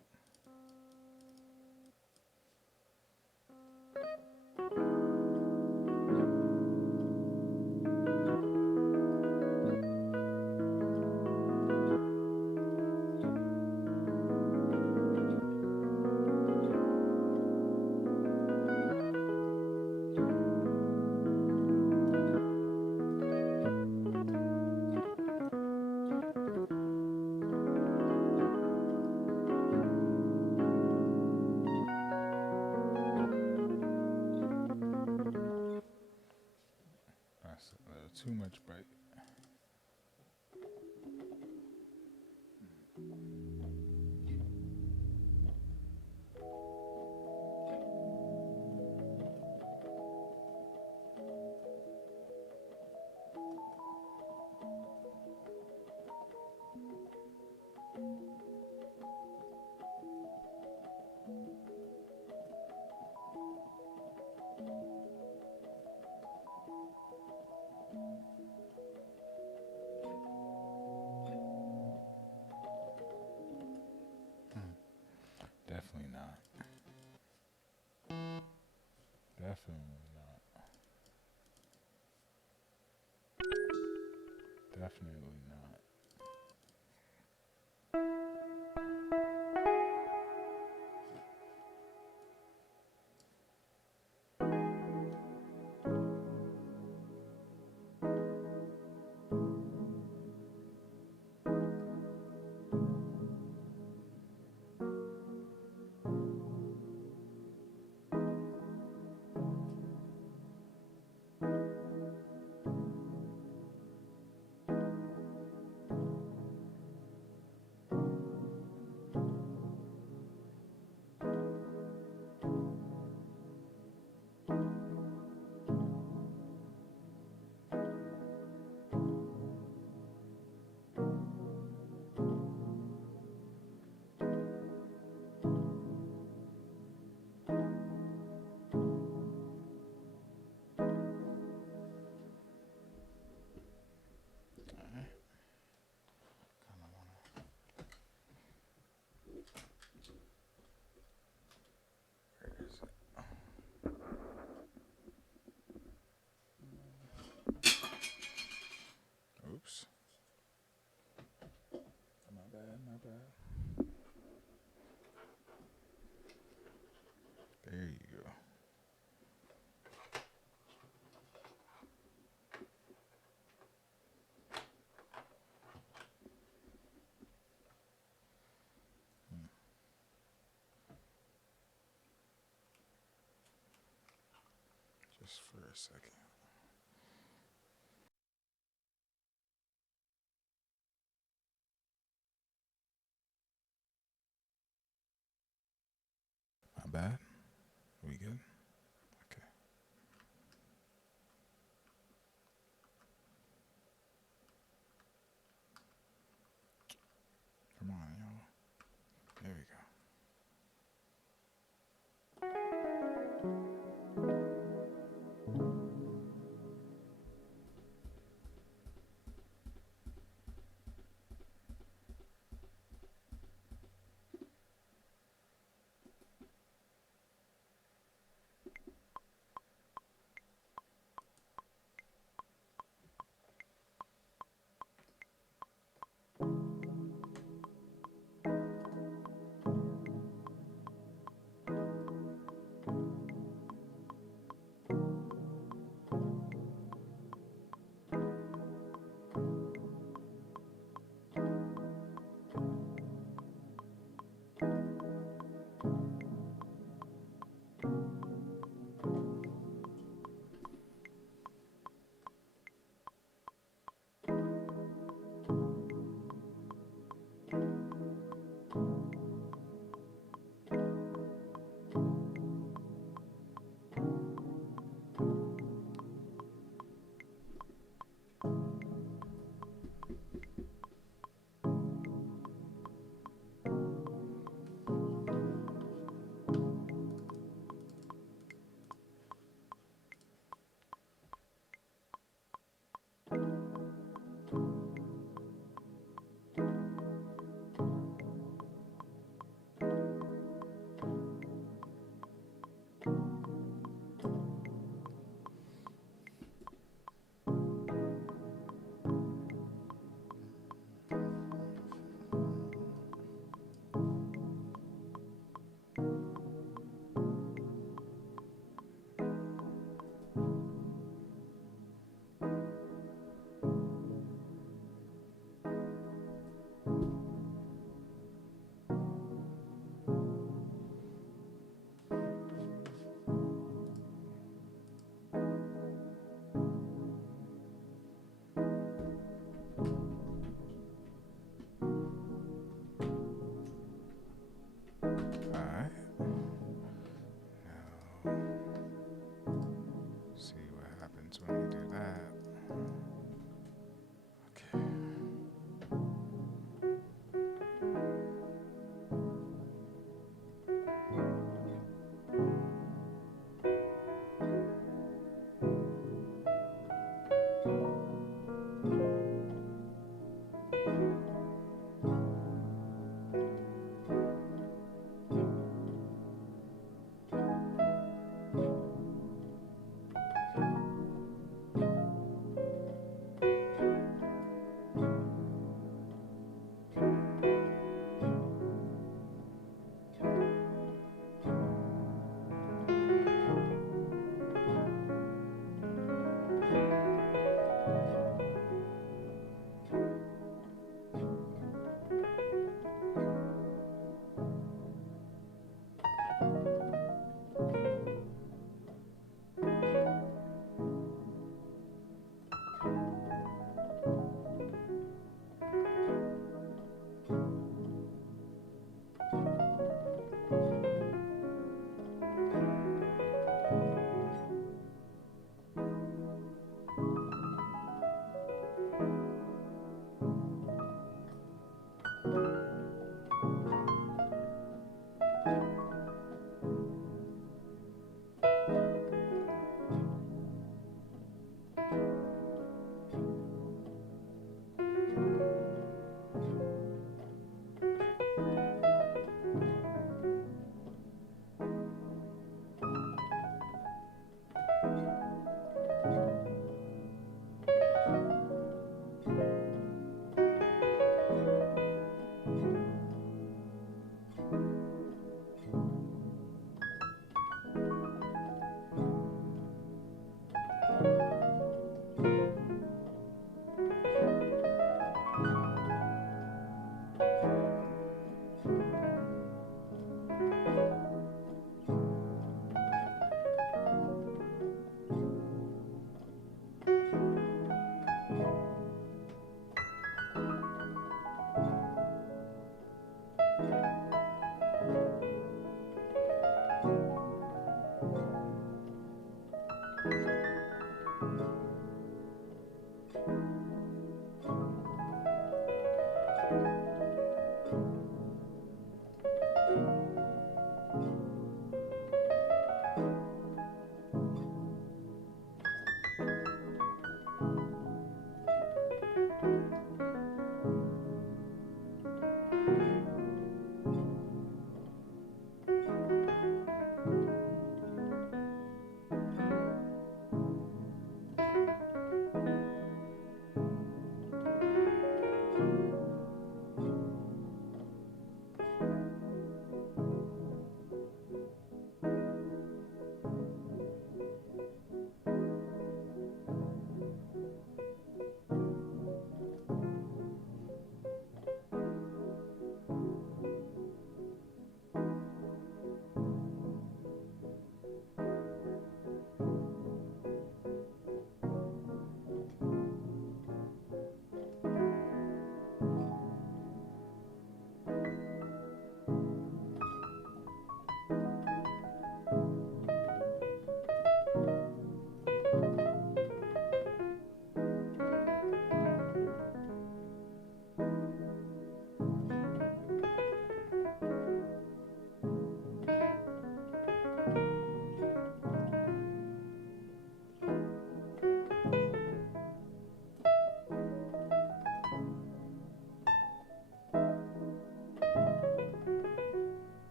Definitely not. Definitely not. Oops. My bad, my bad. There you go. Just for a second. My bad. We good? Okay. Come on, y'all. There we go.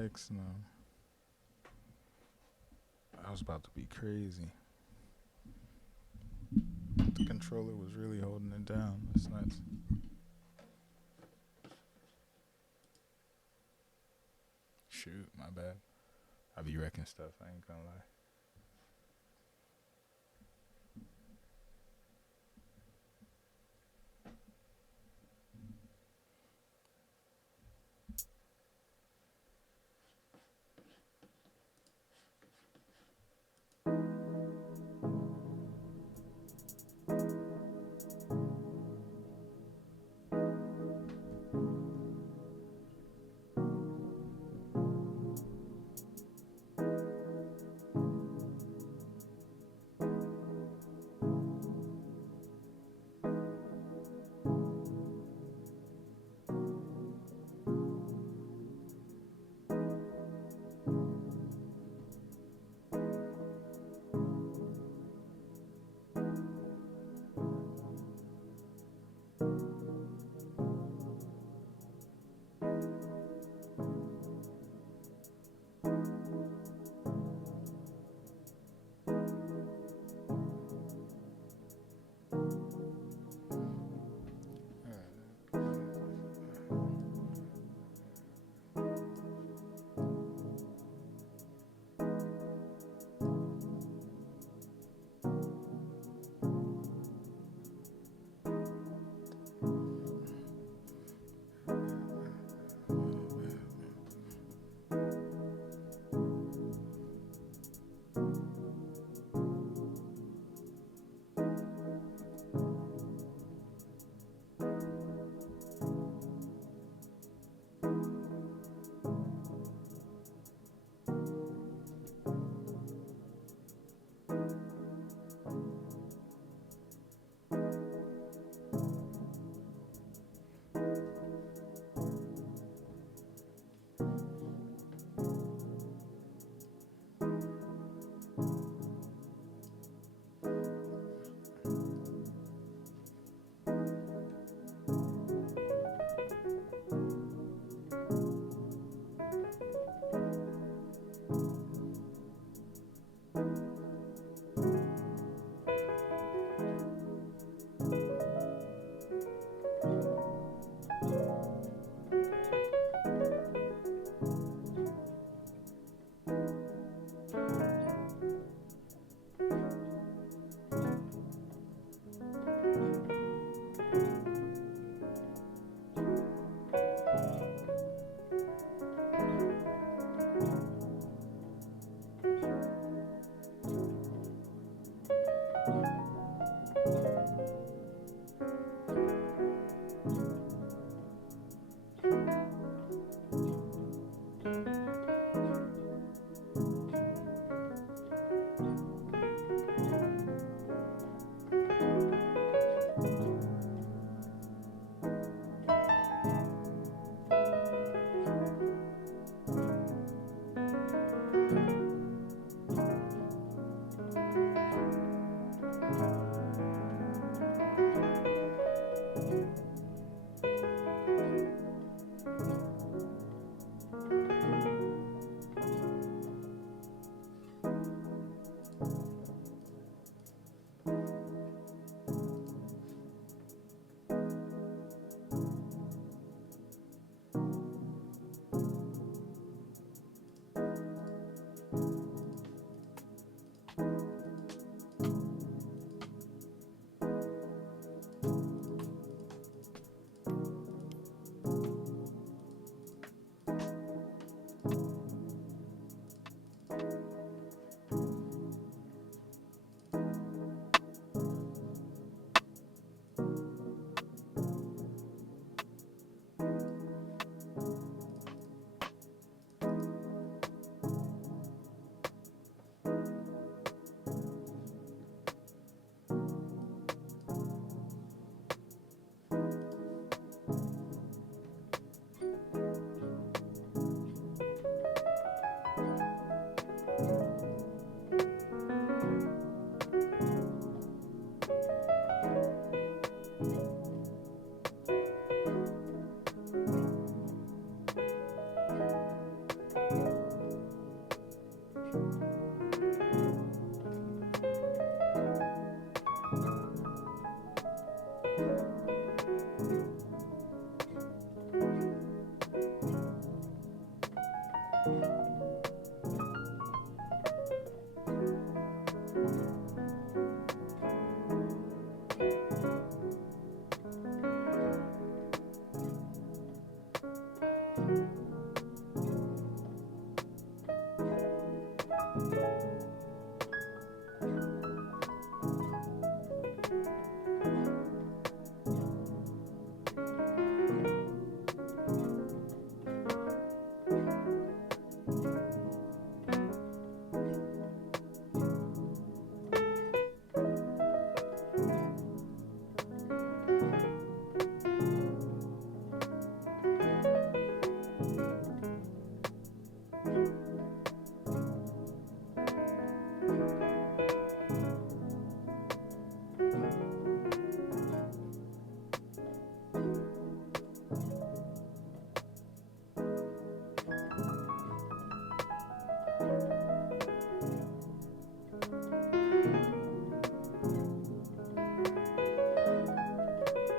relax. No. I was about to be crazy. The controller was really holding it down. That's nuts. Shoot, my bad. I be wrecking stuff. I ain't gonna lie.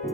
Yeah,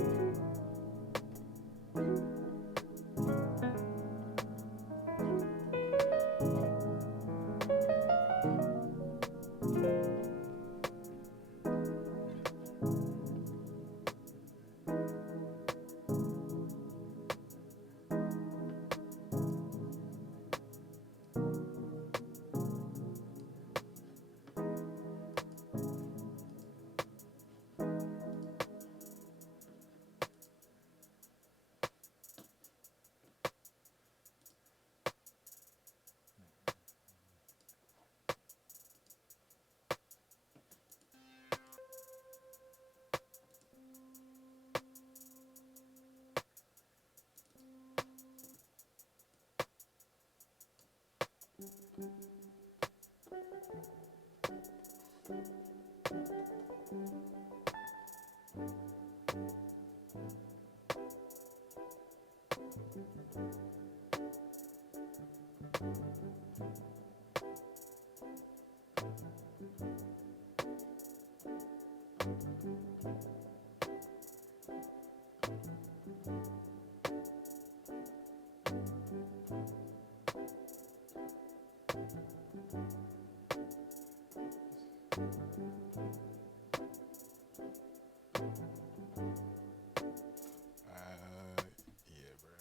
bro.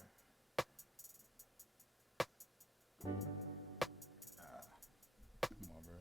Come on, bro.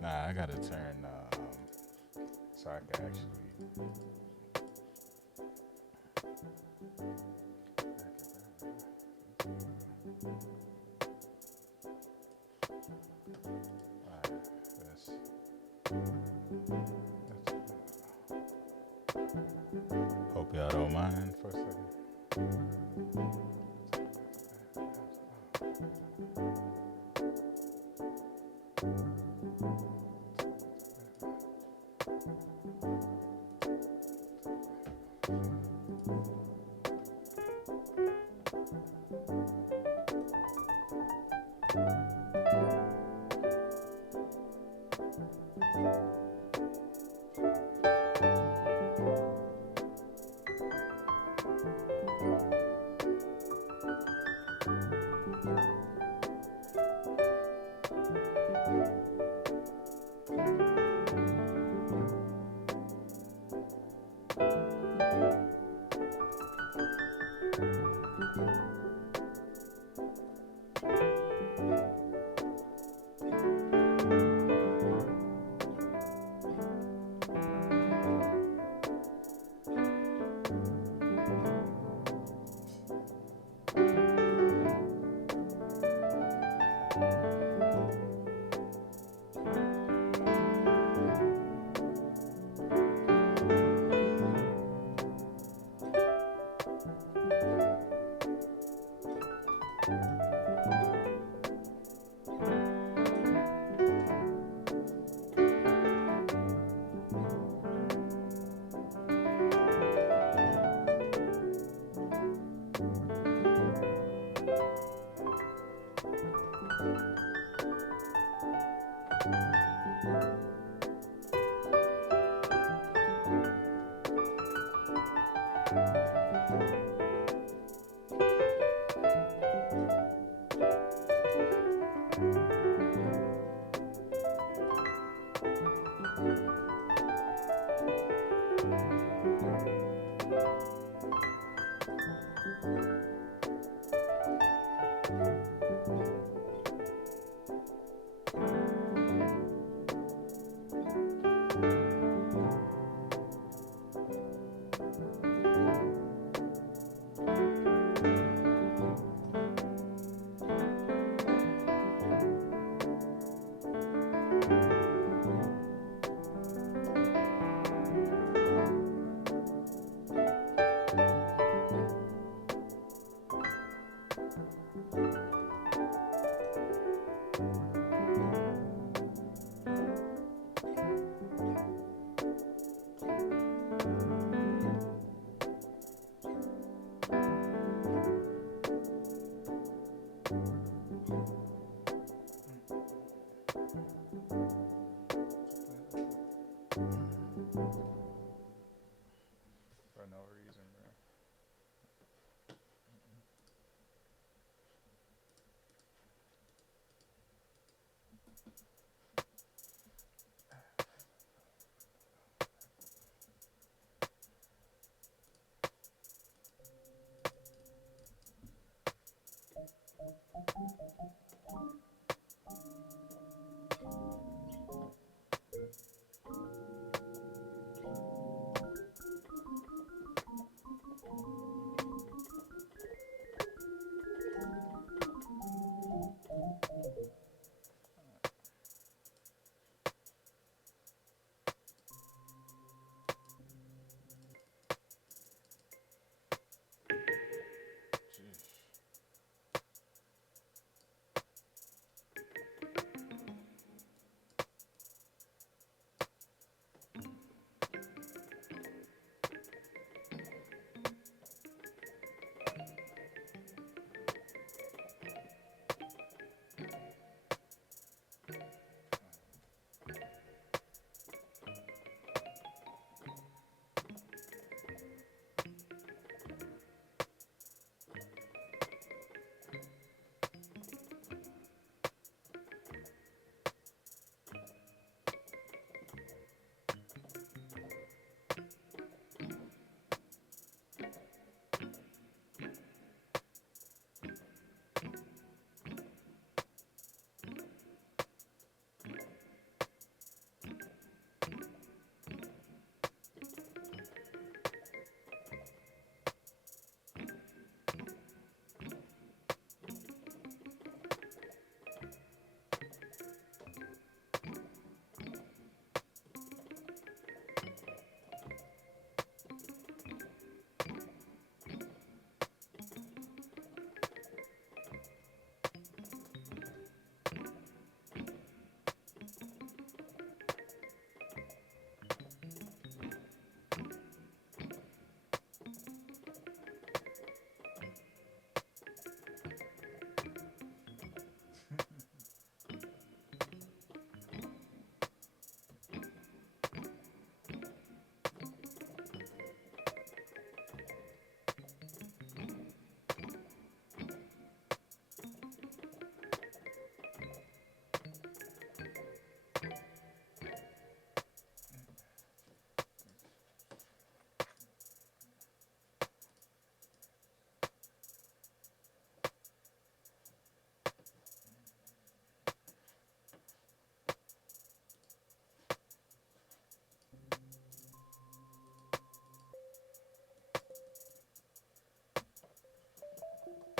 Nah, I gotta turn so I can actually. Hope y'all For no reason, bro.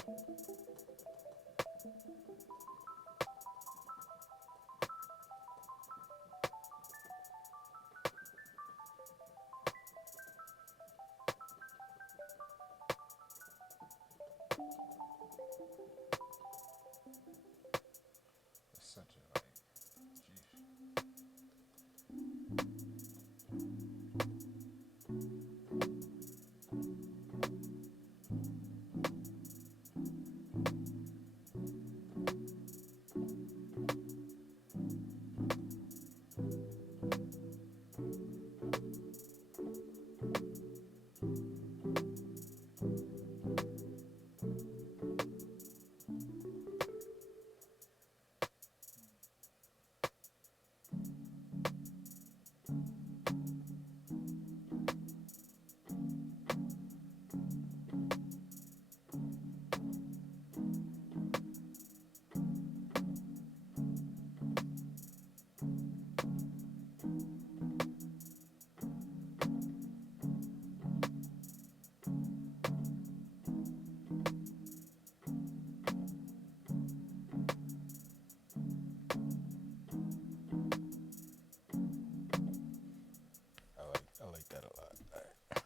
It's such a like, I like that a lot. All right.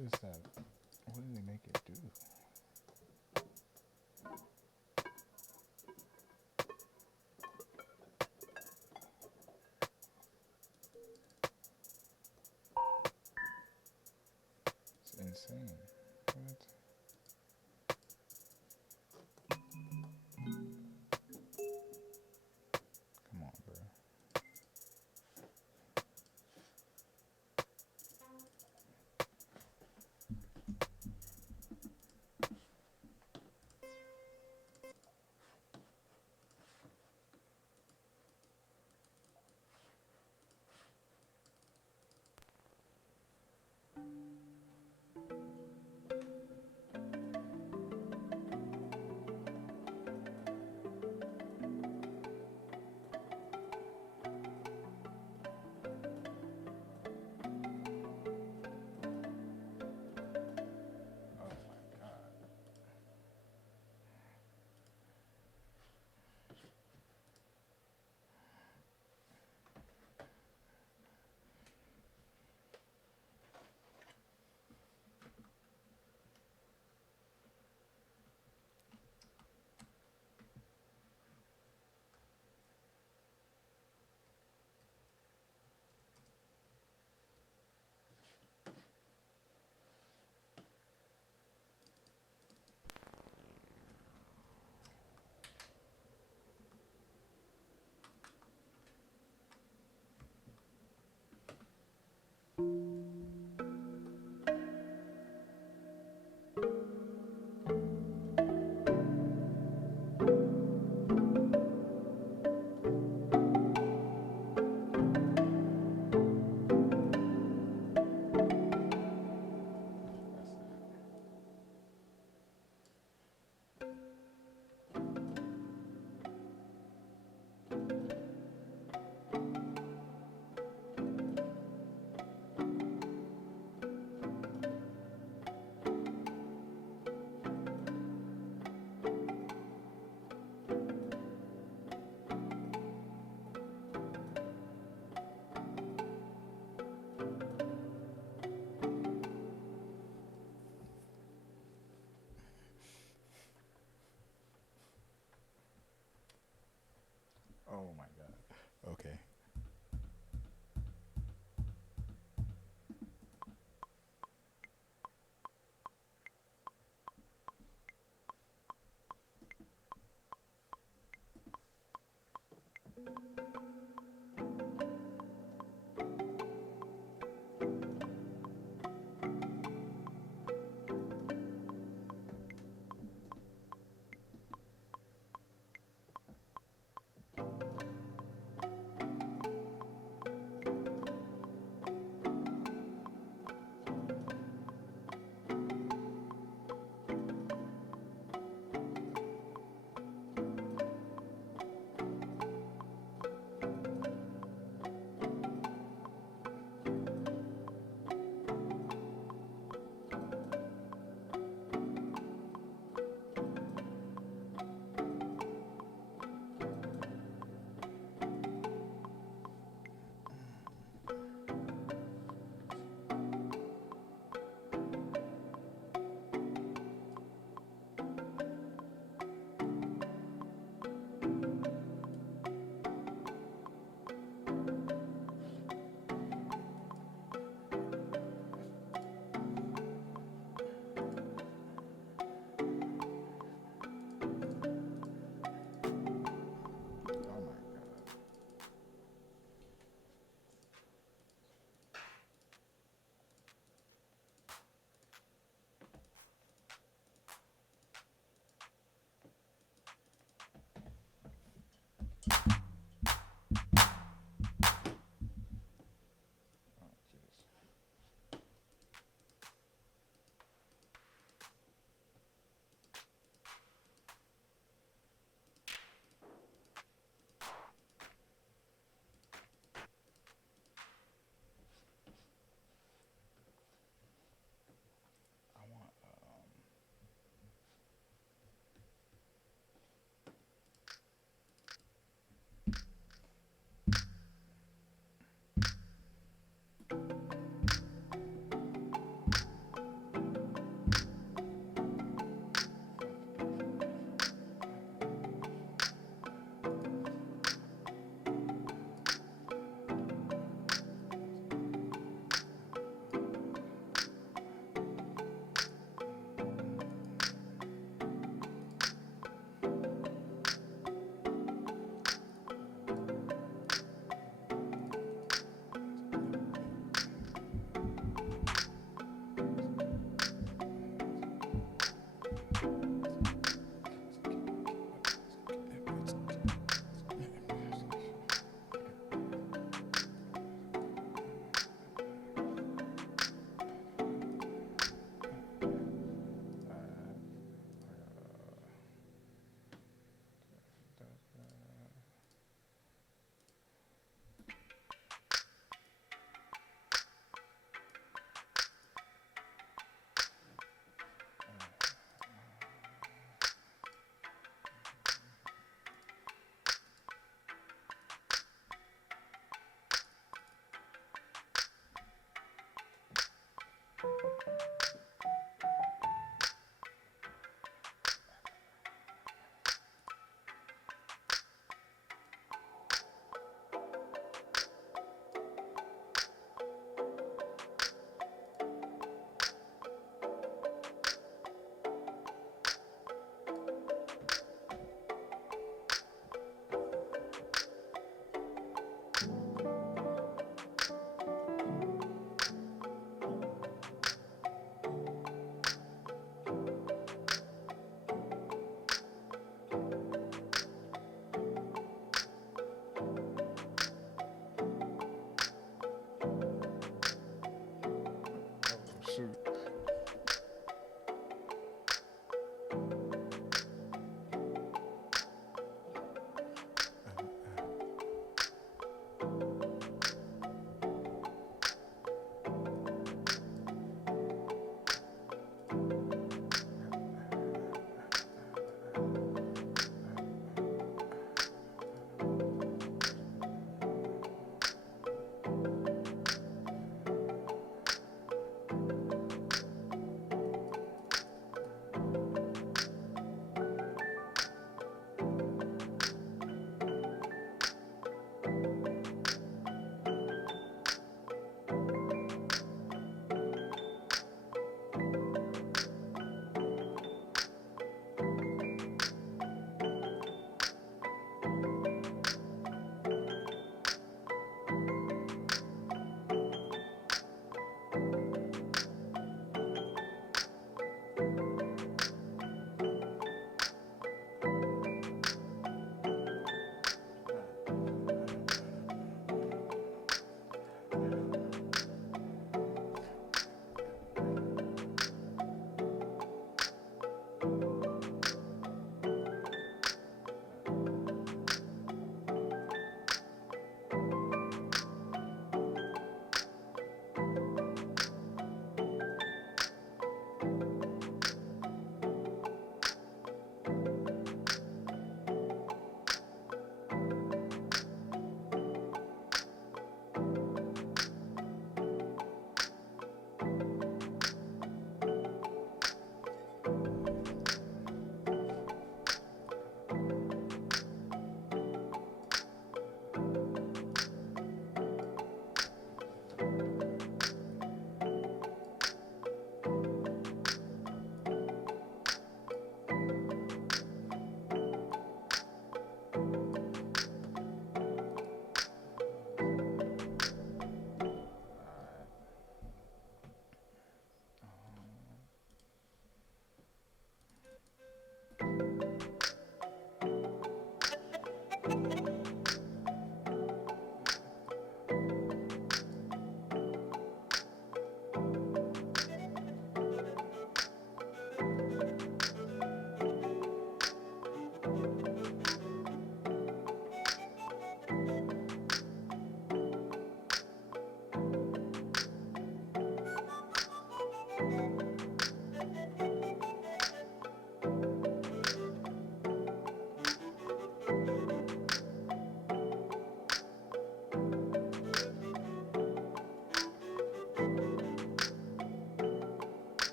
just that. What did they make it do? It's insane. What? Come on, bro. Oh my god. Okay.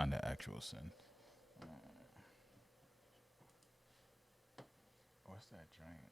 find the actual sin. What's that giant?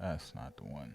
That's not the one.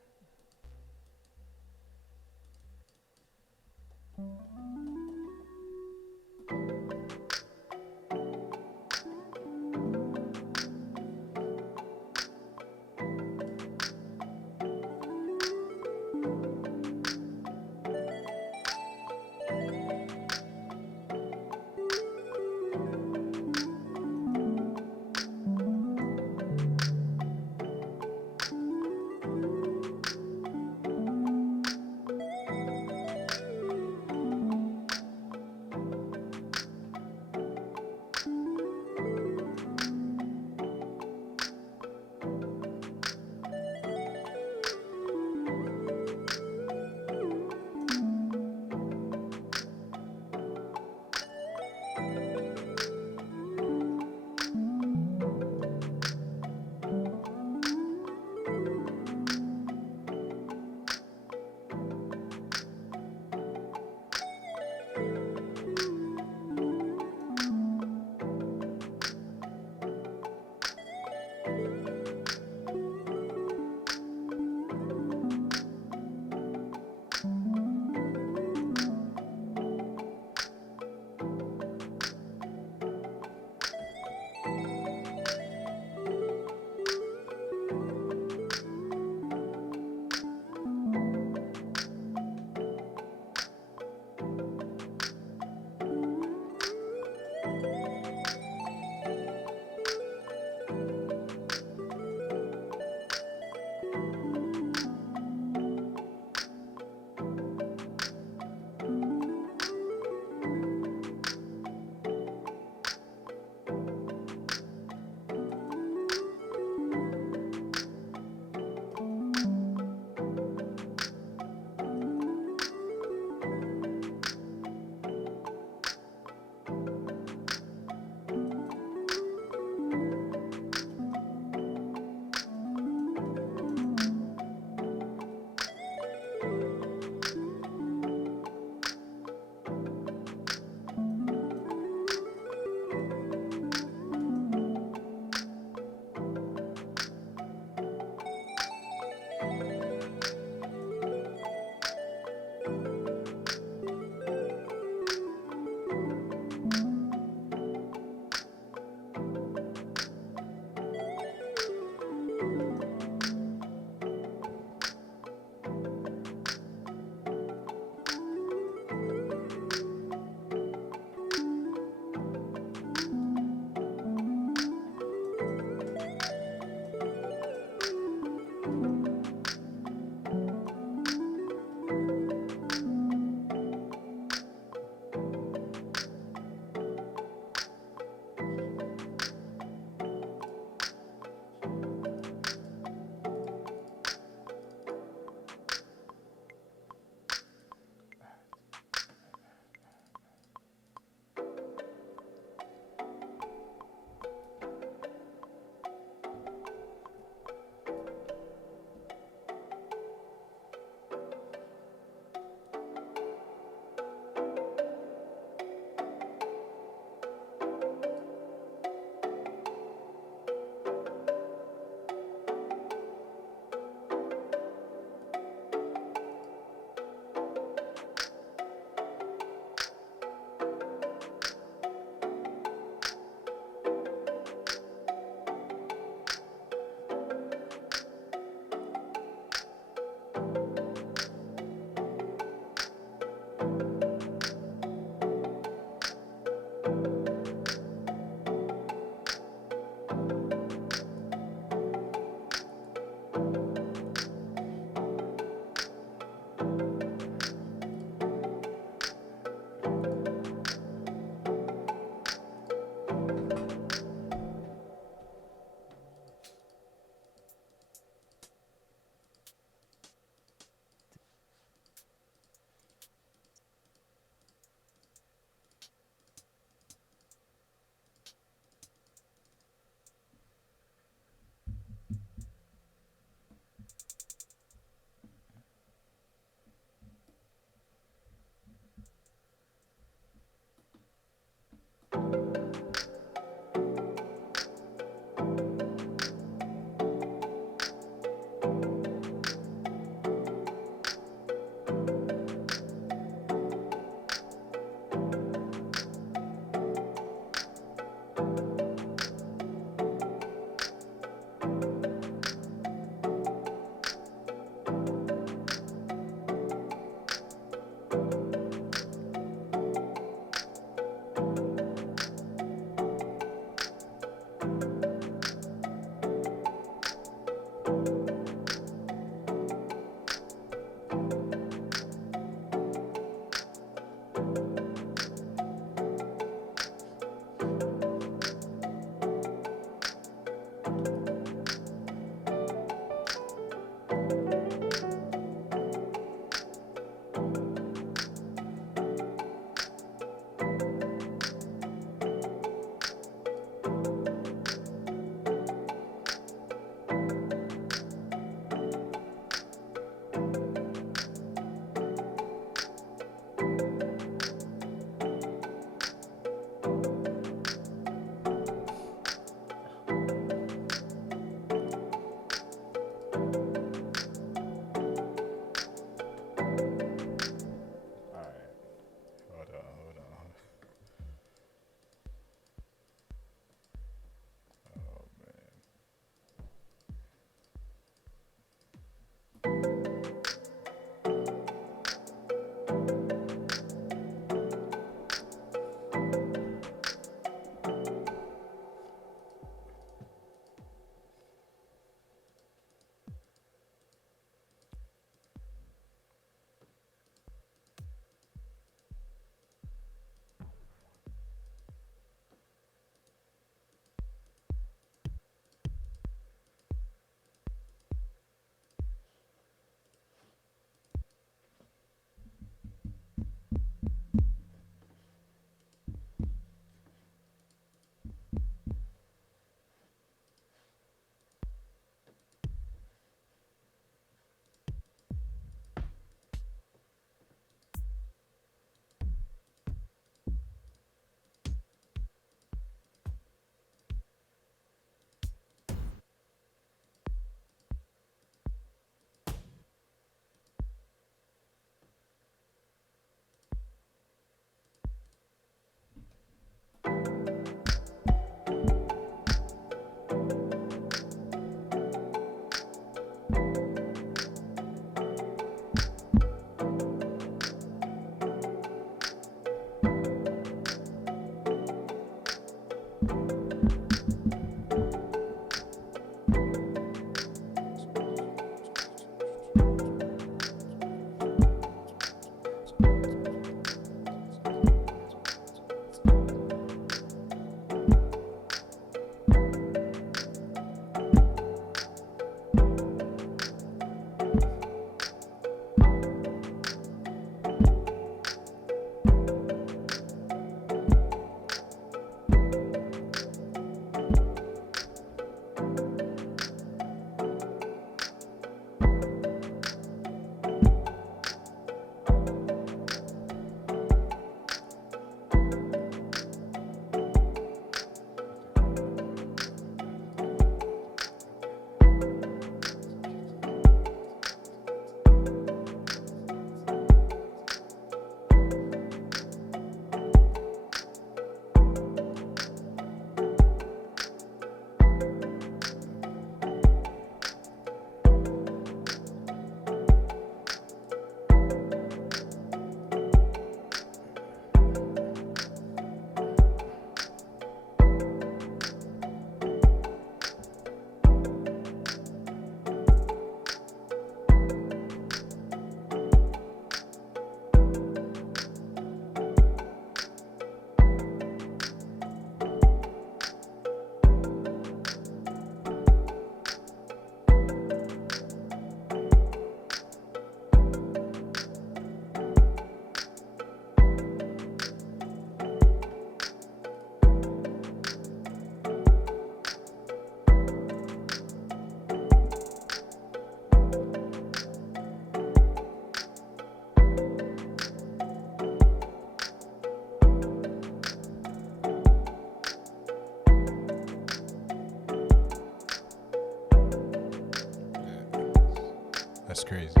That's crazy.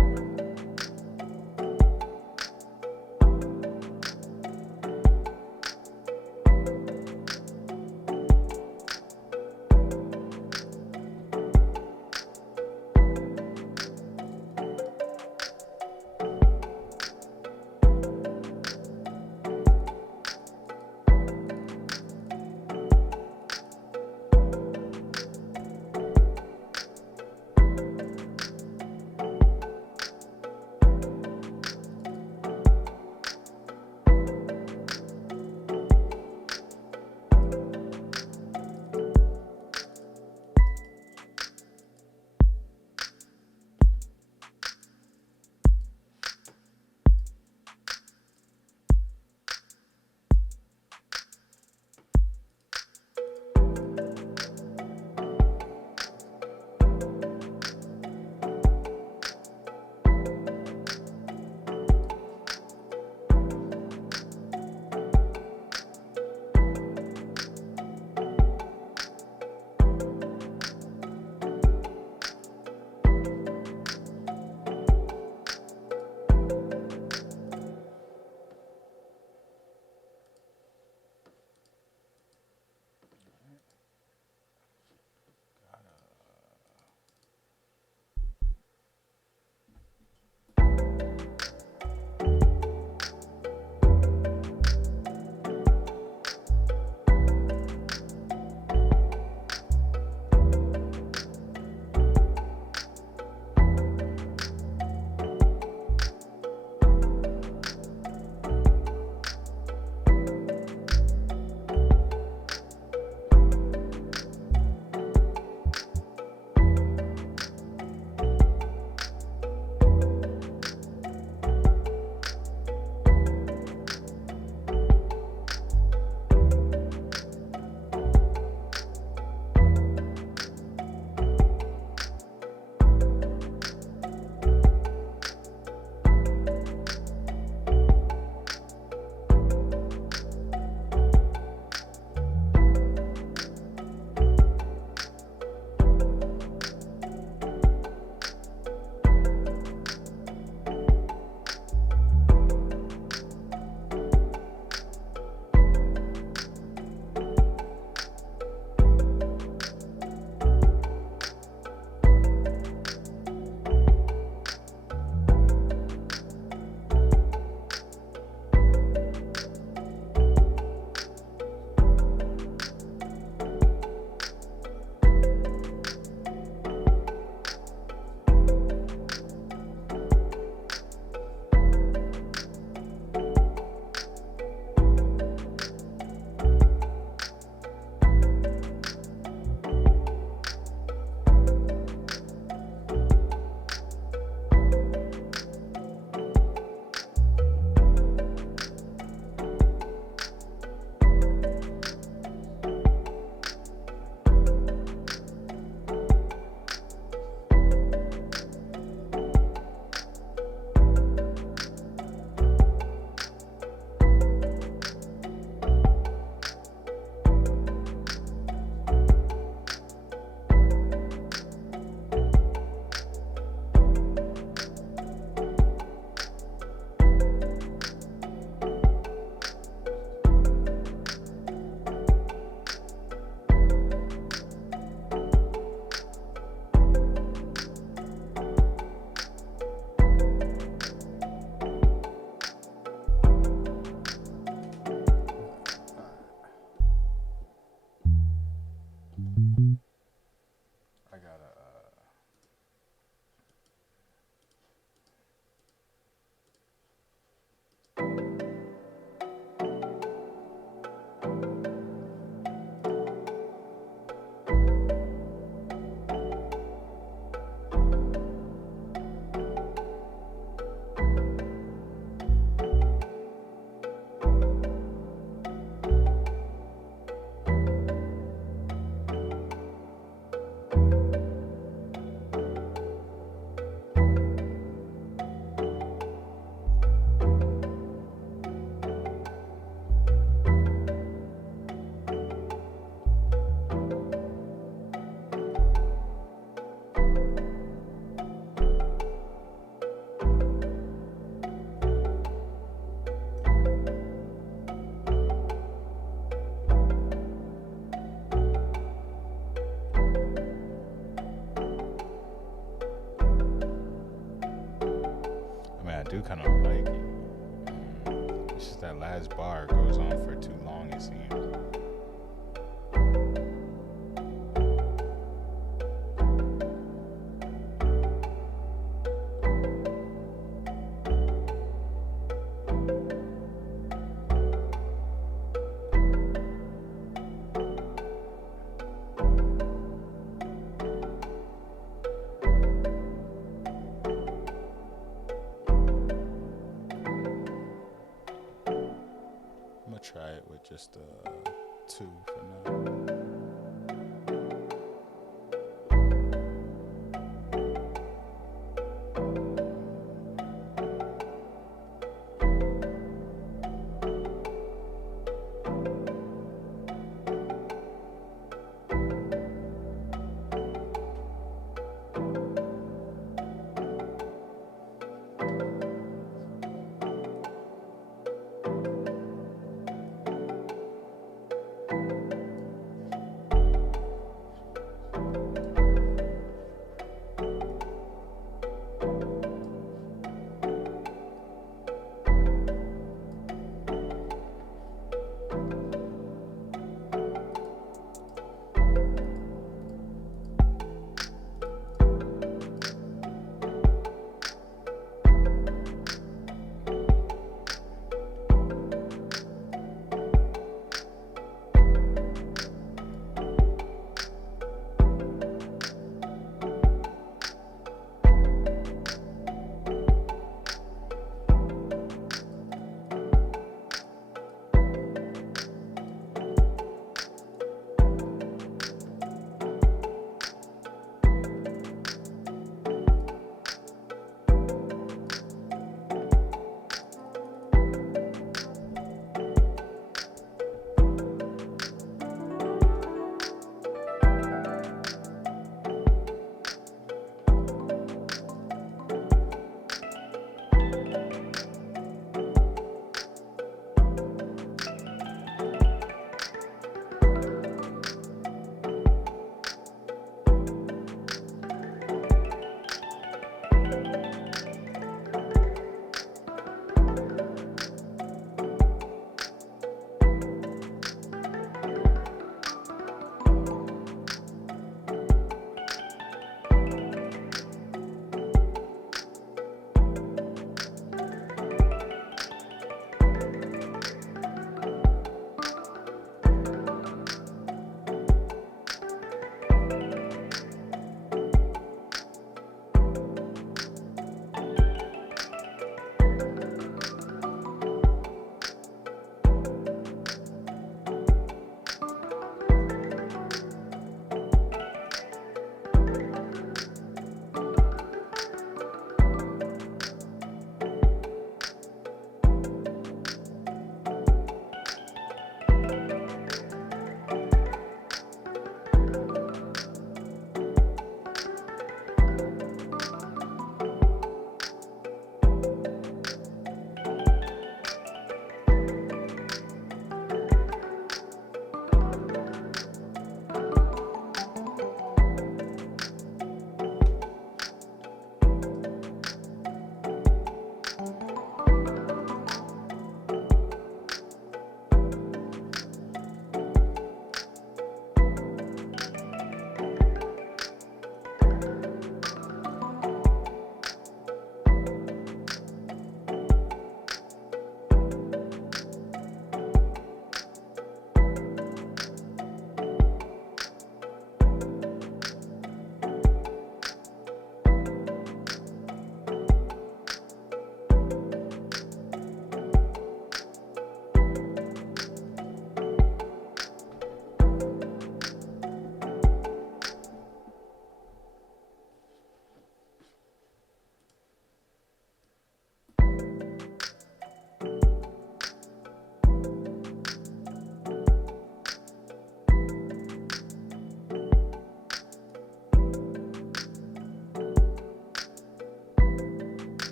do kind of like it. It's just that last bar goes on for too long, it seems. I'm gonna try it with just 2 for now.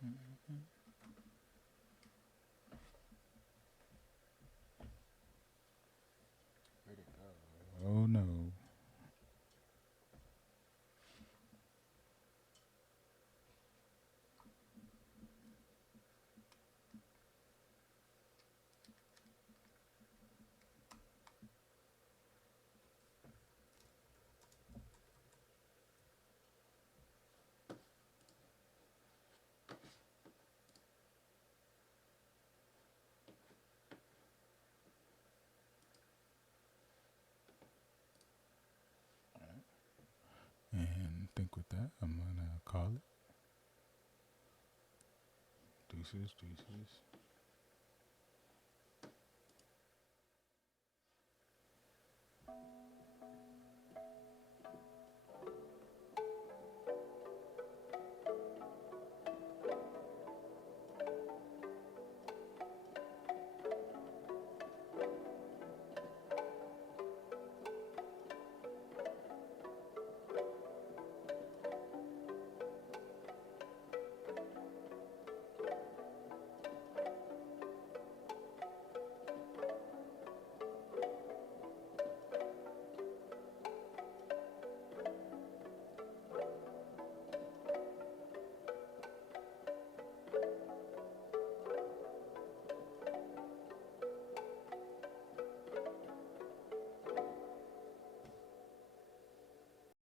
Where'd it go? Oh no. And I think with that, I'm gonna call it. Deuces, deuces.